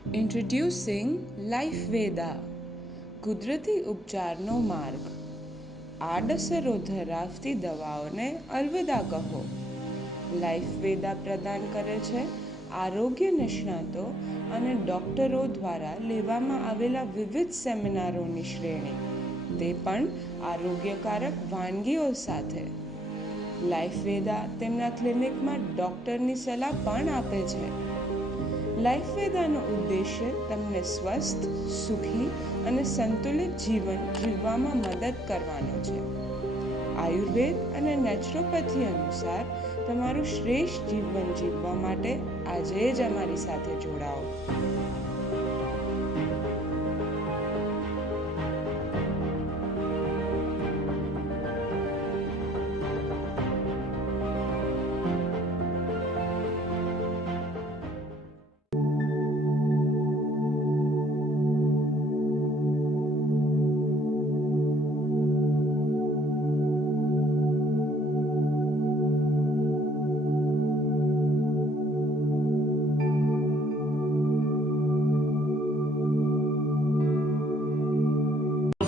ઇન્ટ્રોડ્યુસિંગ life Veda કુદરતી ઉપચારનો માર્ગ. આડઅસરો ધરાવતી દવાઓને અલવિદા કહો. લાઈફ વેદા પ્રદાન કરે છે આરોગ્ય નિષ્ણાતો અને ડૉક્ટરો દ્વારા લેવામાં આવેલા વિવિધ સેમિનારોની શ્રેણી, તે પણ આરોગ્યકારક વાનગીઓ સાથે. લાઈફ વેદા તેમના ક્લિનિકમાં ડૉક્ટરની સલાહ પણ આપે છે. લાઈફ વેદાનો ઉદ્દેશ્ય તમને સ્વસ્થ, સુખી અને સંતુલિત જીવન જીવવામાં મદદ કરવાનો છે. આયુર્વેદ અને નેચરોપેથી અનુસાર તમારું શ્રેષ્ઠ જીવન જીવવા માટે આજે જ અમારી સાથે જોડાઓ.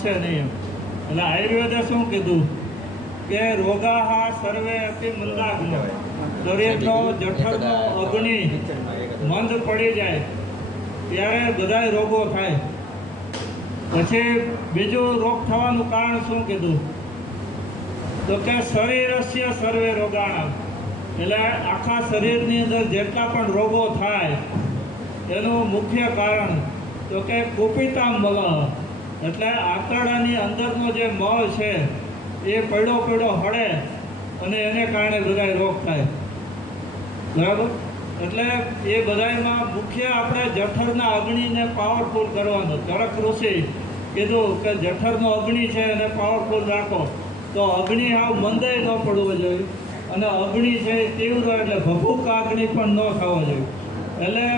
છે નહીં. એટલે આયુર્વેદે શું કીધું કે રોગાહા સર્વે અતિ મંદાગ્નો, શરીરનો જઠરનો અગ્નિ મંદ પડી જાય ત્યારે બધાય રોગો થાય. પછી બીજું રોગ થવાનું કારણ શું કીધું તો કે શરીરસ્ય સર્વે રોગાણા, એટલે આખા શરીરની અંદર જેટલા પણ રોગો થાય એનું મુખ્ય કારણ તો કે કુપિતા મલ, એટલે આંતરડાની અંદરનો જે મળ છે એ પડ્યો હળે અને એને કારણે બધા રોગ થાય. બરાબર? એટલે એ બધામાં મુખ્ય આપણે જઠરના અગ્નિને પાવરફુલ કરવાનો. ચરક ઋષિ કીધું કે જઠરનો અગ્નિ છે એને પાવરફુલ રાખો, તો અગ્નિ હાવ મંદય ન પડવો જોઈએ અને અગ્નિ છે એ તીવ્ર એટલે ભભૂકા અગ્નિ પણ ન થવો જોઈએ. એટલે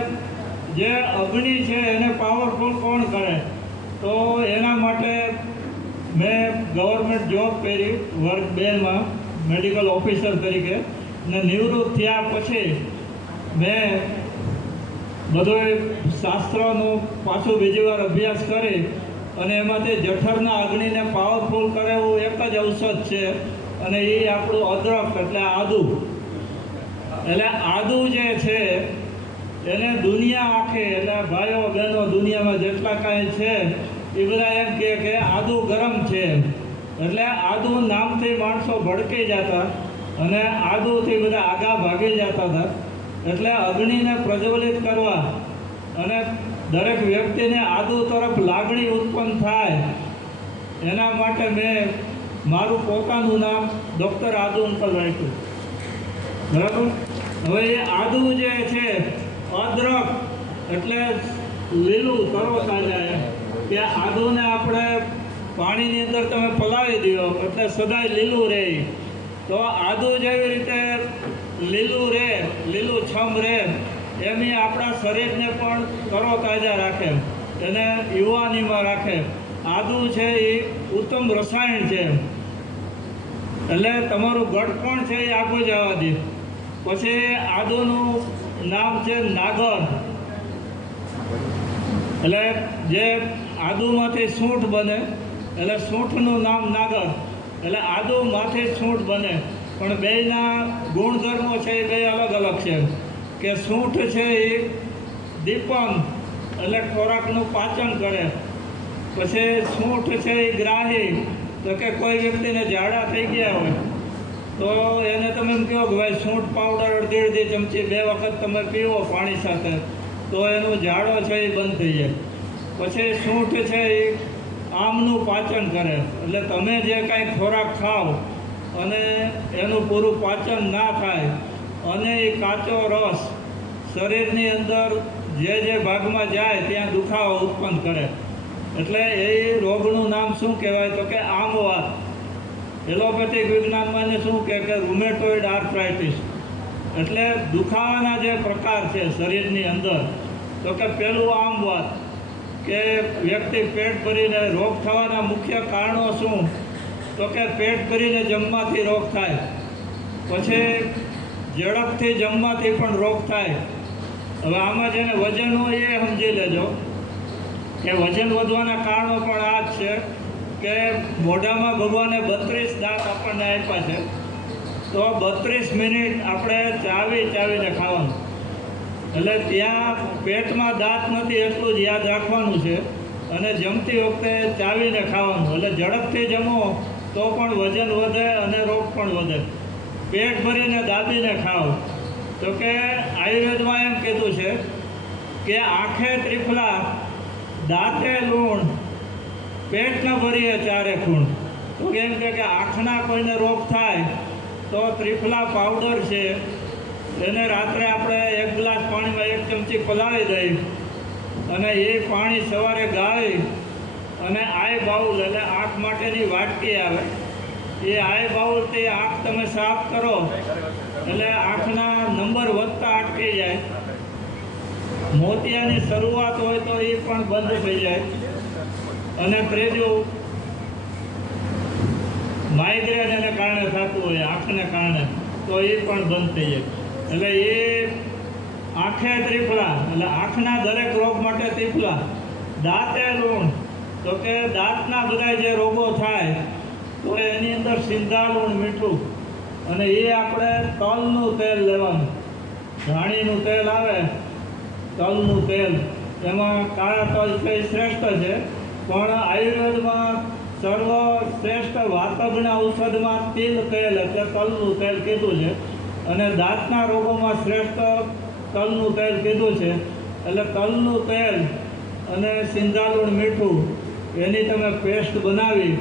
જે અગ્નિ છે એને પાવરફુલ કોણ કરે તો એના માટે મેં ગવર્મેન્ટ જોબ કરી વર્ગ 2માં મેડિકલ ઓફિસર તરીકે, ને નિવૃત્ત થયા પછી મેં બધો શાસ્ત્રનો પાછું બીજી વાર અભ્યાસ કરી અને એમાંથી જઠરના અગ્નિને પાવરફુલ કરે એવું એક જ ઔષધ છે અને એ આપણું અદરક એટલે આદુ. એટલે આદુ જે છે એને દુનિયા આખી, એટલે ભાઈઓ બહેનો દુનિયામાં જેટલા કાંઈ છે એ બધા એમ કહે કે આદુ ગરમ છે. એટલે આદુ નામથી માણસો ભડકી જતા અને આદુથી બધા આગા ભાગી જતા હતા. એટલે અગ્નિને પ્રજ્વલિત કરવા અને દરેક વ્યક્તિને આદુ તરફ લાગણી ઉત્પન્ન થાય એના માટે મેં મારું પોતાનું નામ ડૉક્ટર આદુ અંકલ રાખ્યું. બરાબર? હવે એ આદુ જે છે અદરક એટલે લીલું તરોતાજા, કે આદુને આપણે પાણીની અંદર તમે પલાળી દો એટલે સદાય લીલું રહે. તો આદુ જેવી રીતે લીલું રહે, લીલું છમ રહે, એમ એ આપણા શરીરને પણ તરોતાજા રાખે, એને યુવાનીમાં રાખે. આદુ છે એ ઉત્તમ રસાયણ છે, એટલે તમારું ગળપણ છે એ આગળ જવા દે. પછી આદુનું નામ છે નાગર, એટલે જે આદુમાંથી સૂંઠ બને એટલે સૂંઠનું નામ નાગર, એટલે આદુમાંથી સૂંઠ બને. પણ બેયના ગુણધર્મો છે એ બે અલગ અલગ છે. કે સૂંઠ છે એ દીપન એટલે ખોરાકનું પાચન કરે. પછી સૂંઠ છે એ ગ્રાહી, તો કે કોઈ વ્યક્તિને ઝાડા થઈ ગયા હોય તો એને તમે એમ કહો કે ભાઈ સૂંઠ પાવડર અડધી ચમચી 2 વખત તમે પીવો પાણી સાથે તો એનું ઝાડો છે એ બંધ થઈ જાય. પછી સૂંઠ છે એ આમનું પાચન કરે, એટલે તમે જે કાંઈ ખોરાક ખાઓ અને એનું પૂરું પાચન ના થાય અને એ કાચો રસ શરીરની અંદર જે ભાગમાં જાય ત્યાં દુખાવો ઉત્પન્ન કરે. એટલે એ રોગનું નામ શું કહેવાય તો કે આમવાત. એલોપેથિક વિજ્ઞાનમાં એને શું કહે કે રૂમેટોઇડ આર્થરાઇટિસ. એટલે દુખાવાના જે પ્રકાર છે શરીરની અંદર તો કે પહેલું આમવાત, કે વ્યક્તિ પેટ ભરીને રોગ થવાના મુખ્ય કારણો શું તો કે પેટ ભરીને જમવાથી રોગ થાય. પછી ઝડપથી જમવાથી પણ રોગ થાય. હવે આમાં જેને વજન હોય એ સમજી લેજો. લેજો કે વજન વધવાના કારણો પણ આ જ છે કે મોઢામાં ભગવાને 32 દાંત આપણને આપ્યા છે, તો 32 મિનિટ આપણે ચાવીને ખાવાનું. એટલે ત્યાં પેટમાં દાંત નથી એટલું જ યાદ રાખવાનું છે, અને જમતી વખતે ચાવીને ખાવાનું. એટલે ઝડપથી જમો તો પણ વજન વધે અને રોગ પણ વધે. પેટ ભરીને દાબીને ખાઓ. તો કે આયુર્વેદમાં એમ કીધું છે કે આંખે ત્રિફલા, દાંતે લૂણ, પેટ ન ભરીએ ચારે ખૂણ. તો કેમ કે આંખના કોઈને રોગ થાય તો ત્રિફલા પાવડર છે, એને રાત્રે આપણે 1 ગ્લાસ પાણીમાં 1 ચમચી પલાળી દઈ અને એ પાણી સવારે ગાળી અને આઈ બાઉલ એટલે આંખ માટેની વાટકી આવે, એ આઈ બાઉલથી આંખ તમે સાફ કરો એટલે આંખના નંબર વધતા અટકી જાય. મોતિયાની શરૂઆત હોય તો એ પણ બંધ થઈ જાય. અને ત્રીજું, માઇગ્રેન એને કારણે થતું હોય આંખને કારણે તો એ પણ બંધ થઈ જાય. એટલે એ આંખે ત્રિફલા એટલે આંખના દરેક રોગ માટે ત્રિફલા. દાંતે લૂણ, તો કે દાંતના બધા જે રોગો થાય તો એની અંદર સિંધા લૂણ મીઠું, અને એ આપણે તલનું તેલ લેવાનું. ધાણીનું તેલ આવે, તલનું તેલ, એમાં કાળા તલ છે એ શ્રેષ્ઠ છે, પણ આયુર્વેદમાં સર્વશ્રેષ્ઠ વાતજ્ઞ ઔષધમાં તિલ તેલ એટલે તલનું તેલ કીધું છે, અને દાંતના રોગોમાં શ્રેષ્ઠ તલનું તેલ કીધું છે. એટલે તલનું તેલ અને સિંધાલુણ મીઠું એની તમે પેસ્ટ બનાવી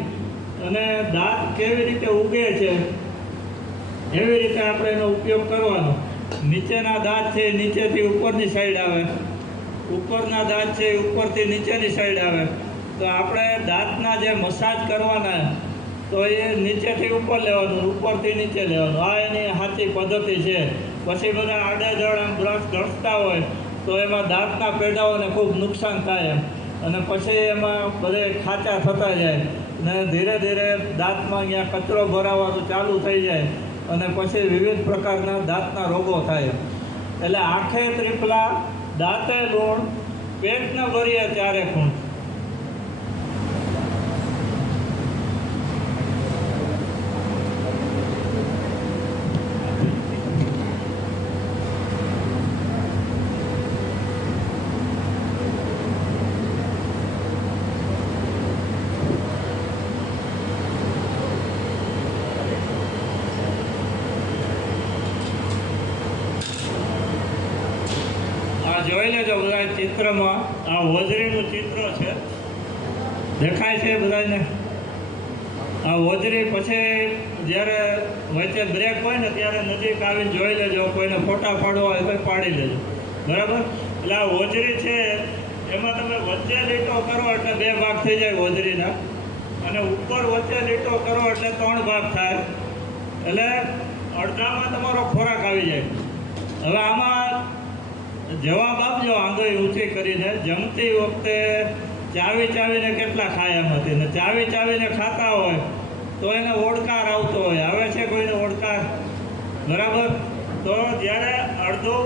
અને દાંત કેવી રીતે ઉગે છે એવી રીતે આપણે એનો ઉપયોગ કરવાનો. નીચેના દાંત છે એ નીચેથી ઉપરની સાઈડ આવે, ઉપરના દાંત છે એ ઉપરથી નીચેની સાઈડ આવે. તો આપણે દાંતના જે મસાજ કરવાના તો એ નીચેથી ઉપર લેવાનું, ઉપરથી નીચે લેવાનું. આ એની સાચી પદ્ધતિ છે. પછી બધા આડેધડ આમ બ્રશ ઘસતા હોય તો એમાં દાંતના પેઢાઓને ખૂબ નુકસાન થાય એમ, અને પછી એમાં બધે ખાંચા થતા જાય ને ધીરે ધીરે દાંતમાં અહીંયા કચરો ભરાવાનું ચાલુ થઈ જાય અને પછી વિવિધ પ્રકારના દાંતના રોગો થાય. એટલે આંખે ત્રિફલા, દાંતે લૂણ, પેટ ન ભરીએ ચારે ખૂણ. જોઈ લેજો બધા ચિત્રમાં, આ હોજરીનું ચિત્ર છે, દેખાય છે બધાને? આ હોજરી. પછી જ્યારે વચ્ચે બ્રેક હોય ને ત્યારે નજીક આવીને જોઈ લેજો, કોઈને ફોટા પાડવા હોય તો પાડી લેજો, બરાબર? એટલે આ હોજરી છે એમાં તમે વચ્ચે લીટો કરો એટલે 2 ભાગ થઈ જાય હોજરીના, અને ઉપર વચ્ચે લીટો કરો એટલે 3 ભાગ થાય. એટલે અડધામાં તમારો ખોરાક આવી જાય. હવે આમાં જવાબ આપજો આંગળી ઊંચી કરીને. જમતી વખતે ચાવીને કેટલા ખાય એમાંથી, ને ચાવીને ખાતા હોય તો એને ઓડકાર આવતો હોય. આવે છે કોઈને ઓડકાર? બરાબર. તો જ્યારે અડધું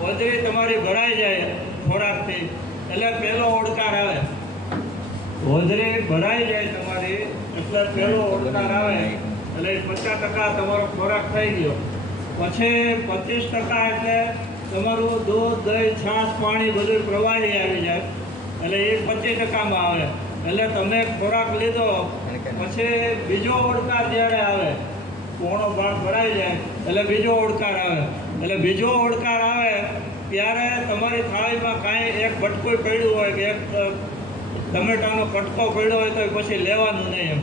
હોજરી તમારી ભરાઈ જાય ખોરાકથી એટલે પહેલો ઓડકાર આવે. હોજરી ભરાઈ જાય તમારી એટલે પહેલો ઓડકાર આવે એટલે 50% તમારો ખોરાક થઈ ગયો. પછી 25% એટલે તમારું દૂધ, દહીં, છાશ, પાણી બધું પ્રવાહી આવી જાય એટલે એ 25%માં આવે. એટલે તમે ખોરાક લીધો પછી બીજો ઓડકાર જ્યારે આવે, પોણો ભાગ ભરાઈ જાય એટલે બીજો ઓડકાર આવે. એટલે બીજો ઓડકાર આવે ત્યારે તમારી થાળીમાં કાંઈ એક બટકું પડ્યું હોય કે એક ટમેટાનો કટકો પડ્યો હોય તો પછી લેવાનું નહીં એમ.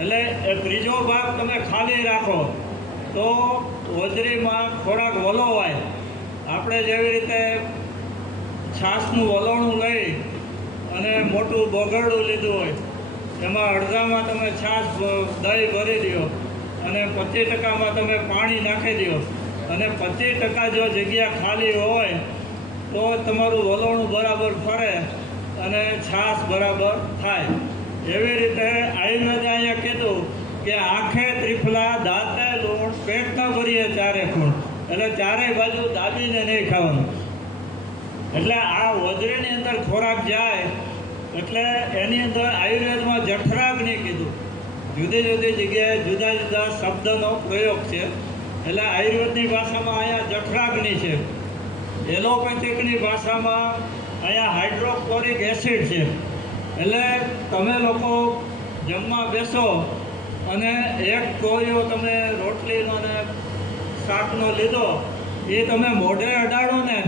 એટલે એ ત્રીજો ભાગ તમે ખાલી રાખો તો હોજરીમાં ખોરાક વલોવાય. આપણે જેવી રીતે છાશનું વલોણું લઈ અને મોટું બગરડું લીધું હોય એમાં અડધામાં તમે છાશ દહીં ભરી દો અને 25%માં તમે પાણી નાખી દો અને 25% જો જગ્યા ખાલી હોય તો તમારું વલોણું બરાબર ફરે અને છાશ બરાબર થાય. એવી રીતે આયુર્વેદે અહીંયા કીધું કે આંખે ત્રિફલા, દાંતે લૂણ, પેટ ન ભરીએ ચારે ખૂણ. એટલે ચારેય બાજુ દાબીને નહીં ખાવાનું. એટલે આ હોજરીની અંદર ખોરાક જાય એટલે એની અંદર આયુર્વેદમાં જઠરાગ્નિ કીધું. જુદી જુદી જગ્યાએ જુદા જુદા શબ્દનો પ્રયોગ છે. એટલે આયુર્વેદની ભાષામાં અહીંયા જઠરાગ્નિ છે, એલોપેથિકની ભાષામાં અહીંયા હાઇડ્રોક્લોરિક એસિડ છે. એટલે તમે લોકો જમવા બેસો અને એક કોળિયો તમે રોટલીનો ને શાકનો લીધો, એ તમે મોઢે અડાડો ને,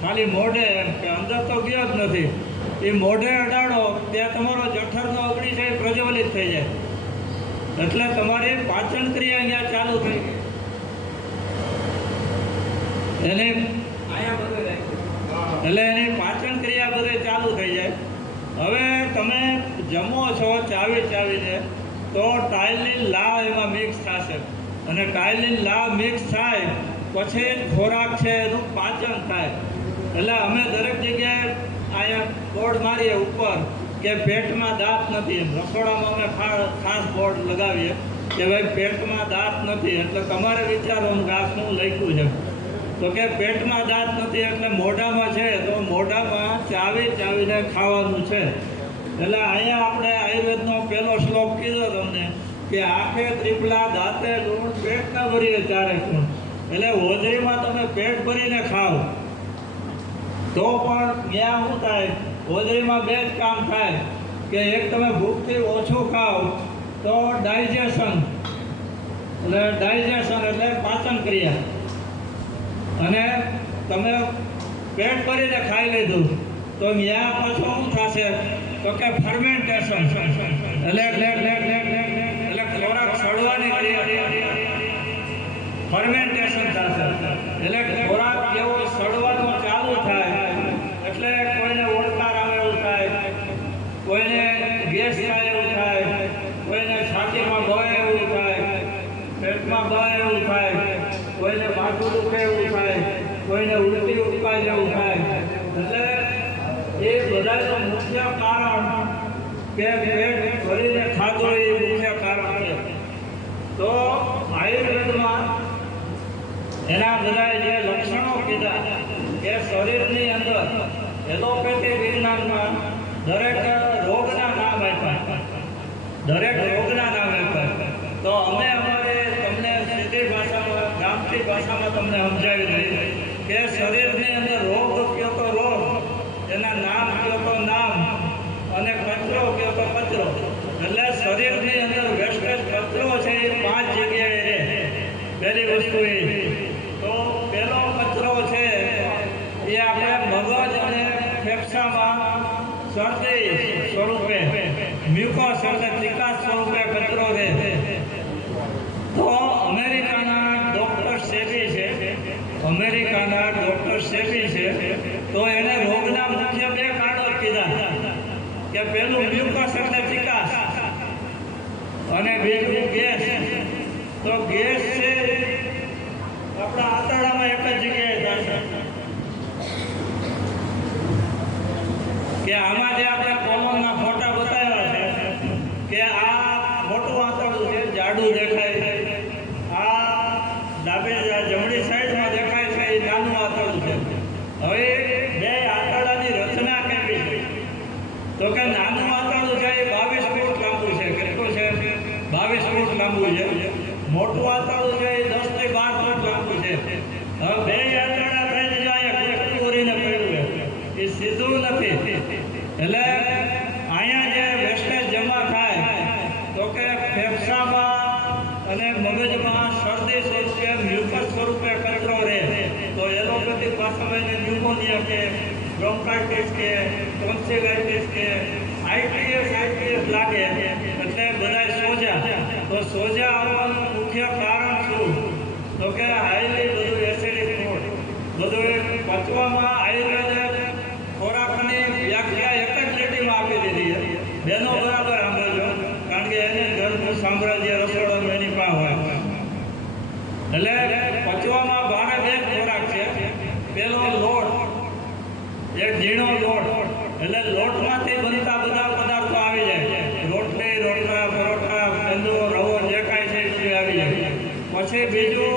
ખાલી મોઢે, એમ કે અંદર તો ગયો જ નથી, એ મોઢે અડાડો ત્યાં તમારો જઠરનો અગ્નિ છે એ પ્રજ્વલિત થઈ જાય. એટલે તમારી પાચન ક્રિયા અહીંયા ચાલુ થઈ ગઈ. એને એટલે એની પાચન ક્રિયા બધી ચાલુ થઈ જાય. હવે તમે જમો છો ચાવીને તો ટાઇલની લાવ એમાં મિક્સ થશે, અને ટાઇલની લાવ મિક્સ થાય પછી ખોરાક છે એનું પાચન થાય. એટલે અમે દરેક જગ્યાએ અહીંયા બોર્ડ મારીએ ઉપર કે પેટમાં દાંત નથી. એમ રસોડામાં અમે ખાસ બોર્ડ લગાવીએ કે ભાઈ પેટમાં દાંત નથી. એટલે તમારે વિચારવાનું કે આ શું લખ્યું છે, તો કે પેટમાં દાંત નથી એટલે મોઢામાં છે, તો મોઢામાં ચાવીને ખાવાનું છે. એટલે અહીંયા આપણે આયુર્વેદનો પહેલો શ્લોક કીધો તમને કે આંખે ત્રિપલા દાંતે લૂણ પેટ ના ભરીએ ચારે ખૂણ. એટલે હોજરીમાં તમે પેટ ભરીને ખાઓ તો પણ ત્યાં શું થાય, હોજરીમાં બે જ કામ થાય કે એક તમે ભૂખથી ઓછું ખાઓ તો ડાયજેશન એટલે પાચન ક્રિયા, અને તમે પેટ ભરીને ખાઈ લીધું તો ત્યાં પાછું શું થશે તો કે ફર્મેન્ટેશન, એટલે ખોરાક સડવાની ક્રિયા, ફર્મેન્ટેશન થશે. એટલે ખોરાક જેવો સડવાનો ચાલુ થાય એટલે કોઈને ઓળકાર આવે એવું થાય, કોઈને ગેસ થાય એવું થાય, કોઈને છાતીમાં બળે એવું થાય, પેટમાં બળે એવું થાય, કોઈને માથું દુખે એવું થાય, કોઈને ઉલટી ઉપકા જેવું થાય. એટલે એ બધાનું મુખ્ય કારણ કે પેટ ભરીને ખાધો એ મુખ્ય કારણ છે. તો આયુર્વેદમાં એના બધા જે લક્ષણો કીધા કે શરીરની અંદર એલોપેથિક વિજ્ઞાનમાં દરેક રોગના નામ આપ્યા, તો અમે અમારે તમને સીધી ભાષામાં ગામઠી ભાષામાં તમને સમજાવી દઈએ કે શરીરની અંદર રોગ કયો તો રોગ, એના નામ કયો તો નામ, અને કચરો કયો તો કચરો. એટલે શરીરની અંદર વેસ્ટેજ કચરો છે એ 5 જગ્યાએ રહે. પહેલી વસ્તુ એ તો પહેલો કચરો છે એ આપણે મગજ અને ફેફસામાં શરદી સ્વરૂપે મ્યુકોસ એટલે ચિકાસ સ્વરૂપે કચરો રહે. તો અમેરિકાના ડૉક્ટર સેબી છે, તો એને રોગના મુખ્ય 2 કારણો કીધા કે પહેલું મ્યુકસ એટલે ચિકાસ અને બીજું ગેસ. તો ગેસ છે આપણા આંતરડામાં એક જ જગ્યાએ થશે કે આમાં જે આપણે કોમનના ફોટા બતાવ્યા છે કે આ મોટું આંતરડું છે, જાડું દેખાય, આ જમણી સાઈડમાં દેખાય છે એ નાનું આંતરડું છે. હવે 2 આંતરડાની રચના કેવી છે તો કે નાનું આંતરડું છે એ 22 ફૂટ લાંબુ છે. કેટલું છે? 22 ફૂટ લાંબુ છે. મોટું આંતરડું છે એ 10 થી 12 ફૂટ લાંબુ છે. હવે 2 આંતરડા થઈને જો અહીંયા કૂરીને પડ્યું એ સીધું નથી. એટલે અહીંયા જે વેસ્ટેજ જમા થાય તો કે ફેફસામાં અને મગજમાં શરદી સ્વરૂપે મ્યુકસ સ્વરૂપે કચરો રહે. તો એલોપેથિક ભાષામાં એને ન્યુમોનિયા કે બ્રોન્કાઇટિસ કે ટોન્સિલાઇટિસ કે આઈટીએસ લાગે એટલે બધા સોજા. તો સોજા આવવાનું મુખ્ય કારણ શું તો કે હાઈલી બધું એસિડિક ફૂડ, બધું પચવામાં આયુર્વેદ ખોરાકની વ્યાખ્યા એક જ લીટીમાં આપી દીધી છે. બેનો બરાબર સાંભળજો, કારણ કે એને ઘરનું સામ્રાજ્ય રસોડાનું એની પાસે હોય. એટલે પચવામાં ભારે 2 ખોરાક છે. પેલો લોટ, એક ઝીણો લોટ, એટલે લોટમાંથી બનતા બધા પદાર્થો આવી જાય. રોટલી, રોટલા, પરોઠા, કંદો, રવો જે કાંઈ છે એ બધું આવી જાય. પછી બીજું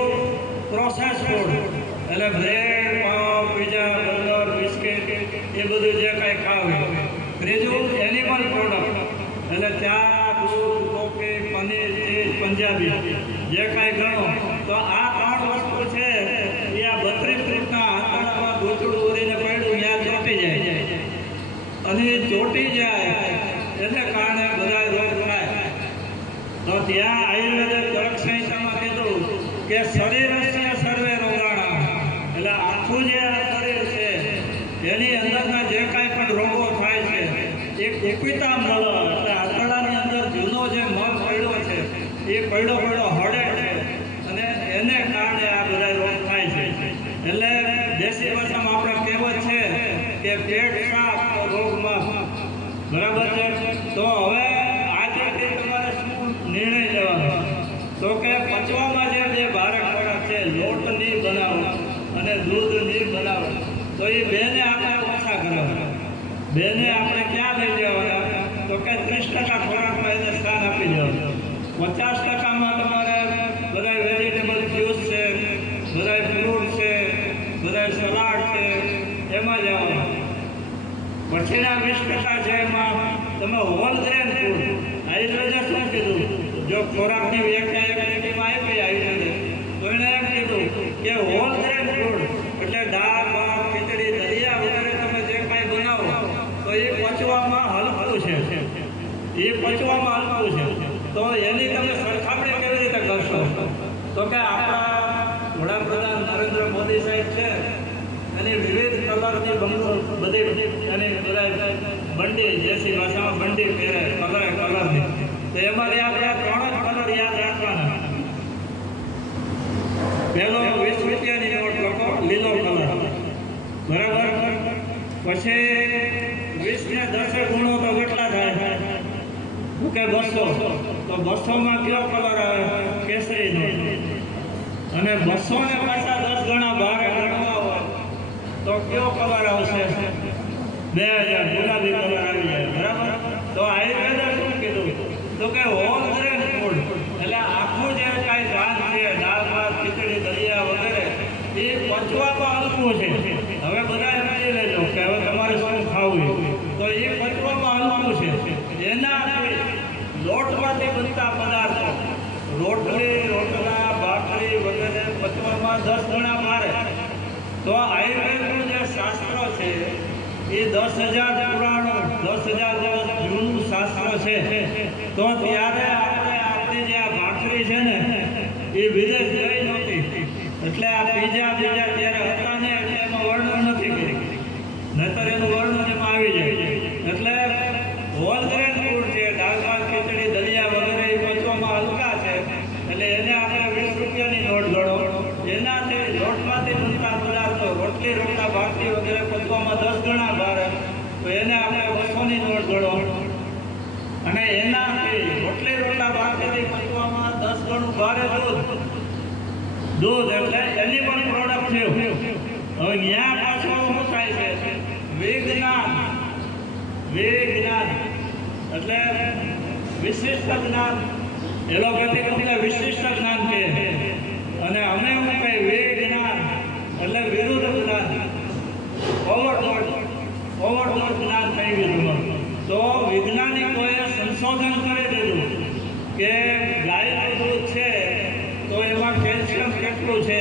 પ્રોસેસ ફૂડ એટલે બ્રેડ, પાવ, પીઝા, બર્ગર, બધું જે કાંઈ ખાવે. ત્રીજું એનિમલ પ્રોડક્ટ, એટલે ચા, દૂધ, કોફી, પનીર, ચીઝ, પંજાબી જે કાંઈ ગણો તો આ 3 વસ્તુ છે એ આ 32 ફૂટના આંતરડામાં ગોચડું ઉરીને પડ્યું ત્યાં ચોંટી જાય અને એ ચોંટી જાય એને કારણે બધા રોગ થાય. તો ત્યાં આયુર્વેદ ચરક સંહિતામાં કીધું કે શરીરસ્ય સર્વે રોગાણા, એટલે આખું જે આ શરીર છે એની અંદરના જે કાંઈ પણ રોગો થાય છે એ કુપિતા મળ, એટલે આંતરડાની અંદર જૂનો જે મળ પડ્યો છે એ પડ્યો હળે છે અને એને કારણે આ બધા રોગ થાય છે. એટલે દેશી ભાષામાં આપણે કહેવત છે કે પેટ સાફ તો રોગમાં, બરાબર છે. તો હવે આજે તમારે શું નિર્ણય લેવાનો? તો કે પચવામાં જે ભારે ખોરાક છે, લોટ નહીં બનાવો અને દૂધ નહીં બનાવો, તો એ બેને આપણે ઓછા કરવા. બેને આપણે ક્યાં લઈ જવાના? તો કે 30% ખોરાકમાં એને સ્થાન આપી દેવાનું. 50%માં તમારે બધા વેજીટેબલ જ્યુસ છે, બધા ફ્રૂટ છે, બધા સલાડ છે, એમાં જવાનું. પછીના 20% છે એમાં તમે હોલ ગ્રેન ફૂડ, આયુર્વેદે શું કીધું? જો ખોરાકની વ્યાખ્યા એકમાં આપી આયુર્વેદે, તો એણે એમ કીધું કે હોલ ગ્રેન ફૂડ એટલે દાળ, ભાત, ખીચડી, દલિયા વગેરે તમે જે કાંઈ બનાવો તો એ પચવામાં હલકું છે, એ પચવામાં હલકું છે. તો એની તમે સરખામણી કેવી રીતે કરશો? તો કે આપણા વડાપ્રધાન નરેન્દ્ર મોદી સાહેબ છે એની વિવિધ કલરની બધી એની બધા બંડી, દેશી ભાષામાં બંડી પહેરે કલરની, તો એમાંથી આપણે 3 જ કલર યાદ રાખવાના. પહેલો 20 રૂપિયાની નોટ લખો, લીલો કલર, બરાબર. પછી 20 ને 10 ગુણો તો કેટલા થાય? કે 200. તો 200માં કયો કલર આવે? કેસરી નોટ. અને 200 ને પાછા 10 ગણા ભારે ગણવા હોય તો કયો કલર આવશે? 2000, ગુલાબી કલર આવી જાય, બરાબર. તો આયુર્વેદે શું કીધું? તો કે હોલ ગ્રેન ફૂડ એટલે આખું જે કાંઈ ધાન છે, દાળ, ભાત, ખીચડી, દલિયા વગેરે એ પચવામાં હલકું છે. હવે બધા સમજી લેજો કે હવે તમારે શું ખાવું, તો એ પચવામાં હલકું છે. એનાથી લોટમાંથી બનતા પદાર્થો, રોટલી, રોટલા, ભાખરી વગેરે પચવામાં 10 ગણા ભારે. તો આયુર્વેદનું જે શાસ્ત્ર છે એ 10,000 પુરાણું, 10,000 વર્ષ જૂનું શાસ્ત્ર છે. તો ત્યારે આપણી જે આ ભાખરી છે ને એ વિદેશ ગઈ નહોતી, એટલે આ બીજા ત્યારે હતા ને એટલે એમાં વર્ણન નથી કરી, નહીતર એનું વર્ણન એમાં આવી જાય. એટલે હોલ ગ્રેન ફૂડ છે, દાળ, ભાત, ખીચડી, દલિયા વગેરે એ પચવામાં હલકા છે, એટલે એને આપણે 20 રૂપિયાની નોટ ગણો. એનાથી લોટમાંથી બનતા પદાર્થો, રોટલી, રોટલા, ભાખરી વગેરે પચવામાં 10 ગણા ભારે, તો એને આપણે 200ની નોટ ગણો. અને એનાથી રોટલી, રોટલા, ભાખરી પચવામાં 10 ગણું ભારે દૂધ એટલે એનિમલ પ્રોડક્ટ થયું. હવે ત્યાં પાછું શું થાય છે? વિજ્ઞાન એટલે વિશિષ્ટ જ્ઞાન. એલોપેથિક એટલે વિશિષ્ટ જ્ઞાન કહે, અને અમે શું કહીએ? વિજ્ઞાન એટલે વિરુદ્ધ જ્ઞાન, ઓવરડોઝ જ્ઞાન થઈ ગયું. તો વૈજ્ઞાનિકોએ સંશોધન કરી દીધું કે ગાયનું દૂધ છે તો એમાં કેલ્શિયમ કેટલું છે?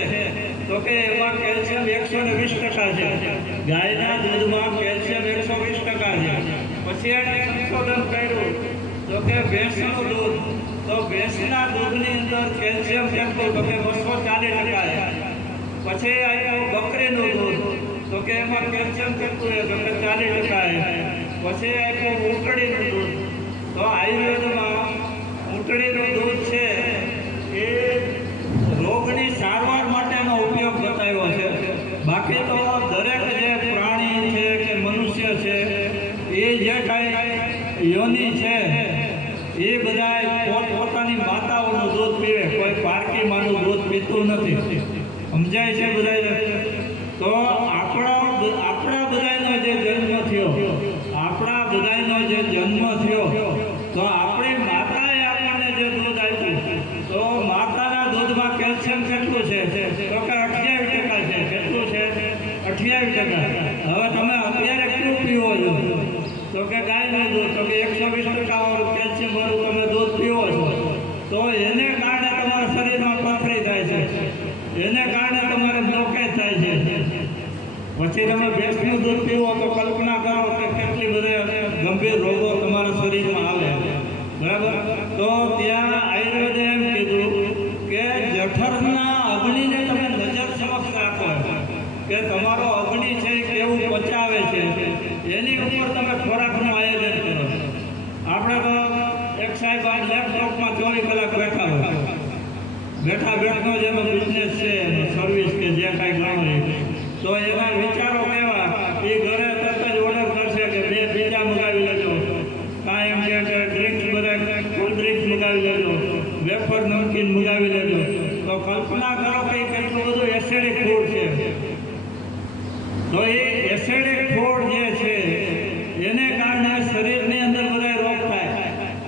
તો કે એમાં કેલ્શિયમ 120% છે. ગાયના દૂધમાં કેલ્શિયમ 120% છે. પછી એણે સંશોધન કર્યું તો કે ભેંસનું દૂધ, તો ભેંસના દૂધની અંદર કેલ્શિયમ કેટલું? તો કે 240% છે. પછી આવ્યું બકરીનું દૂધ, તો કે એમાં કેલ્શિયમ કેટલું છે? તો કે 40% છે. પછી આવ્યું ઊંટડીનું દૂધ, તો આયુર્વેદમાં ઊંટડીનું દૂધ છે એ રોગની સારવાર માટેનો ઉપયોગ બતાવ્યો છે. બાકી તો દરેક જે પ્રાણી છે કે મનુષ્ય છે એ જે કાંઈ યોની છે એ બધા પોતાની માતાઓનું દૂધ પીવે, કોઈ પારકી માનું દૂધ પીતું નથી. સમજાય છે બધાને? તો આપણા બધાનો જે જન્મ થયો, તો આપણી માતાએ આપણને જે દૂધ આપ્યું, તો માતાના દૂધમાં કેલ્શિયમ કેટલું છે? તો કે 28% છે. કેટલું છે? 28%. હવે તમે અત્યારે કેટલું જુઓ તો કલ્પના કરો કે કેટલી બધી ગંભીર રોગો તમારા શરીરમાં આવે, બરાબર. તો ત્યાં આયુર્વેદે એમ કીધું કે જઠરના અગ્નિને તમે નજર સમક્ષ રાખો, કે તમારો અગ્નિ છે એ કેવું પચાવે છે એની ઉપર તમે ખોરાકનું આયોજન કરો. આપણે તો એક સાહેબ આ લેપટોપમાં 24 કલાક બેઠા હોય, બેઠાનો જેનો બિઝનેસ છે સર્વિસ કે જે કાંઈ ગણો, તો એના વિચારો કેવા, એ ઘરે તરત જ ઓર્ડર કરશે કે 2 પિઝા મંગાવી લેજો, કાંઈ એમ કે ડ્રિંક્સ બધા કોલ્ડ ડ્રિંક્સ મંગાવી લેજો, વેફર નમકીન મંગાવી લેજો. તો કલ્પના કરો કે કેટલું બધું એસિડિક ફૂડ છે. તો એ એસિડિક ફૂડ જે છે એને કારણે શરીરની અંદર બધા રોગ થાય.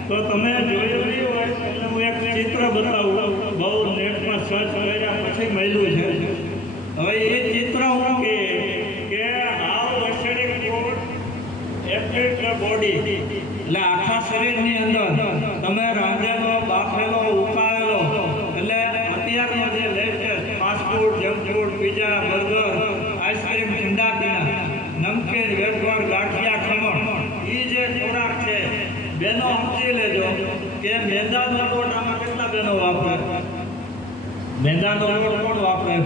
તો તમે જોયું નહીં હોય એટલે હું એક ચિત્ર બતાવું, બહુ નેટમાં સર્ચ કર્યા પછી મળ્યું છે. હવે એ ચિત્ર હું કે how acidic food effect the body, એટલે આખા શરીરની અંદર તમે રાંધેલો, બાફેલો, ઉકાળેલો, એટલે અત્યારનો જે latest fast food, junk food, pizza, burger, ice cream, ઠંડા પીણા, નમકીન, વેફર, ગાંઠિયા, ખમણ, એ જે ખોરાક છે બેનો સમજી લેજો કે મેંદાનો લોટ આમાં કેટલા બેનો વાપરે, મેંદાનો લોટ કોણ વાપરે.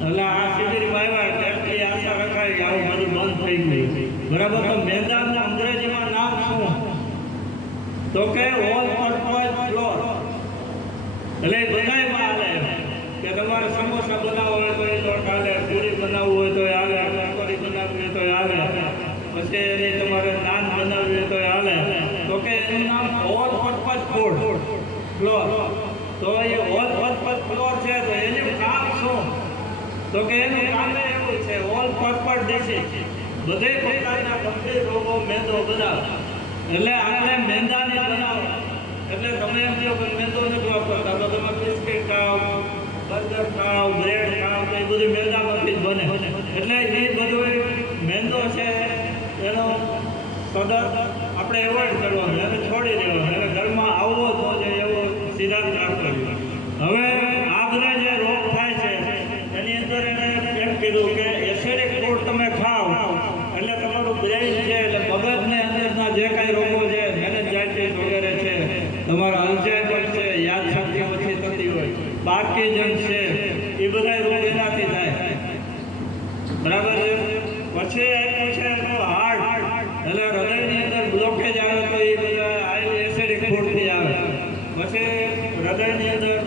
એટલે આ શિબિરમાં આવ્યા એટલી આશા રખાય કે આવું બધું બંધ થઈ ગયું, બરાબર. તો મેંદાનું અંગ્રેજીમાં નામ શું? તો કે ઓલ પર્પઝ ફ્લોર. એટલે બધાયમાં હાલે કે તમારે સમોસા બનાવવા હોય તો એ લોટ હાલે, પૂરી બનાવવું હોય તો હાલે, કચોરી બનાવવી હોય તો હાલે, પછી એની તમારે નાન બનાવવી હોય તો હાલે. તો કે એનું નામ ઓલ પર્પઝ ફૂડ ફ્લોર. તો એ ઓલ પર્પઝ ફ્લોર છે તો એનું કામ શું? તો કે એનું કામ એવું છે, ઓલ પર્પઝ ડિસીઝ, બધે પ્રકારના ગંભીર રોગો મેંદો બનાવે. એટલે આપણે મેંદાની બનાવો, એટલે તમે એમ કહો કે મેંદો નથી વાપરતા, તો તમે બિસ્કિટ ખાઓ, બર્ગર ખાઓ, બ્રેડ ખાઓ, તો એ બધું મેંદામાંથી જ બને. એટલે એ બધું મેંદો છે એનો કદર આપણે એવોઇડ કરવાનો, એને છોડી દેવાનો, એને ઘરમાં આવવો જ ન જોઈએ એવો સિદ્ધાંત રાખવો. હવે આ બધા જે રોગ થાય છે એની અંદર એને એમ કીધું કે એસિડિક ફૂડ તમે ખાઓ એટલે તમારું બ્રેઇન છે, એટલે મગજની અંદરના જે કાંઈ રોગો છે, મેનેજાઇટિસ વગેરે છે, તમારા અલ્ઝાઇમર છે, યાદ શક્તિ ઓછી થતી હોય, પાર્કિન્સન છે, એ બધા રોગ એનાથી થાય, બરાબર છે. પછી આપ્યું છે એનું હાર્ટ, એટલે હૃદયની અંદર બ્લોકેજ આવે તો એ બધા એસિડિક ફૂડથી આવે. પછી હૃદયની અંદર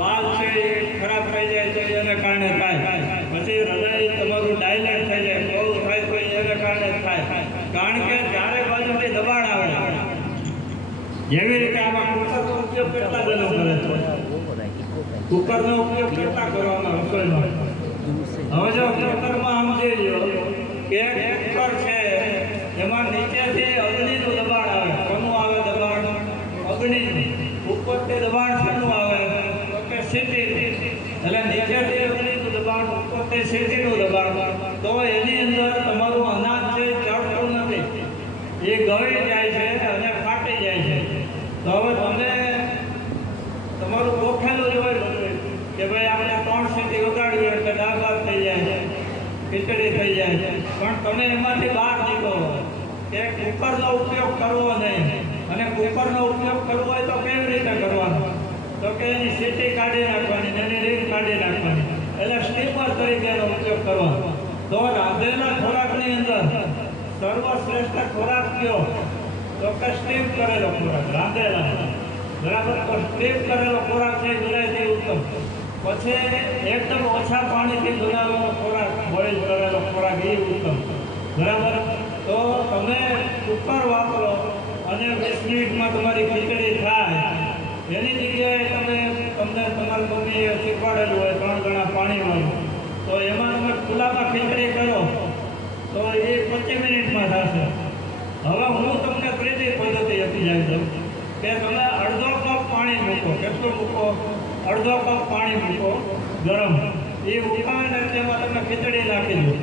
વાલ છે એ ખરાબ થઈ જાય તો એને કારણે થાય. પછી હૃદય તમારું ડાયલેટ થઈ જાય, બહુ થાય તો એને કારણે થાય. કારણ કે ચારે બાજુથી દબાણ આવે. જેવી રીતે આમાં કુકરનો ઉપયોગ કેટલા બનો કરે છે, કુકરનો ઉપયોગ કેટલા કરવાનો રસોઈમાં. હવે જો કુકરમાં સમજી લો કે કુકર છે એમાં નીચેથી અગ્નિનું દબાણ આવે. કોનું આવે દબાણ? અગ્નિનું. ઉપરથી દબાણ શેનું આવે? તો કે સીટીનું. એટલે નીચેથી અગ્નિનું દબાણ, ઉપરથી સીટીનું દબાણ. તો એની અંદર તમારું અનાજ છે ચડતું નથી, એ ગળી જાય છે અને ફાટી જાય છે. તો હવે તમે તમારું ગોખેલું જ હોય બધું કે ભાઈ આપણે 3 સીટી વગાડવી એટલે દાળ ભાત થઈ જાય, ખીચડી થઈ જાય. પણ તમે એમાંથી બહાર નીકળો કે કુકરનો ઉપયોગ કરવો નહીં. અને કુકરનો ઉપયોગ કરવો હોય તો કેવી રીતે કરવાનો? તો કે એની સીટી કાઢી નાખવાની, એની રીંગ કાઢી નાખવાની, એટલે સ્ટીમર તરીકે એનો ઉપયોગ કરવાનો. તો રાંધેલા ખોરાકની અંદર સર્વશ્રેષ્ઠ ખોરાક કયો? તો કે સ્ટીમ કરેલો ખોરાક, રાંધેલા, બરાબર. તો સ્ટીમ કરેલો ખોરાક છે બધાથી ઉત્તમ. પછી એકદમ ઓછા પાણીથી બનાવેલો ખોરાક, બોઇલ કરેલો ખોરાક, એ ઉત્તમ, બરાબર. તો તમે કુકર વાપરો અને 20 મિનિટમાં તમારી ખીચડી થાય, એની જગ્યાએ તમને તમારી મમ્મીએ શીખવાડેલું હોય 3 ગણા પાણીમાં, તો એમાં તમે ખુલ્લામાં ખીચડી કરો તો એ 25 મિનિટમાં થશે. હવે હું તમને ત્રીજી પદ્ધતિ આપી જાય છું કે તમે અડધો કપ પાણી મૂકો. કેટલું મૂકો? અડધો કપ પાણી મૂકો ગરમ. એ ઉકાળે તેમાં તમે ખીચડી નાખી દો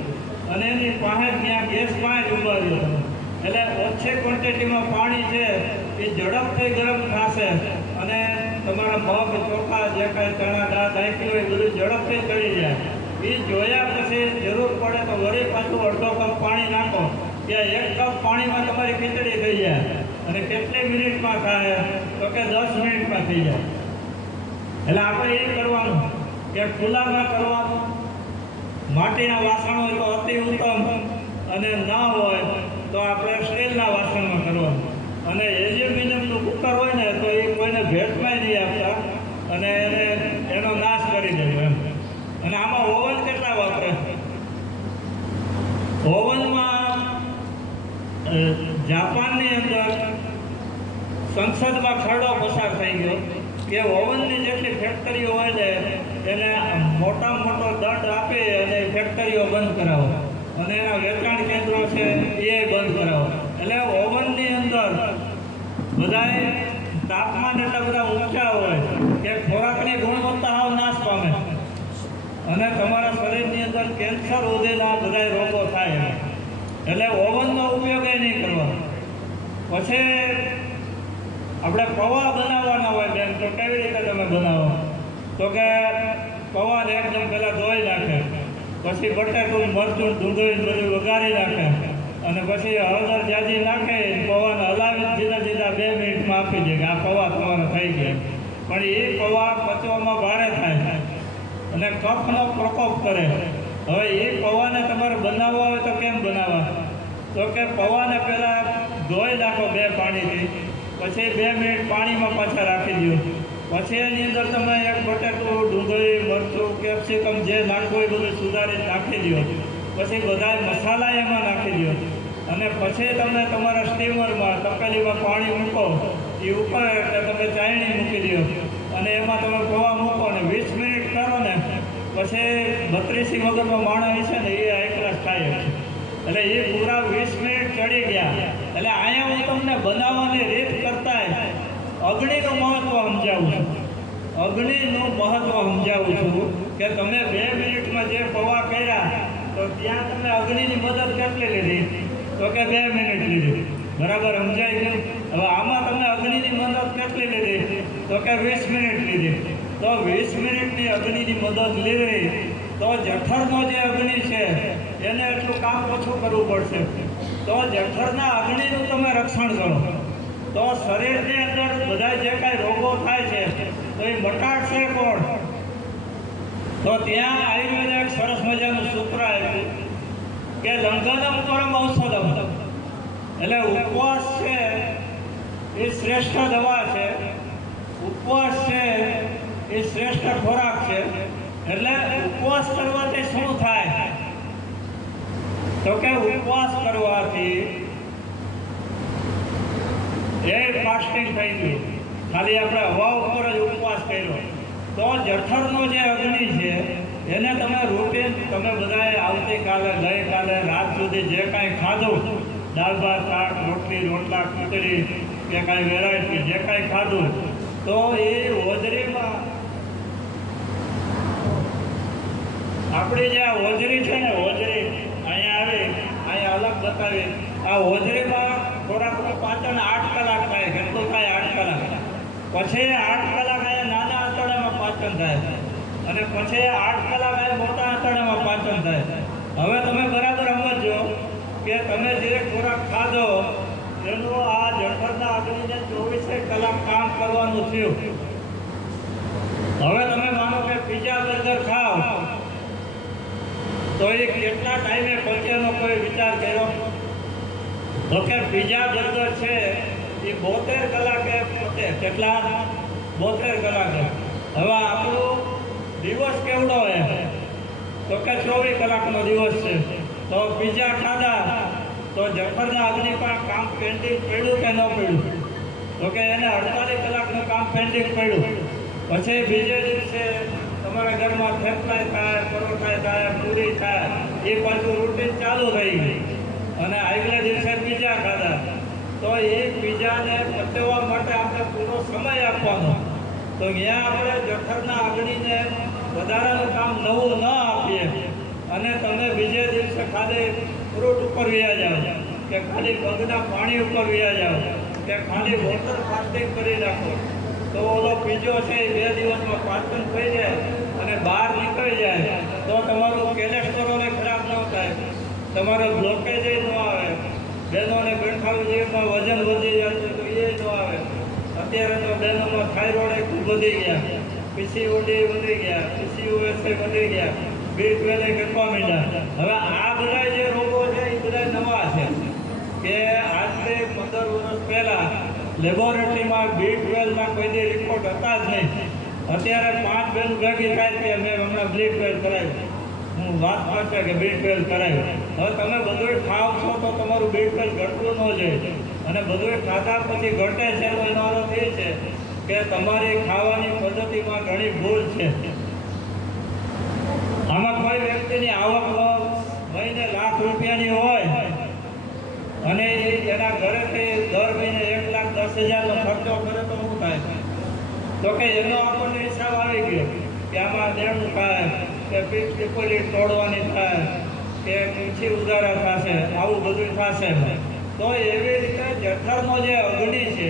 અને એની પાસે ત્યાં ગેસ પાસે જ ઉભા રહ્યો તમે. એટલે ઓછી ક્વોન્ટિટીમાં પાણી છે એ ઝડપથી ગરમ થશે અને તમારા મગ, ચોખા, જે કાંઈ ચણા દાળ નાખી હોય બધું ઝડપથી ચડી જાય. એ એ જોયા પછી જરૂર પડે તો વળી પાછું અડધો કપ પાણી નાખો કે 1 કપ પાણીમાં તમારી ખીચડી થઈ જાય. અને કેટલી મિનિટમાં થાય તો કે 10 મિનિટમાં થઈ જાય. એટલે આપણે એ કરવાનું કે ખુલ્લામાં કરવાનું. માટીના વાસણ હોય તો અતિ ઉત્તમ, અને ના હોય તો આપણે સ્ટીલના વાસણમાં કરવાનું. અને એલ્યુમિનિયમનું કુકર હોય ને તો એ કોઈને ભેટમાં નહીં આપતા, અને એનો નાશ કરી દેવો એમ. અને આમાં ઓવન કેટલા વાપરે? ઓવનમાં જાપાનની અંદર સંસદમાં ખરડો પસાર થઈ ગયો કે ઓવનની જેટલી ફેક્ટરીઓ હોય ને એને મોટામાં મોટો દંડ આપે અને ફેક્ટરીઓ બંધ કરાવો, અને એના વેચાણ કેન્દ્રો છે એ બંધ કરાવો. એટલે ઓવનની અંદર બધાએ તાપમાન એટલા બધા ઊંચા હોય કે ખોરાકની ગુણવત્તા હાવ નાશ પામે, અને તમારા શરીરની અંદર કેન્સર ઉધેલા બધા રોગો થાય. એટલે ઓવનનો ઉપયોગ એ નહીં કરવાનો. પછી આપણે પૌવા બનાવવાના હોય બેન, તો કેવી રીતે તમે બનાવો? તો કે પૌવાને એકદમ પહેલાં ધોઈ નાખે, પછી બટાટું મરચું ડુંગળી બધું વઘારી નાખે, અને પછી હળદર જાજી નાખે, પૌવાને હલાવી સીધા 2 મિનિટમાં આપી દે કે આ પૌવા તમારા થઈ ગયા. પણ એ પૌવા પચવામાં ભારે થાય અને કફનો પ્રકોપ કરે. હવે એ પૌવાને તમારે બનાવવા હોય તો કેમ બનાવવા? તો કે પૌવાને પહેલાં ધોઈ નાખો 2 પાણીથી, પછી 2 મિનિટ પાણીમાં પાછા રાખી દો. પછી એની અંદર તમે એક બટાટું, ડુંગળી, મરચું, કેપ્સિકમ જે નાખવું એ બધું સુધારી નાખી દો. પછી બધા મસાલા એમાં નાખી દો, અને પછી તમે તમારા સ્ટીમરમાં તપેલીમાં પાણી મૂકો. એ ઉપર એટલે તમે ચાયણી મૂકી દો, અને એમાં તમે પૌવા મૂકો ને 20 મિનિટ કરો ને પછી 32 વગરનો માણસ છે ને એ એકલાસ થાય છે. એટલે એ પૂરા 20 મિનિટ ચડી ગયા. એટલે અહીંયા હું તમને બનાવવાની રીત કરતાંય અગ્નિનું મહત્વ સમજાવું છું. અગ્નિનું મહત્વ સમજાવું છું કે તમે 2 મિનિટમાં જે પૌવા કર્યા તો ત્યાં તમે અગ્નિની મદદ કેટલી લીધી? તો કે 2 મિનિટ લીધી. બરાબર સમજાઈ ગયું? હવે આમાં તમે અગ્નિની મદદ કેટલી લીધી? તો કે 20 મિનિટ લીધી. તો 20 મિનિટની અગ્નિની મદદ લીધી તો જઠરનો જે અગ્નિ છે એને એટલું કામ ઓછું કરવું પડશે. તો જઠરના અગ્નિનું તમે રક્ષણ કરો તો શરીરની અંદર બધા જે કાંઈ રોગો થાય છે તો એ મટાડશે કોણ? તો ત્યાં આયુર્વેદ એક સરસ મજાનું સૂત્ર આપ્યું કે લંઘનમ પરમ ઔષધમ. એટલે ઉપવાસ છે એ શ્રેષ્ઠ દવા છે. ઉપવાસ છે એ શ્રેષ્ઠ ખોરાક છે. એટલે ઉપવાસ કરવાથી શું થાય? તો કે ઉપવાસ કરવાથી એ ફાસ્ટિંગ થઈ ગયું. ખાલી આપણે હવા ઉપર જ ઉપવાસ કર્યો તો જઠરનો જે અગ્નિ છે એને તમે રૂટીન તમે બધાએ આવતીકાલે ગઈકાલે રાત સુધી જે કાંઈ ખાધું, દાળ ભાત શાક રોટલી રોટલા ખીચડી કે કાંઈ વેરાયટી જે કાંઈ ખાધું તો એ હોજરીમાં આપણી જે આ હોજરી છે ને, હોજરી અહીંયા આવી અહીંયા અલગ બતાવી. આ હોજરીમાં ખોરાકનું પાચન 8 કલાક થાય. કેટલું થાય? 8 કલાક. પછી 8 કલાક અહીંયા નાના આંતરડામાં પાચન થાય, અને પછી 8 કલાક અહીંયા મોટા આંતરડામાં પાચન થાય. હવે તમે બરાબર સમજો કે તમે જે ખોરાક ખાધો એનું આ જઠરના અગ્નિને 24 કલાક કામ કરવાનું થયું. હવે તમે માનો કે પિઝા બર્ગર ખાઓ તો એ કેટલા ટાઈમે પચેનો કોઈ વિચાર કર્યો? તો કે પિઝા બર્ગર છે એ 72 કલાકે પચે. કેટલા? 72 કલાકે. હવે આપણો દિવસ કેવડો છે? તો કે 24 કલાકનો દિવસ છે. તો પિઝા ખાધા તો જઠરના અગ્નિ પણ કામ પેન્ડિંગ પડ્યું કે ન પડ્યું? તો કે એને 48 કલાકનું કામ પેન્ડિંગ પડ્યું. પછી બીજે દિવસે તમારા ઘરમાં થેપલા થાય, પરોઠા થાય, પૂરી થાય, એ પાછું રૂટીન ચાલુ થઈ ગઈ. અને આગલા દિવસે પિઝા ખાધા તો એ પિઝાને પચવવા માટે આપણે પૂરો સમય આપવાનો. તો ત્યાં આપણે જઠરના અગ્નિને વધારાનું કામ નવું ન આપીએ અને તમે બીજે દિવસે ખાલી ફ્રૂટ ઉપર વ્યા જાઓ કે ખાલી પગના પાણી ઉપર વ્યા જાઓ કે ખાલી વોટર ફાસ્ટિંગ કરી રાખો તો ઓલો પીઝો છે એ 2 દિવસમાં પાચન થઈ જાય અને બહાર નીકળી જાય તો તમારું કોલેસ્ટ્રોલ ખરાબ ન થાય, તમારો બ્લોકેજ ન આવે, બહેનોને 48 વજન વધી જતું તો એ ન આવે. અત્યારે તો બહેનોમાં થાઇરોઇડ ખૂબ વધી ગયા, પીસીઓડી વધી ગયા, પીસીઓએસ વધી ગયા, B12 ઘટવા માંડ્યા. હવે આ બધા જે રોગો છે એ બધા નવા છે કે આજથી 15 વર્ષ પહેલાં લેબોરેટરીમાં B12ના કોઈ દી રિપોર્ટ હતા જ નહીં. અત્યારે 5 બહેન ભેગી થાય કે મેં હમણાં B12 કરાવ્યું, હું વાત કરશે કે B12 કરાવ્યું. હવે તમે બધું ખાવ છો તો તમારું B12 ઘટવું ન જોઈએ, અને બધું ખાધા પછી ઘટે છે તો એનો અર્થ એ છે કે તમારી ખાવાની પદ્ધતિમાં ઘણી ભૂલ છે. આમાં કોઈ વ્યક્તિની આવક મહિને લાખ રૂપિયાની હોય અને એના ઘરેથી દર મહિને 1,10,000નો ખર્ચો કરે તો શું થાય? તો કે એનો આપણને હિસાબ આવી ગયો કે આમાં દેણું થાય, કે ફિક્સ ડિપોઝિટ તોડવાની થાય, કે ઊંચી ઉધારા થશે, આવું બધું થશે. તો એવી રીતે જઠરનો જે અગ્નિ છે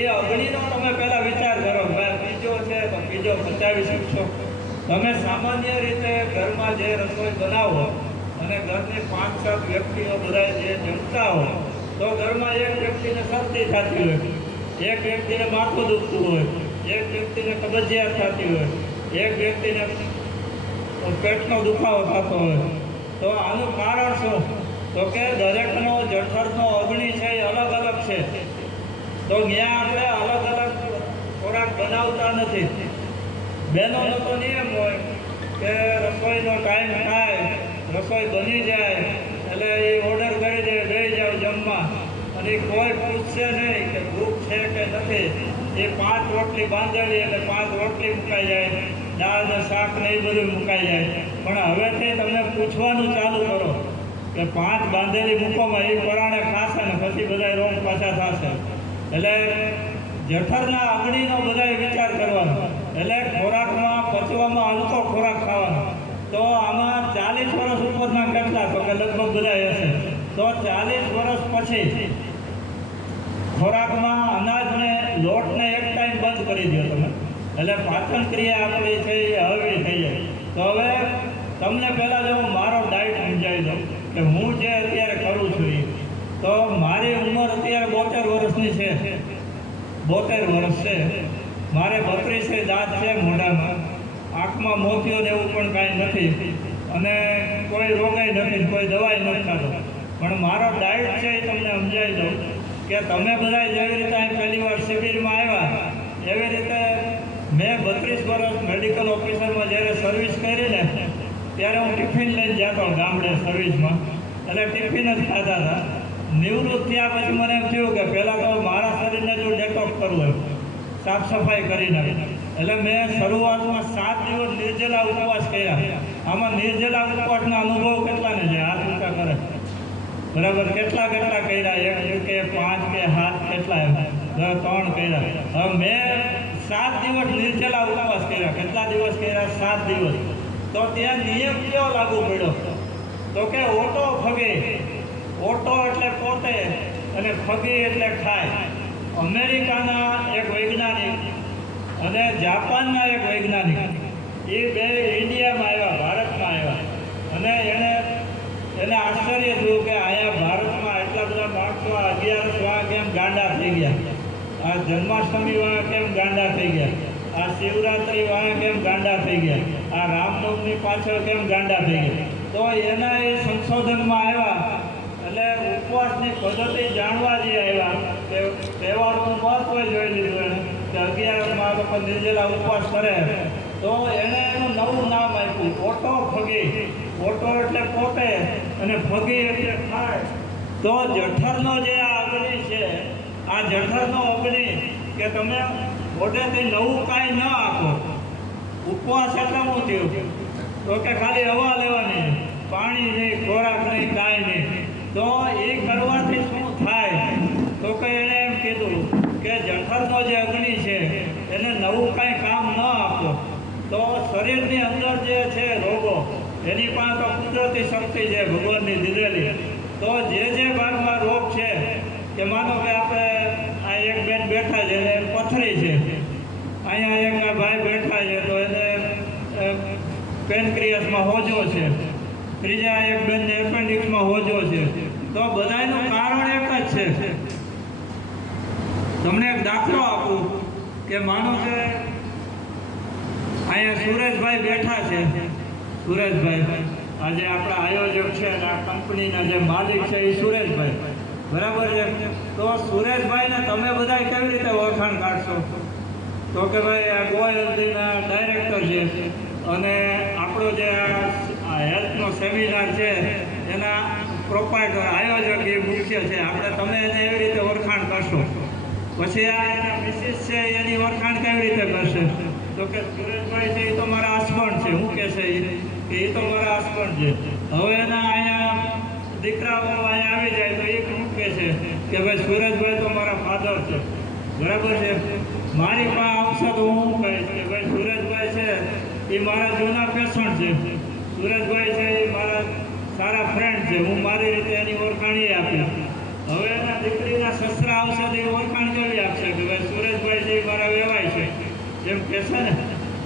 એ અગ્નિનો તમે પહેલાં વિચાર કરો. ભાઈ બીજો છે તો બીજો પચાવી શકશો. તમે સામાન્ય રીતે ઘરમાં જે રસોઈ બનાવો અને ઘરની 5-7 વ્યક્તિઓ બધા જે જમતા હોય તો ઘરમાં એક વ્યક્તિને શરદી થતી હોય, એક વ્યક્તિને માથું દુખતું હોય, એક વ્યક્તિને કબજિયાત થતી હોય, એક વ્યક્તિને પેટનો દુખાવો થતો હોય. તો આનું કારણ શું? તો કે દરેકનો જઠરનો અગ્નિ છે એ અલગ અલગ છે. તો ત્યાં આપણે અલગ અલગ ખોરાક બનાવતા નથી. બહેનોનો તો નિયમ હોય કે રસોઈનો ટાઈમ થાય, રસોઈ બની જાય એટલે એ ઓર્ડર કરી દે, લઈ જાઓ જમવા, અને કોઈ પૂછશે નહીં કે ભૂખ છે કે નથી. એ 5 રોટલી બાંધેલી એટલે 5 રોટલી મુકાઈ જાય, દાળ ને શાક ને એ બધું મુકાઈ જાય. પણ હવેથી તમને પૂછવાનું ચાલુ કરો કે 5 બાંધેલી મૂકોમાં એ પરાણે ખાશે ને પછી બધા રોગ પાછા થશે. એટલે જઠરના અગ્નિનો બધાએ વિચાર કરવાનો. એટલે ખોરાકમાં પચવામાં હલકો ખોરાક ખાવાનો. તો આમાં 40 વર્ષ ઉપરના કેટલા? તો કે લગભગ બધા હશે. તો 40 વર્ષ પછી ખોરાકમાં અનાજને લોટને એક ટાઈમ બંધ કરી દો તમે, એટલે પાચન ક્રિયા આપણી છે એ હળવી થઈ જાય. તો હવે તમને પહેલાં જો હું મારો ડાયટ સમજાવી દઉં કે હું જે અત્યારે કરું છું એ. તો મારી ઉંમર અત્યારે 72 વર્ષની છે, 72 વર્ષ છે. મારે 32 દાંત છે મોઢામાં, આંખમાં મોતિયો ને એવું પણ કાંઈ નથી, અને કોઈ રોગાઈ નથી, કોઈ દવાઈ નથી ખાતો. પણ મારો ડાયટ છે એ તમને સમજાવી દઉં કે તમે બધા જેવી રીતે અહીં પહેલી વાર શિબિરમાં આવ્યા એવી રીતે મેં 32 વર્ષ મેડિકલ ઓફિસરમાં જ્યારે સર્વિસ કરી ને ત્યારે હું ટિફિન લઈને જતો ગામડે સર્વિસમાં, એટલે ટિફિન જ ખાતા હતા. નિવૃત્ત થયા પછી મને એમ થયું કે પહેલાં તો મારા શરીરને જો ડેટોક્સ કરવું હોય, સાફ સફાઈ કરી નાખી. એટલે મેં શરૂઆતમાં 7 દિવસ નિર્જલા ઉપવાસ કર્યા. આમાં નિર્જલા ઉપવાસના અનુભવ કેટલાને છે? હાથ ઊંચા કરે. બરાબર, કેટલા કર્યા? 1 કે 5 કે 7 કેટલા? 3 કર્યા. હવે મેં 7 દિવસ નિર્જલા ઉપવાસ કર્યા. કેટલા દિવસ કર્યા? 7 દિવસ. તો ત્યાં નિયમ કેવો લાગુ પડ્યો? તો કે ઓટો ફગે. ઓટો એટલે પોતે અને ફગી એટલે ખાય. અમેરિકાના એક વૈજ્ઞાનિક અને જાપાનના એક વૈજ્ઞાનિક એ બે ઇન્ડિયામાં આવ્યા, ભારતમાં આવ્યા, અને એને આશ્ચર્ય થયું કે અહીંયા ભારતમાં એટલા બધા માણસો 11 વાળા કેમ ગાંડા થઈ ગયા, આ જન્માષ્ટમી વાળા કેમ ગાંડા થઈ ગયા, આ શિવરાત્રિ વાળા કેમ ગાંડા થઈ ગયા, આ રામનવમી પાછળ કેમ ગાંડા થઈ ગયા. તો એના એ સંશોધનમાં આવ્યા એટલે ઉપવાસની પદ્ધતિ જાણવા જે આવ્યા કે તહેવારનું મહત્વ જોઈ લીધું એને કે 11માં લોકો નિર્જલા ઉપવાસ કરે. તો એણે એનું નવું નામ આપ્યું, ઓટો ફગી. ઓટો એટલે પોતે અને ફગી એટલે ખાય. તો જઠરનો જે આ અગ્નિ છે, આ જઠરનો અગ્નિ કે તમે મોઢેથી નવું કાંઈ ન આપો. ઉપવાસ એટલે શું થયું? તો કે ખાલી હવા લેવાની, પાણી નહીં, ખોરાક નહીં, કાંઈ નહીં. તો એ કરવાથી શું થાય? તો કે એણે એમ કીધું કે જઠરનો જે અગ્નિ છે એને નવું કાંઈ કામ ન આપો તો શરીરની અંદર જે છે રોગો એની પાસે તો કુદરતી શક્તિ છે ભગવાનની દીધેલી. તો જે ભાગમાં રોગ છે કે માનો કે આપણે આ એક બેન બેઠા છે એને પથરી છે, અહીંયા એક ભાઈ બેઠા છે તો એને ત્રીજા એક બેનને એપેન્ડિક્સમાં હોજો છે. તો બધાયનું કારણ એક જ છે. તમને એક દાખલો આપું કે માનો કે અહીંયા સુરેશભાઈ બેઠા છે. સુરેશભાઈ આજે આપણા આયોજક છે અને આ કંપનીના જે માલિક છે એ સુરેશભાઈ, બરાબર છે. તો સુરેશભાઈને તમે બધા કેવી રીતે ઓળખાણ કાઢશો? તો કે ભાઈ આ ગોયલજીના ડાયરેક્ટર છે અને આપણો જે આ હેલ્થનો સેમિનાર છે એના પ્રોપાઇટર આયોજક એ મુખ્ય છે. તમે એને એવી રીતે ઓળખાણ કરશો. પછી આ એના મિસિસ છે એની ઓળખાણ કેવી રીતે કરશે? તો કે સુરેશભાઈ છે એ તો મારા હસબન્ડ છે. શું કહેશે એ તો મારા હસબન્ડ છે. હવે એના અહીંયા દીકરાઓ અહીંયા આવી જાય તો એ શું કહેશે કે ભાઈ સુરેશભાઈ તો મારા ફાધર છે, બરાબર છે. મારી પાસે આવશે તો હું કહીશ કે ભાઈ સુરેશભાઈ છે એ મારા જૂના પેશન્ટ છે, સુરેશભાઈ છે એ મારા સારા ફ્રેન્ડ છે. હું મારી રીતે એની ઓળખાણ એ આપીશ. હવે એના દીકરીના સસરા આવશે તો એ ઓળખાણ કેવી આપશે કે ભાઈ સુરેશભાઈ છે એ મારા વેવાય છે એમ કહેશે ને.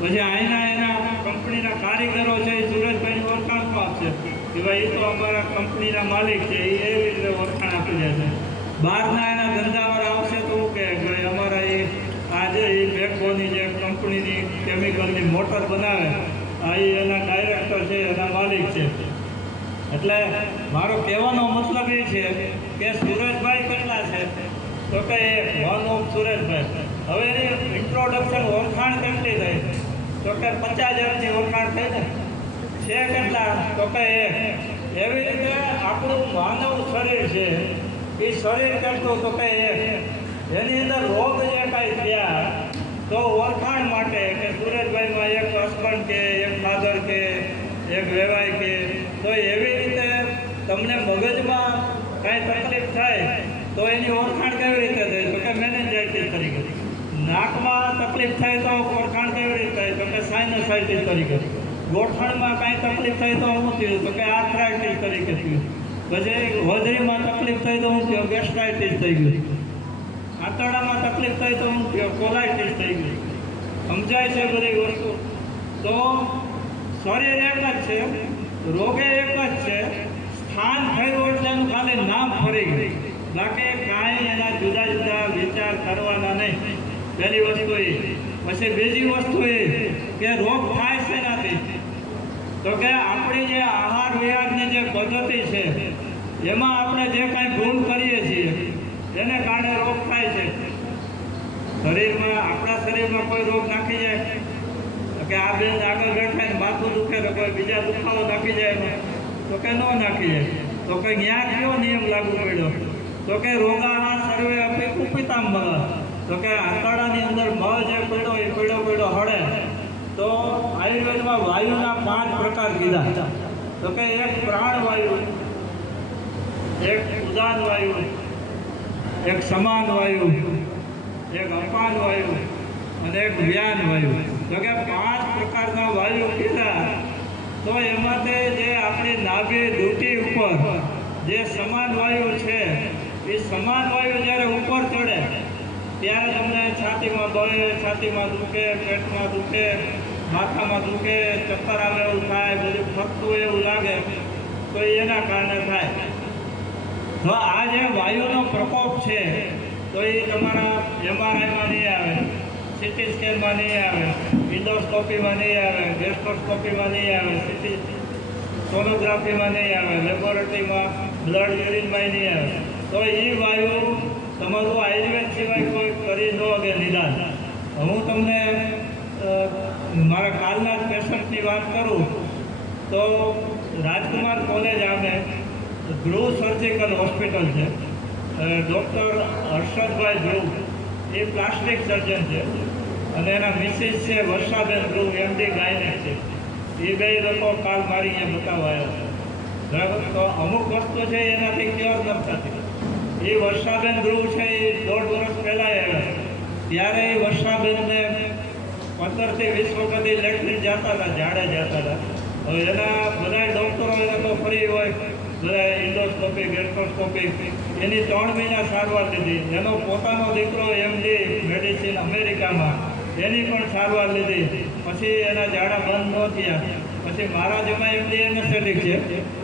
પછી અહીંના એના કંપનીના કારીગરો છે એ સુરેશભાઈની ઓળખાણ પણ આપશે કે ભાઈ એ તો અમારા કંપનીના માલિક છે, એ એવી રીતે ઓળખાણ આપી દેશે. બહારના એના ધંધાવાળા આવશે તો કે ભાઈ અમારા એ આજે એ બેકબોની જે કંપનીની કેમિકલની મોટર બનાવે આ એના ડાયરેક્ટર છે, એના માલિક છે. એટલે મારો કહેવાનો મતલબ એ છે કે સુરેશભાઈ કેટલા છે? તો કે વન ઓફ સુરેશભાઈ. હવે એની ઇન્ટ્રોડક્શન ઓળખાણ કેટલી થઈ? તો કે 50,000ની ઓળખાણ થઈ ને. છે કેટલા? તો કે એવી રીતે આપણું માનવ શરીર છે એ શરીર કેટલું? તો કે એની અંદર રોગ જે કાંઈ થયા તો ઓળખાણ માટે કે સુરેશભાઈમાં એક હસબન્ડ કે એક ફાધર કે એક વેવાય કે, તો એવી રીતે તમને મગજમાં કાંઈ તકલીફ થાય તો એની ઓળખાણ કેવી રીતે થાય? તો કે મેનેજાઇટિસ તરીકે. નાકમાં તકલીફ થાય તો ઓળખાણ કેવી રીતે થાય? તો કે સાઇનસાઇટિસ તરીકે. ગોઠણમાં કાંઈ તકલીફ થાય તો શું થયું? તો કે આર્થરાઇટિસ તરીકે થયું. પછી હોજરીમાં તકલીફ થઈ તો શું થયું? ગેસ્ટ્રાઇટિસ થઈ ગયું. આંતરડામાં તકલીફ થઈ તો શું થયું? કોલાઇટિસ થઈ ગયું. સમજાય છે બધી વસ્તુ? તો શરીર એક જ છે, રોગે એક જ છે, સ્થાન થયું એટલે એનું ખાલી નામ ફરી ગયું. બાકી કાંઈ એના જુદા જુદા વિચાર કરવાના નહીં. પહેલી વસ્તુ એ. પછી બીજી વસ્તુ એ કે રોગ થાય છે નથી? તો કે આપણી જે આહાર વિહારની જે પદ્ધતિ છે એમાં આપણે જે કાંઈ ભૂલ કરીએ છીએ એને કારણે રોગ થાય છે. શરીરમાં આપણા શરીરમાં કોઈ રોગ નાખી જાય કે આ બેન આગળ બેઠા ને માથું દુખે તો કોઈ બીજા દુખાવો નાખી જાય તો કે ન નાખી જાય. તો કે ત્યાં કયો નિયમ લાગુ પડ્યો? તો કે રોગાના સર્વે અપી કુપિતાંબર. તો કે આંતરડાની અંદર મળ જે પડ્યો એ પડ્યો હળે. તો આયુર્વેદમાં વાયુના 5 પ્રકાર કીધા. તો કે એક પ્રાણવાયુ, એક ઉદાન વાયુ, એક સમાન વાયુ, એક અપાન વાયુ અને એક વ્યાન વાયુ. તો કે 5 પ્રકારના વાયુ કીધા. તો એમાંથી જે આપણી નાભી દુટી ઉપર જે સમાન વાયુ છે એ સમાન વાયુ જ્યારે ઉપર ચડે ત્યારે તમને છાતીમાં બળે, છાતીમાં દુખે, પેટમાં દુખે, માથામાં દુખે, ચક્કર આવે એવું થાય, બધું ફરતું એવું લાગે તો એના કારણે થાય. તો આ જે વાયુનો પ્રકોપ છે તો એ તમારા MRIમાં નહીં આવે, CT સ્કેનમાં નહીં આવે, ઇન્ડોસ્કોપીમાં નહીં આવે, ગેસ્ટ્રોસ્કોપીમાં નહીં આવે, CT સોનોગ્રાફીમાં નહીં આવે, લેબોરેટરીમાં બ્લડ યુરિનમાં નહીં આવે. તો એ વાયુ તમારું આયુર્વેદ સિવાય કોઈ કરી ન શકે નિદાન. હું તમને મારા કાલના જ પેશન્ટની વાત કરું તો રાજકુમાર કોલેજ આવે ધ્રુવ સર્જિકલ હોસ્પિટલ છે. ડૉક્ટર હર્ષદભાઈ ધ્રુવ એ પ્લાસ્ટિક સર્જન છે અને એના મિસિસ છે વર્ષાબેન ધ્રુવ MD ગાયનેક છે. એ બે લોકો કાલ મારી અહીંયા બતાવવા આવ્યા છે, બરાબર. તો અમુક વસ્તુ છે એનાથી ક્યોર નથી થતી. એ વર્ષાબેન ધ્રુવ છે એ 1.5 વર્ષ પહેલાં આવ્યા ત્યારે એ વર્ષાબેનને 15થી 20 વખત લેટરીન જતા હતા, ઝાડે જતા હતા. હવે એના બધા ડૉક્ટરો તો ફ્રી હોય, બધા ઇન્ડોસ્કોપી, ગેસ્ટ્રોસ્કોપી એની 3 મહિના સારવાર લીધી. એનો પોતાનો દીકરો MD મેડિસિન અમેરિકામાં એની પણ સારવાર લીધી. પછી એના ઝાડા બંધ ન થયા. પછી મારા જમાઈ એમડી એનેસ્થેટિક છે,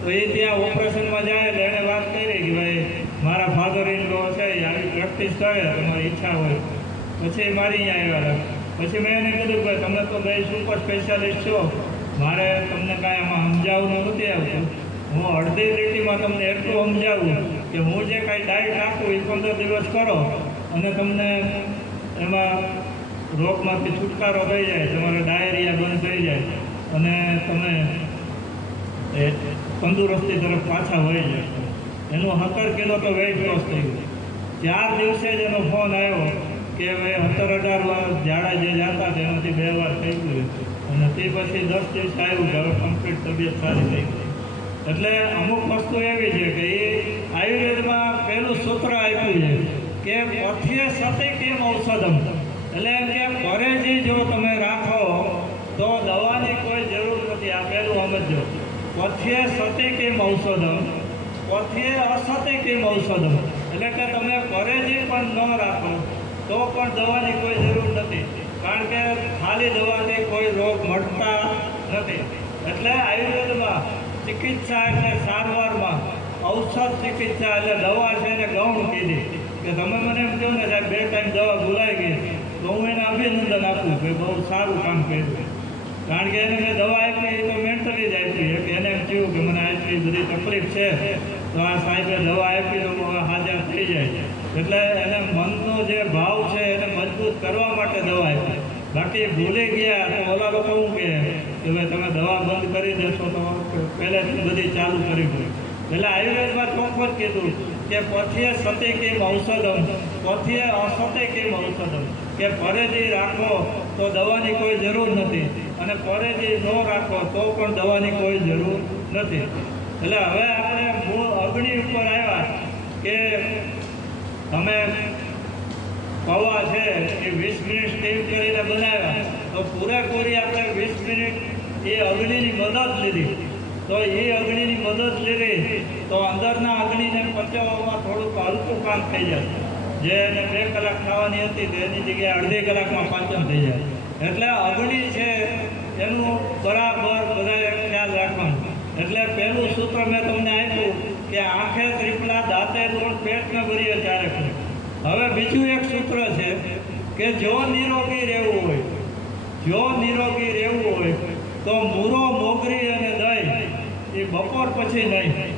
તો એ ત્યાં ઓપરેશનમાં જાય એટલે એણે વાત કરી કે ભાઈ મારા ફાધર ઇન લો છે એ આવી પ્રેક્ટિસ કરે, તમારી ઈચ્છા હોય. પછી મારી અહીંયા આવ્યા. પછી મેં એને કીધું કે તમે તો ભાઈ સુપર સ્પેશિયાલિસ્ટ છો, મારે તમને કાંઈ આમાં સમજાવવાનું નથી આવતું. હું અડધી લીટીમાં તમને એટલું સમજાવું કે હું જે કાંઈ ડાયટ આપું એ 15 દિવસ કરો અને તમને એમાં રોગમાંથી છુટકારો થઈ જાય, તમારો ડાયરિયા બંધ થઈ જાય અને તમે એ તંદુરસ્તી તરફ પાછા વળી જાય. એનું 17 કિલો તો વેઇટ લોસ થઈ ગયું. 4 દિવસે જ એનો ફોન આવ્યો કે ભાઈ 17-18 વાર ઝાડા જે જતા તેનાથી 2 વાર થઈ ગયું, અને તે પછી 10 દિવસ આવ્યું કે હવે કમ્પ્લીટ તબિયત સારી થઈ ગઈ. એટલે અમુક વસ્તુ એવી છે કે એ આયુર્વેદમાં પહેલું સૂત્ર આપ્યું છે કે પથ્ય સતે કેમ ઔષધમ, એટલે એમ કે પરેજી જો તમે રાખો તો દવાની કોઈ જરૂર નથી. આ પહેલું સમજો, પથ્ય સતે કેમ ઔષધમ, પથ્ય અસતે કેમ ઔષધમ, એટલે કે તમે પરેજી પણ ન રાખો તો પણ દવાની કોઈ જરૂર નથી, કારણ કે ખાલી દવાથી કોઈ રોગ મળતા નથી. એટલે આયુર્વેદમાં ચિકિત્સા એટલે સારવારમાં ઔષધ ચિકિત્સા એટલે દવા છે એને ગૌણ કીધી કે તમે મને એમ કહો ને સાહેબ 2 ટાઈમ દવા ભૂલાઈ ગઈ તો હું એને અભિનંદન આપું કે બહુ સારું કામ કર્યું, કારણ કે એને મેં દવા આપી એ તો મેન્ટલી જ આપી કે એને એમ થયું કે મને આટલી બધી તકલીફ છે તો આ સાહેબે દવા આપી તો હાજર થઈ જાય. એટલે એને મનનો જે ભાવ છે એને મજબૂત કરવા માટે દવા આપી. બાકી ભૂલી ગયા તો ઓલા લોકો શું કહે કે ભાઈ તમે દવા બંધ કરી દેશો તો પહેલેથી બધી ચાલુ કરી દો. એટલે આયુર્વેદમાં ચોખ્ખું જ કીધું કે પથ્ય સતે કેમ ઔષધમ, પથ્ય અસતે કેમ ઔષધમ, કે પરેજી રાખો તો દવાની કોઈ જરૂર નથી અને પરેજી ન રાખો તો પણ દવાની કોઈ જરૂર નથી. એટલે હવે આપણે મૂળ અગ્નિ ઉપર આવ્યા કે તમે પૌવા છે એ 20 મિનિટ સ્ટીમ કરીને બનાવ્યા તો પૂરેપૂરી આપણે 20 મિનિટ એ અગ્નિની મદદ લીધી. તો એ અગ્નિની મદદ લીધી તો અંદરના અગ્નિને પચાવવામાં થોડુંક હલકું કામ થઈ જાય. જે એને 2 કલાક ખાવાની હતી તો એની જગ્યાએ અડધી કલાકમાં પાચન થઈ જાય. એટલે અગ્નિ છે એનું બરાબર બધાએ ખ્યાલ રાખવાનું. એટલે પહેલું સૂત્ર મેં તમને આપ્યું કે આંખે ત્રિપલા, દાંતે દોડ, પેટ ન ભરીએ ત્યારે ખરું. હવે બીજું એક સૂત્ર છે કે જો નિરોગી રહેવું હોય તો મૂરો, મોગરી અને દહીં એ બપોર પછી નહીં.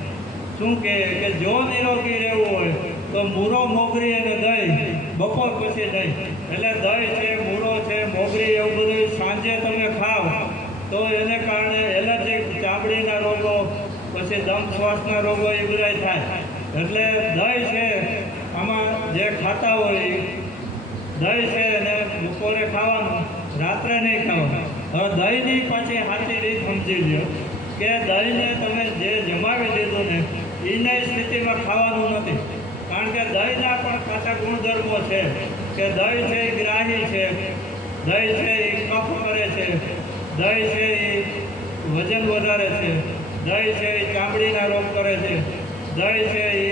શું કે જો નિરોગી રહેવું હોય તો મૂરો, મોગરી અને દહીં બપોર પછી નહીં. એટલે દહીં છે, મૂરો છે, મોગરી એવું બધું સાંજે તમે ખાઓ તો એને કારણે એલર્જી, ચામડીના રોગો, પછી દમ શ્વાસના રોગો એ બધા થાય. એટલે દહીં છે આમાં જે ખાતા હોય દહીં છે એને બપોરે ખાવાનું, રાત્રે નહીં ખાવાનું. હવે દહીંની પાછી સાચી રીત સમજી લો કે દહીંને તમે જે જમાવી દીધું ને એની સ્થિતિમાં ખાવાનું નથી, કારણ કે દહીંના પણ ખાસા ગુણધર્મો છે કે દહીં છે એ ગ્રાહી છે, દહીં છે એ કફ કરે છે, દહીં છે એ વજન વધારે છે, દહીં છે એ ચામડીના રોગ કરે છે, દહીં છે એ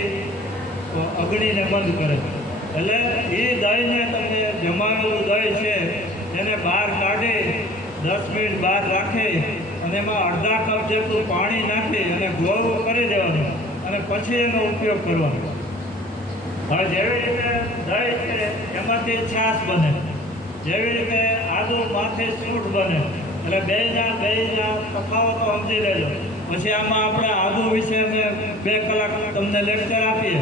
અગ્નિને બંધ કરે છે. એટલે એ દહીંને તમે જમાવેલું દહીં છે એને બહાર કાઢી 10 મિનિટ બહાર રાખી અને એમાં અડધા કપ જેટલું પાણી નાખી અને ગોળું કરી દેવાનું અને પછી એનો ઉપયોગ કરવાનો. હવે જેવી રીતે દહીં છે એમાંથી છાશ બને, જેવી રીતે આદુ માથે સૂંઠ બને. એટલે બેયના તફાવતો સમજી લેજો. પછી આમાં આપણે આદુ વિશે અમે 2 કલાક તમને લેક્ચર આપીએ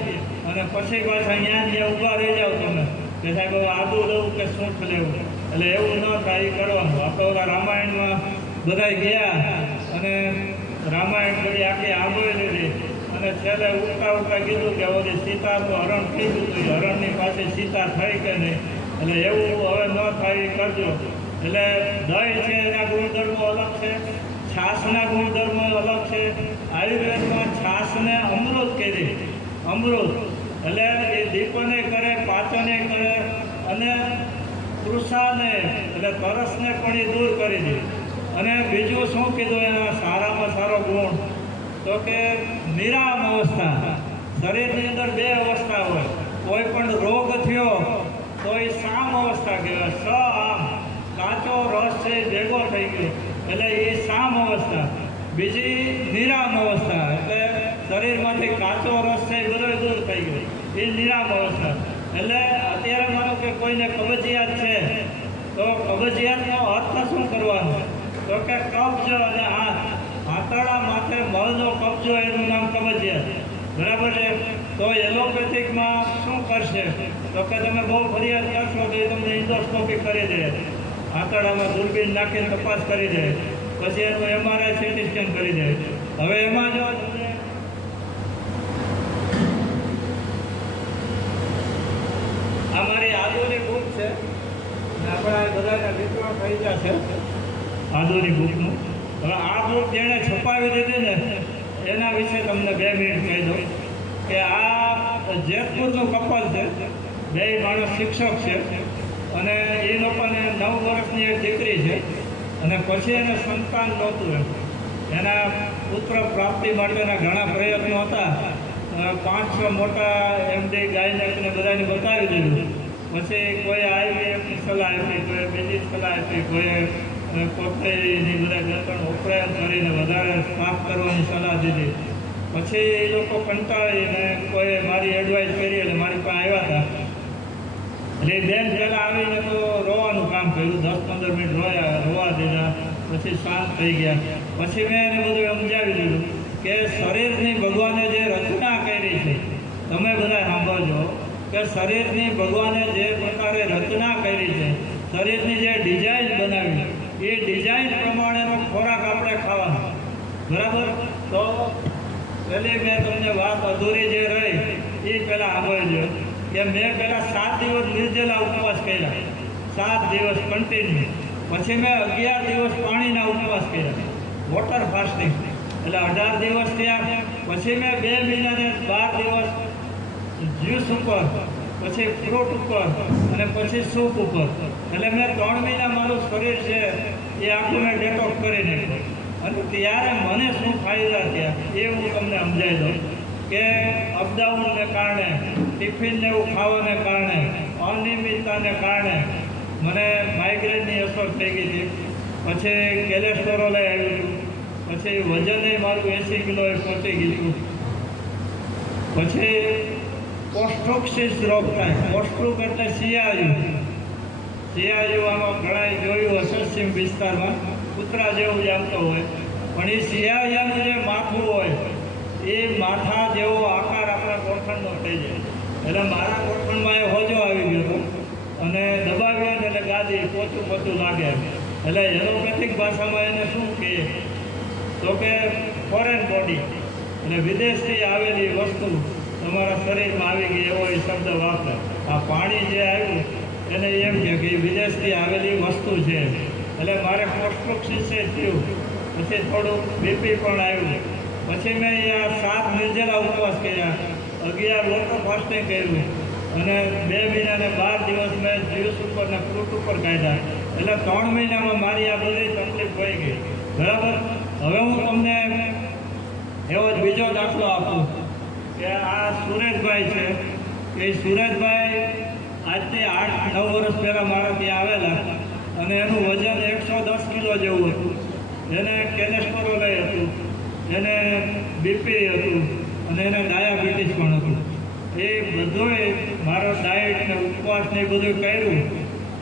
અને પછી પાછા અહીંયા ઊભા રહી જાઓ તમે કે સાહેબ આદુ લેવું કે સૂંઠ લેવું. એટલે એવું ન થાય એ કરવાનું. આપણે ઓલા રામાયણમાં બધા ગયા અને રામાયણ બધી આખી આંબોઈ લીધી અને છેલ્લે ઉઠતા કીધું કે ઓલી સીતા તો હરણ થઈ ગયું હતું, હરણની પાસે સીતા થઈ કે નહીં. એટલે એવું હવે ન થાય એ કરજો. એટલે દહીં છે એના ગુણધર્મો અલગ છે, છાશના ગુણધર્મો અલગ છે. આયુર્વેદમાં છાશને અમૃત કીધી, અમૃત એટલે એ દીપને કરે, પાચને કરે અને તૃષાને એટલે તરસને પણ એ દૂર કરી દે. અને બીજું શું કીધું એના સારામાં સારો ગુણ તો કે નિરામ અવસ્થા. શરીરની અંદર 2 અવસ્થા હોય, કોઈ પણ રોગ થયો તો એ સામ અવસ્થા કહેવાય. આમ કાચો રસ છે ભેગો થઈ ગયો એટલે એ સામ નામ અવસ્થા, બીજી નિરામ અવસ્થા, એટલે શરીરમાંથી કાચો રસ છે એ બધો દૂર થઈ ગયો, એ નિરામ અવસ્થા. એટલે અત્યારે માનો કે કોઈને કબજિયાત છે તો કબજિયાતનો અર્થ શું કરવાનો? તો કે કબજો અને આંતરડા માથે મળનો કબજો, એનું નામ કબજિયાત. બરાબર છે? તો એલોપેથિકમાં શું કરશે? તો કે તમે બહુ ફરિયાદ કરશો તો એ તમને ઇન્ડોસ્કોપી કરી દે, આંતરડામાં દૂરબીન નાખીને તપાસ કરી દે, પછી એનું MRI CT સ્કેન કરી દે. હવે એમાં જો આ મારી આદુની બુક છે, આપણા બધાના વિતરણ થઈ જશે આદુની બુકનું. હવે આ બુક જેણે છપાવી દીધી ને એના વિશે તમને 2 મિનિટ કહી દઉં કે આ જેતપુરનું કપલ છે, 2 માણસ શિક્ષક છે, અને એ લોકોને 9 વર્ષની એક દીકરી છે, અને પછી એને સંતાન નહોતું. એના પુત્ર પ્રાપ્તિ માટેના ઘણા પ્રયત્નો હતા, 5-6 મોટા MD ગાયનેકને બધાને બતાવી દીધું. પછી કોઈ IVFની સલાહ આપી, કોઈ બીજી સલાહ આપી, કોઈ પોતેની બધા 2-3 ઓપરેશન કરીને વધારે સાફ કરવાની સલાહ દીધી. પછી એ લોકો કંટાળીને કોઈ મારી એડવાઇસ કરી એટલે મારી પાસે આવ્યા હતા. એટલે બેન પહેલાં આવીને તો રોવાનું કામ કર્યું, 10-15 મિનિટ રોવા દીધા, પછી શાંત થઈ ગયા. પછી મેં એને બધું સમજાવી દીધું કે શરીરની ભગવાને જે રચના કરી છે, તમે બધા સાંભળજો કે શરીરની ભગવાને જે પ્રકારે રચના કરી છે, શરીરની જે ડિઝાઇન બનાવી, એ ડિઝાઇન પ્રમાણેનો ખોરાક આપણે ખાવાનો. બરાબર? તો પહેલી મેં તમને વાત અધૂરી જે રહી એ પહેલાં સાંભળજો કે મેં પહેલાં 7 દિવસ નિર્જલા ઉપવાસ કર્યા, 7 દિવસ કન્ટિન્યુ. પછી મેં 11 દિવસ પાણીના ઉપવાસ કર્યા, વોટર ફાસ્ટિંગ, એટલે 18 દિવસ થયા. પછી મેં 2 મહિનાને 12 દિવસ જ્યુસ ઉપર, પછી ફ્રૂટ ઉપર, અને પછી સૂપ ઉપર. એટલે મેં 3 મહિના મારું શરીર છે એ આખું મેં ડેટોક્સ કરી નાખ્યું. અને ત્યારે મને શું ફાયદા થયા એ હું તમને સમજાવી દઉં કે અપડાઉનને કારણે, ટિફિનને એવું ખાવાને કારણે, અનિયમિતતાને કારણે મને માઇગ્રેનની અસર થઈ ગઈ હતી. પછી કોલેસ્ટેરોલ આવ્યું હતું, પછી વજન મારું 80 કિલોએ પહોંચી ગયું હતું. પછી પોસ્ટ્રોક્સિસ રોગ થાય. પોસ્ટ્રોક એટલે શિયાળુ. શિયાળુ આમાં ઘણા જોયું હશે સીમ વિસ્તારમાં, કૂતરા જેવું જામતો હોય, પણ એ શિયાળાનું જે માથું હોય એ માથા જેવો આકાર આપણા ગોઠણનો થઈ જાય. એટલે મારા ગોઠણમાં એ હોજો આવી ગયો હતો, અને દબાવ્યો ને એટલે ગાદી પોતું લાગે. એટલે એલોપેથિક ભાષામાં એને શું કહે તો કે ફોરેન બોડી, એટલે વિદેશથી આવેલી વસ્તુ તમારા શરીરમાં આવી ગઈ એવો એ શબ્દ વાપરે. આ પાણી જે આવ્યું એને એમ કહે કે વિદેશથી આવેલી વસ્તુ છે. એટલે મારે પોસ્ટ્રોક્સિસ થયું, પછી થોડું BP પણ આવ્યું. પછી મેં અહીંયા 7 નિર્જલા ઉપવાસ કર્યા, 11 વોટર ફાસ્ટિંગ કર્યું, અને 2 મહિનાને 12 દિવસ મેં જ્યુસ ઉપર ને ફ્રૂટ ઉપર કાઢ્યા. એટલે 3 મહિનામાં મારી આ બધી તકલીફ થઈ ગઈ. બરાબર? હવે હું તમને એવો જ બીજો દાખલો આપું કે આ સુરેશભાઈ છે, એ સુરેશભાઈ આજથી 8-9 વર્ષ પહેલાં મારા ત્યાં આવેલા, અને એનું વજન 110 કિલો જેવું હતું. એને કોલેસ્ટેરોલ હતું, એને BP હતું, અને એને ડાયાબિટીસ પણ હતું. એ બધોય મારો ડાયટ ને ઉપવાસ ને એ બધું કર્યું.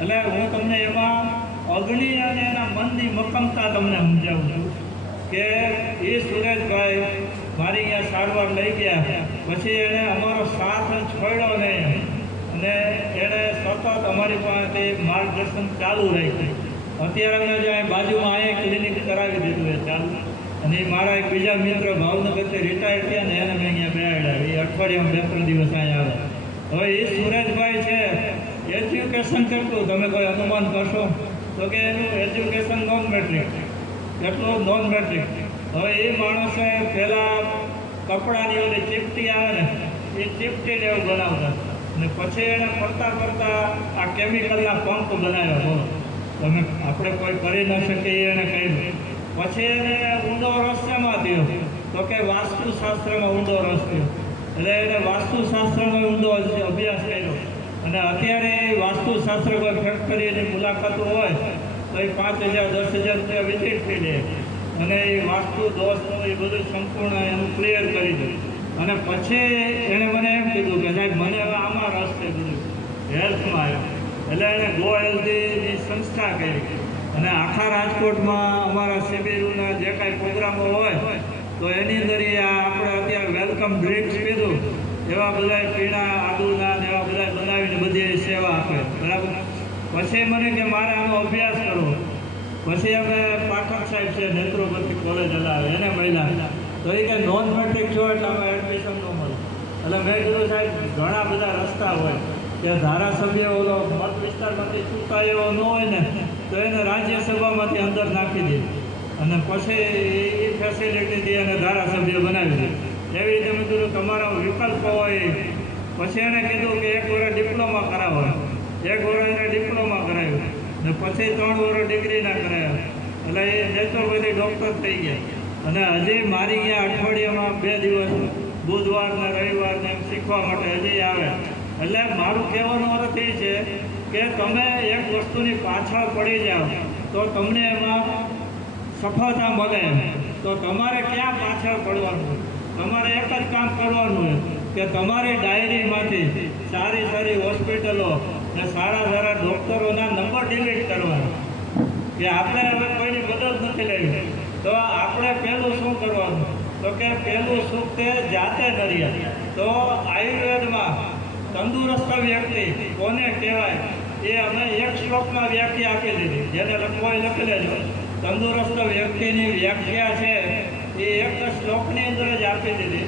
એટલે હું તમને એમાં અગ્નિ અને એના મનની મક્કમતા તમને સમજાવું છું કે એ સુરેશભાઈ મારી અહીંયા સારવાર લઈ ગયા. પછી એણે અમારો સાથ છોડ્યો નહીં, અને એણે સતત અમારી પાસેથી માર્ગદર્શન ચાલુ રાખ્યું. અત્યારે અમે જો અહીં બાજુમાં અહીંયા ક્લિનિક કરાવી દીધું એ ચાલુ. અને એ મારા એક બીજા મિત્ર ભાવનગરથી રિટાયર થયા ને એને મેં અહીંયા બેહાડ્યા. એ અઠવાડિયામાં 2-3 દિવસ અહીંયા આવે. હવે એ સુરેશભાઈ છે, એજ્યુકેશન કેટલું તમે કોઈ અનુમાન કરશો તો કે એનું એજ્યુકેશન નોન મેટ્રિક, એટલું નોન મેટ્રિક. હવે એ માણસે પહેલાં કપડાની ઓલી ચીપટી આવે ને એ ચીપટીને એવું બનાવતા, અને પછી એને ફરતા આ કેમિકલના પંપ બનાવ્યા. બોલો તમે, આપણે કોઈ કરી ન શકીએ એને કહ્યું. પછી એને ઊંડો રસ શેમાં થયો તો કે વાસ્તુશાસ્ત્રમાં ઊંડો રસ થયો. એટલે એને વાસ્તુશાસ્ત્રનો ઊંડો અભ્યાસ કર્યો, અને અત્યારે વાસ્તુશાસ્ત્ર કોઈ ફેક્ટરીની મુલાકાતો હોય તો એ 5,000-10,000 રૂપિયા વિઝિટ થઈ લે. અને એ વાસ્તુ દોષનું એ બધું સંપૂર્ણ એનું ક્લિયર કરી દીધું. અને પછી એણે મને એમ કીધું કે સાહેબ મને હવે આમાં રસ છે બધું હેલ્થમાં આવ્યો. એટલે એણે ગો હેલ્થની સંસ્થા કરી અને આખા રાજકોટમાં અમારા શિબિરોના જે કાંઈ પ્રોગ્રામો હોય તો એની અંદર આપણે અત્યારે વેલકમ ડ્રિંક્સ પીધું એવા બધા પીણા આદુના ને એવા બધા બનાવીને બધી સેવા આપે. બરાબર. પછી મને કે મારે આનો અભ્યાસ કરવો. પછી અમે પાઠક સાહેબ છે નેત્રોપતિ કોલેજ હલાવે એને મળ્યા તો એ કે નોન મેટ્રિક છો એટલે અમે એડમિશન ન મળે. એટલે મેં કીધું સાહેબ ઘણા બધા રસ્તા હોય કે ધારાસભ્ય ઓલો મત વિસ્તારમાંથી ચૂંટાયો ન હોય ને તો એને રાજ્યસભામાંથી અંદર નાખી દે અને પછી એ ફેસિલિટીથી એને ધારાસભ્ય બનાવી દે. એવી રીતે મેં કીધું તમારો વિકલ્પ હોય. પછી એણે કીધું કે 1 વર્ષ ડિપ્લોમા કરાવો. 1 વર્ષ એને ડિપ્લોમા કરાવ્યું ને પછી 3 વર્ષ ડિગ્રીના કરાવ્યા. એટલે એ નેત્રોપતિ ડૉક્ટર થઈ ગયા. અને હજી મારી ગયા અઠવાડિયામાં 2 દિવસ બુધવારને રવિવારને એમ શીખવા માટે હજી આવે. એટલે મારું કહેવાનો અર્થ એ છે કે તમે એક વસ્તુની પાછળ પડી જાઓ તો તમને એમાં સફળતા મળે. તો તમારે ક્યાં પાછળ પડવાનું? તમારે એક જ કામ કરવાનું હોય કે તમારી ડાયરીમાંથી સારી સારી હોસ્પિટલો ને સારા સારા ડૉક્ટરોના નંબર ડિલીટ કરવાના. કે આપણે હવે કોઈની મદદ નથી લેવી. તો આપણે પહેલું શું કરવાનું? તો કે પહેલું સુખ તે જાતે કરીએ. તો આયુર્વેદમાં તંદુરસ્ત વ્યક્તિ કોને કહેવાય એ અમે એક શ્લોકમાં વ્યાખ્યા આપી દીધી. જેને લખવા લખી લેજો. તંદુરસ્ત વ્યક્તિની વ્યાખ્યા છે એ એક શ્લોકની અંદર જ આપી દીધી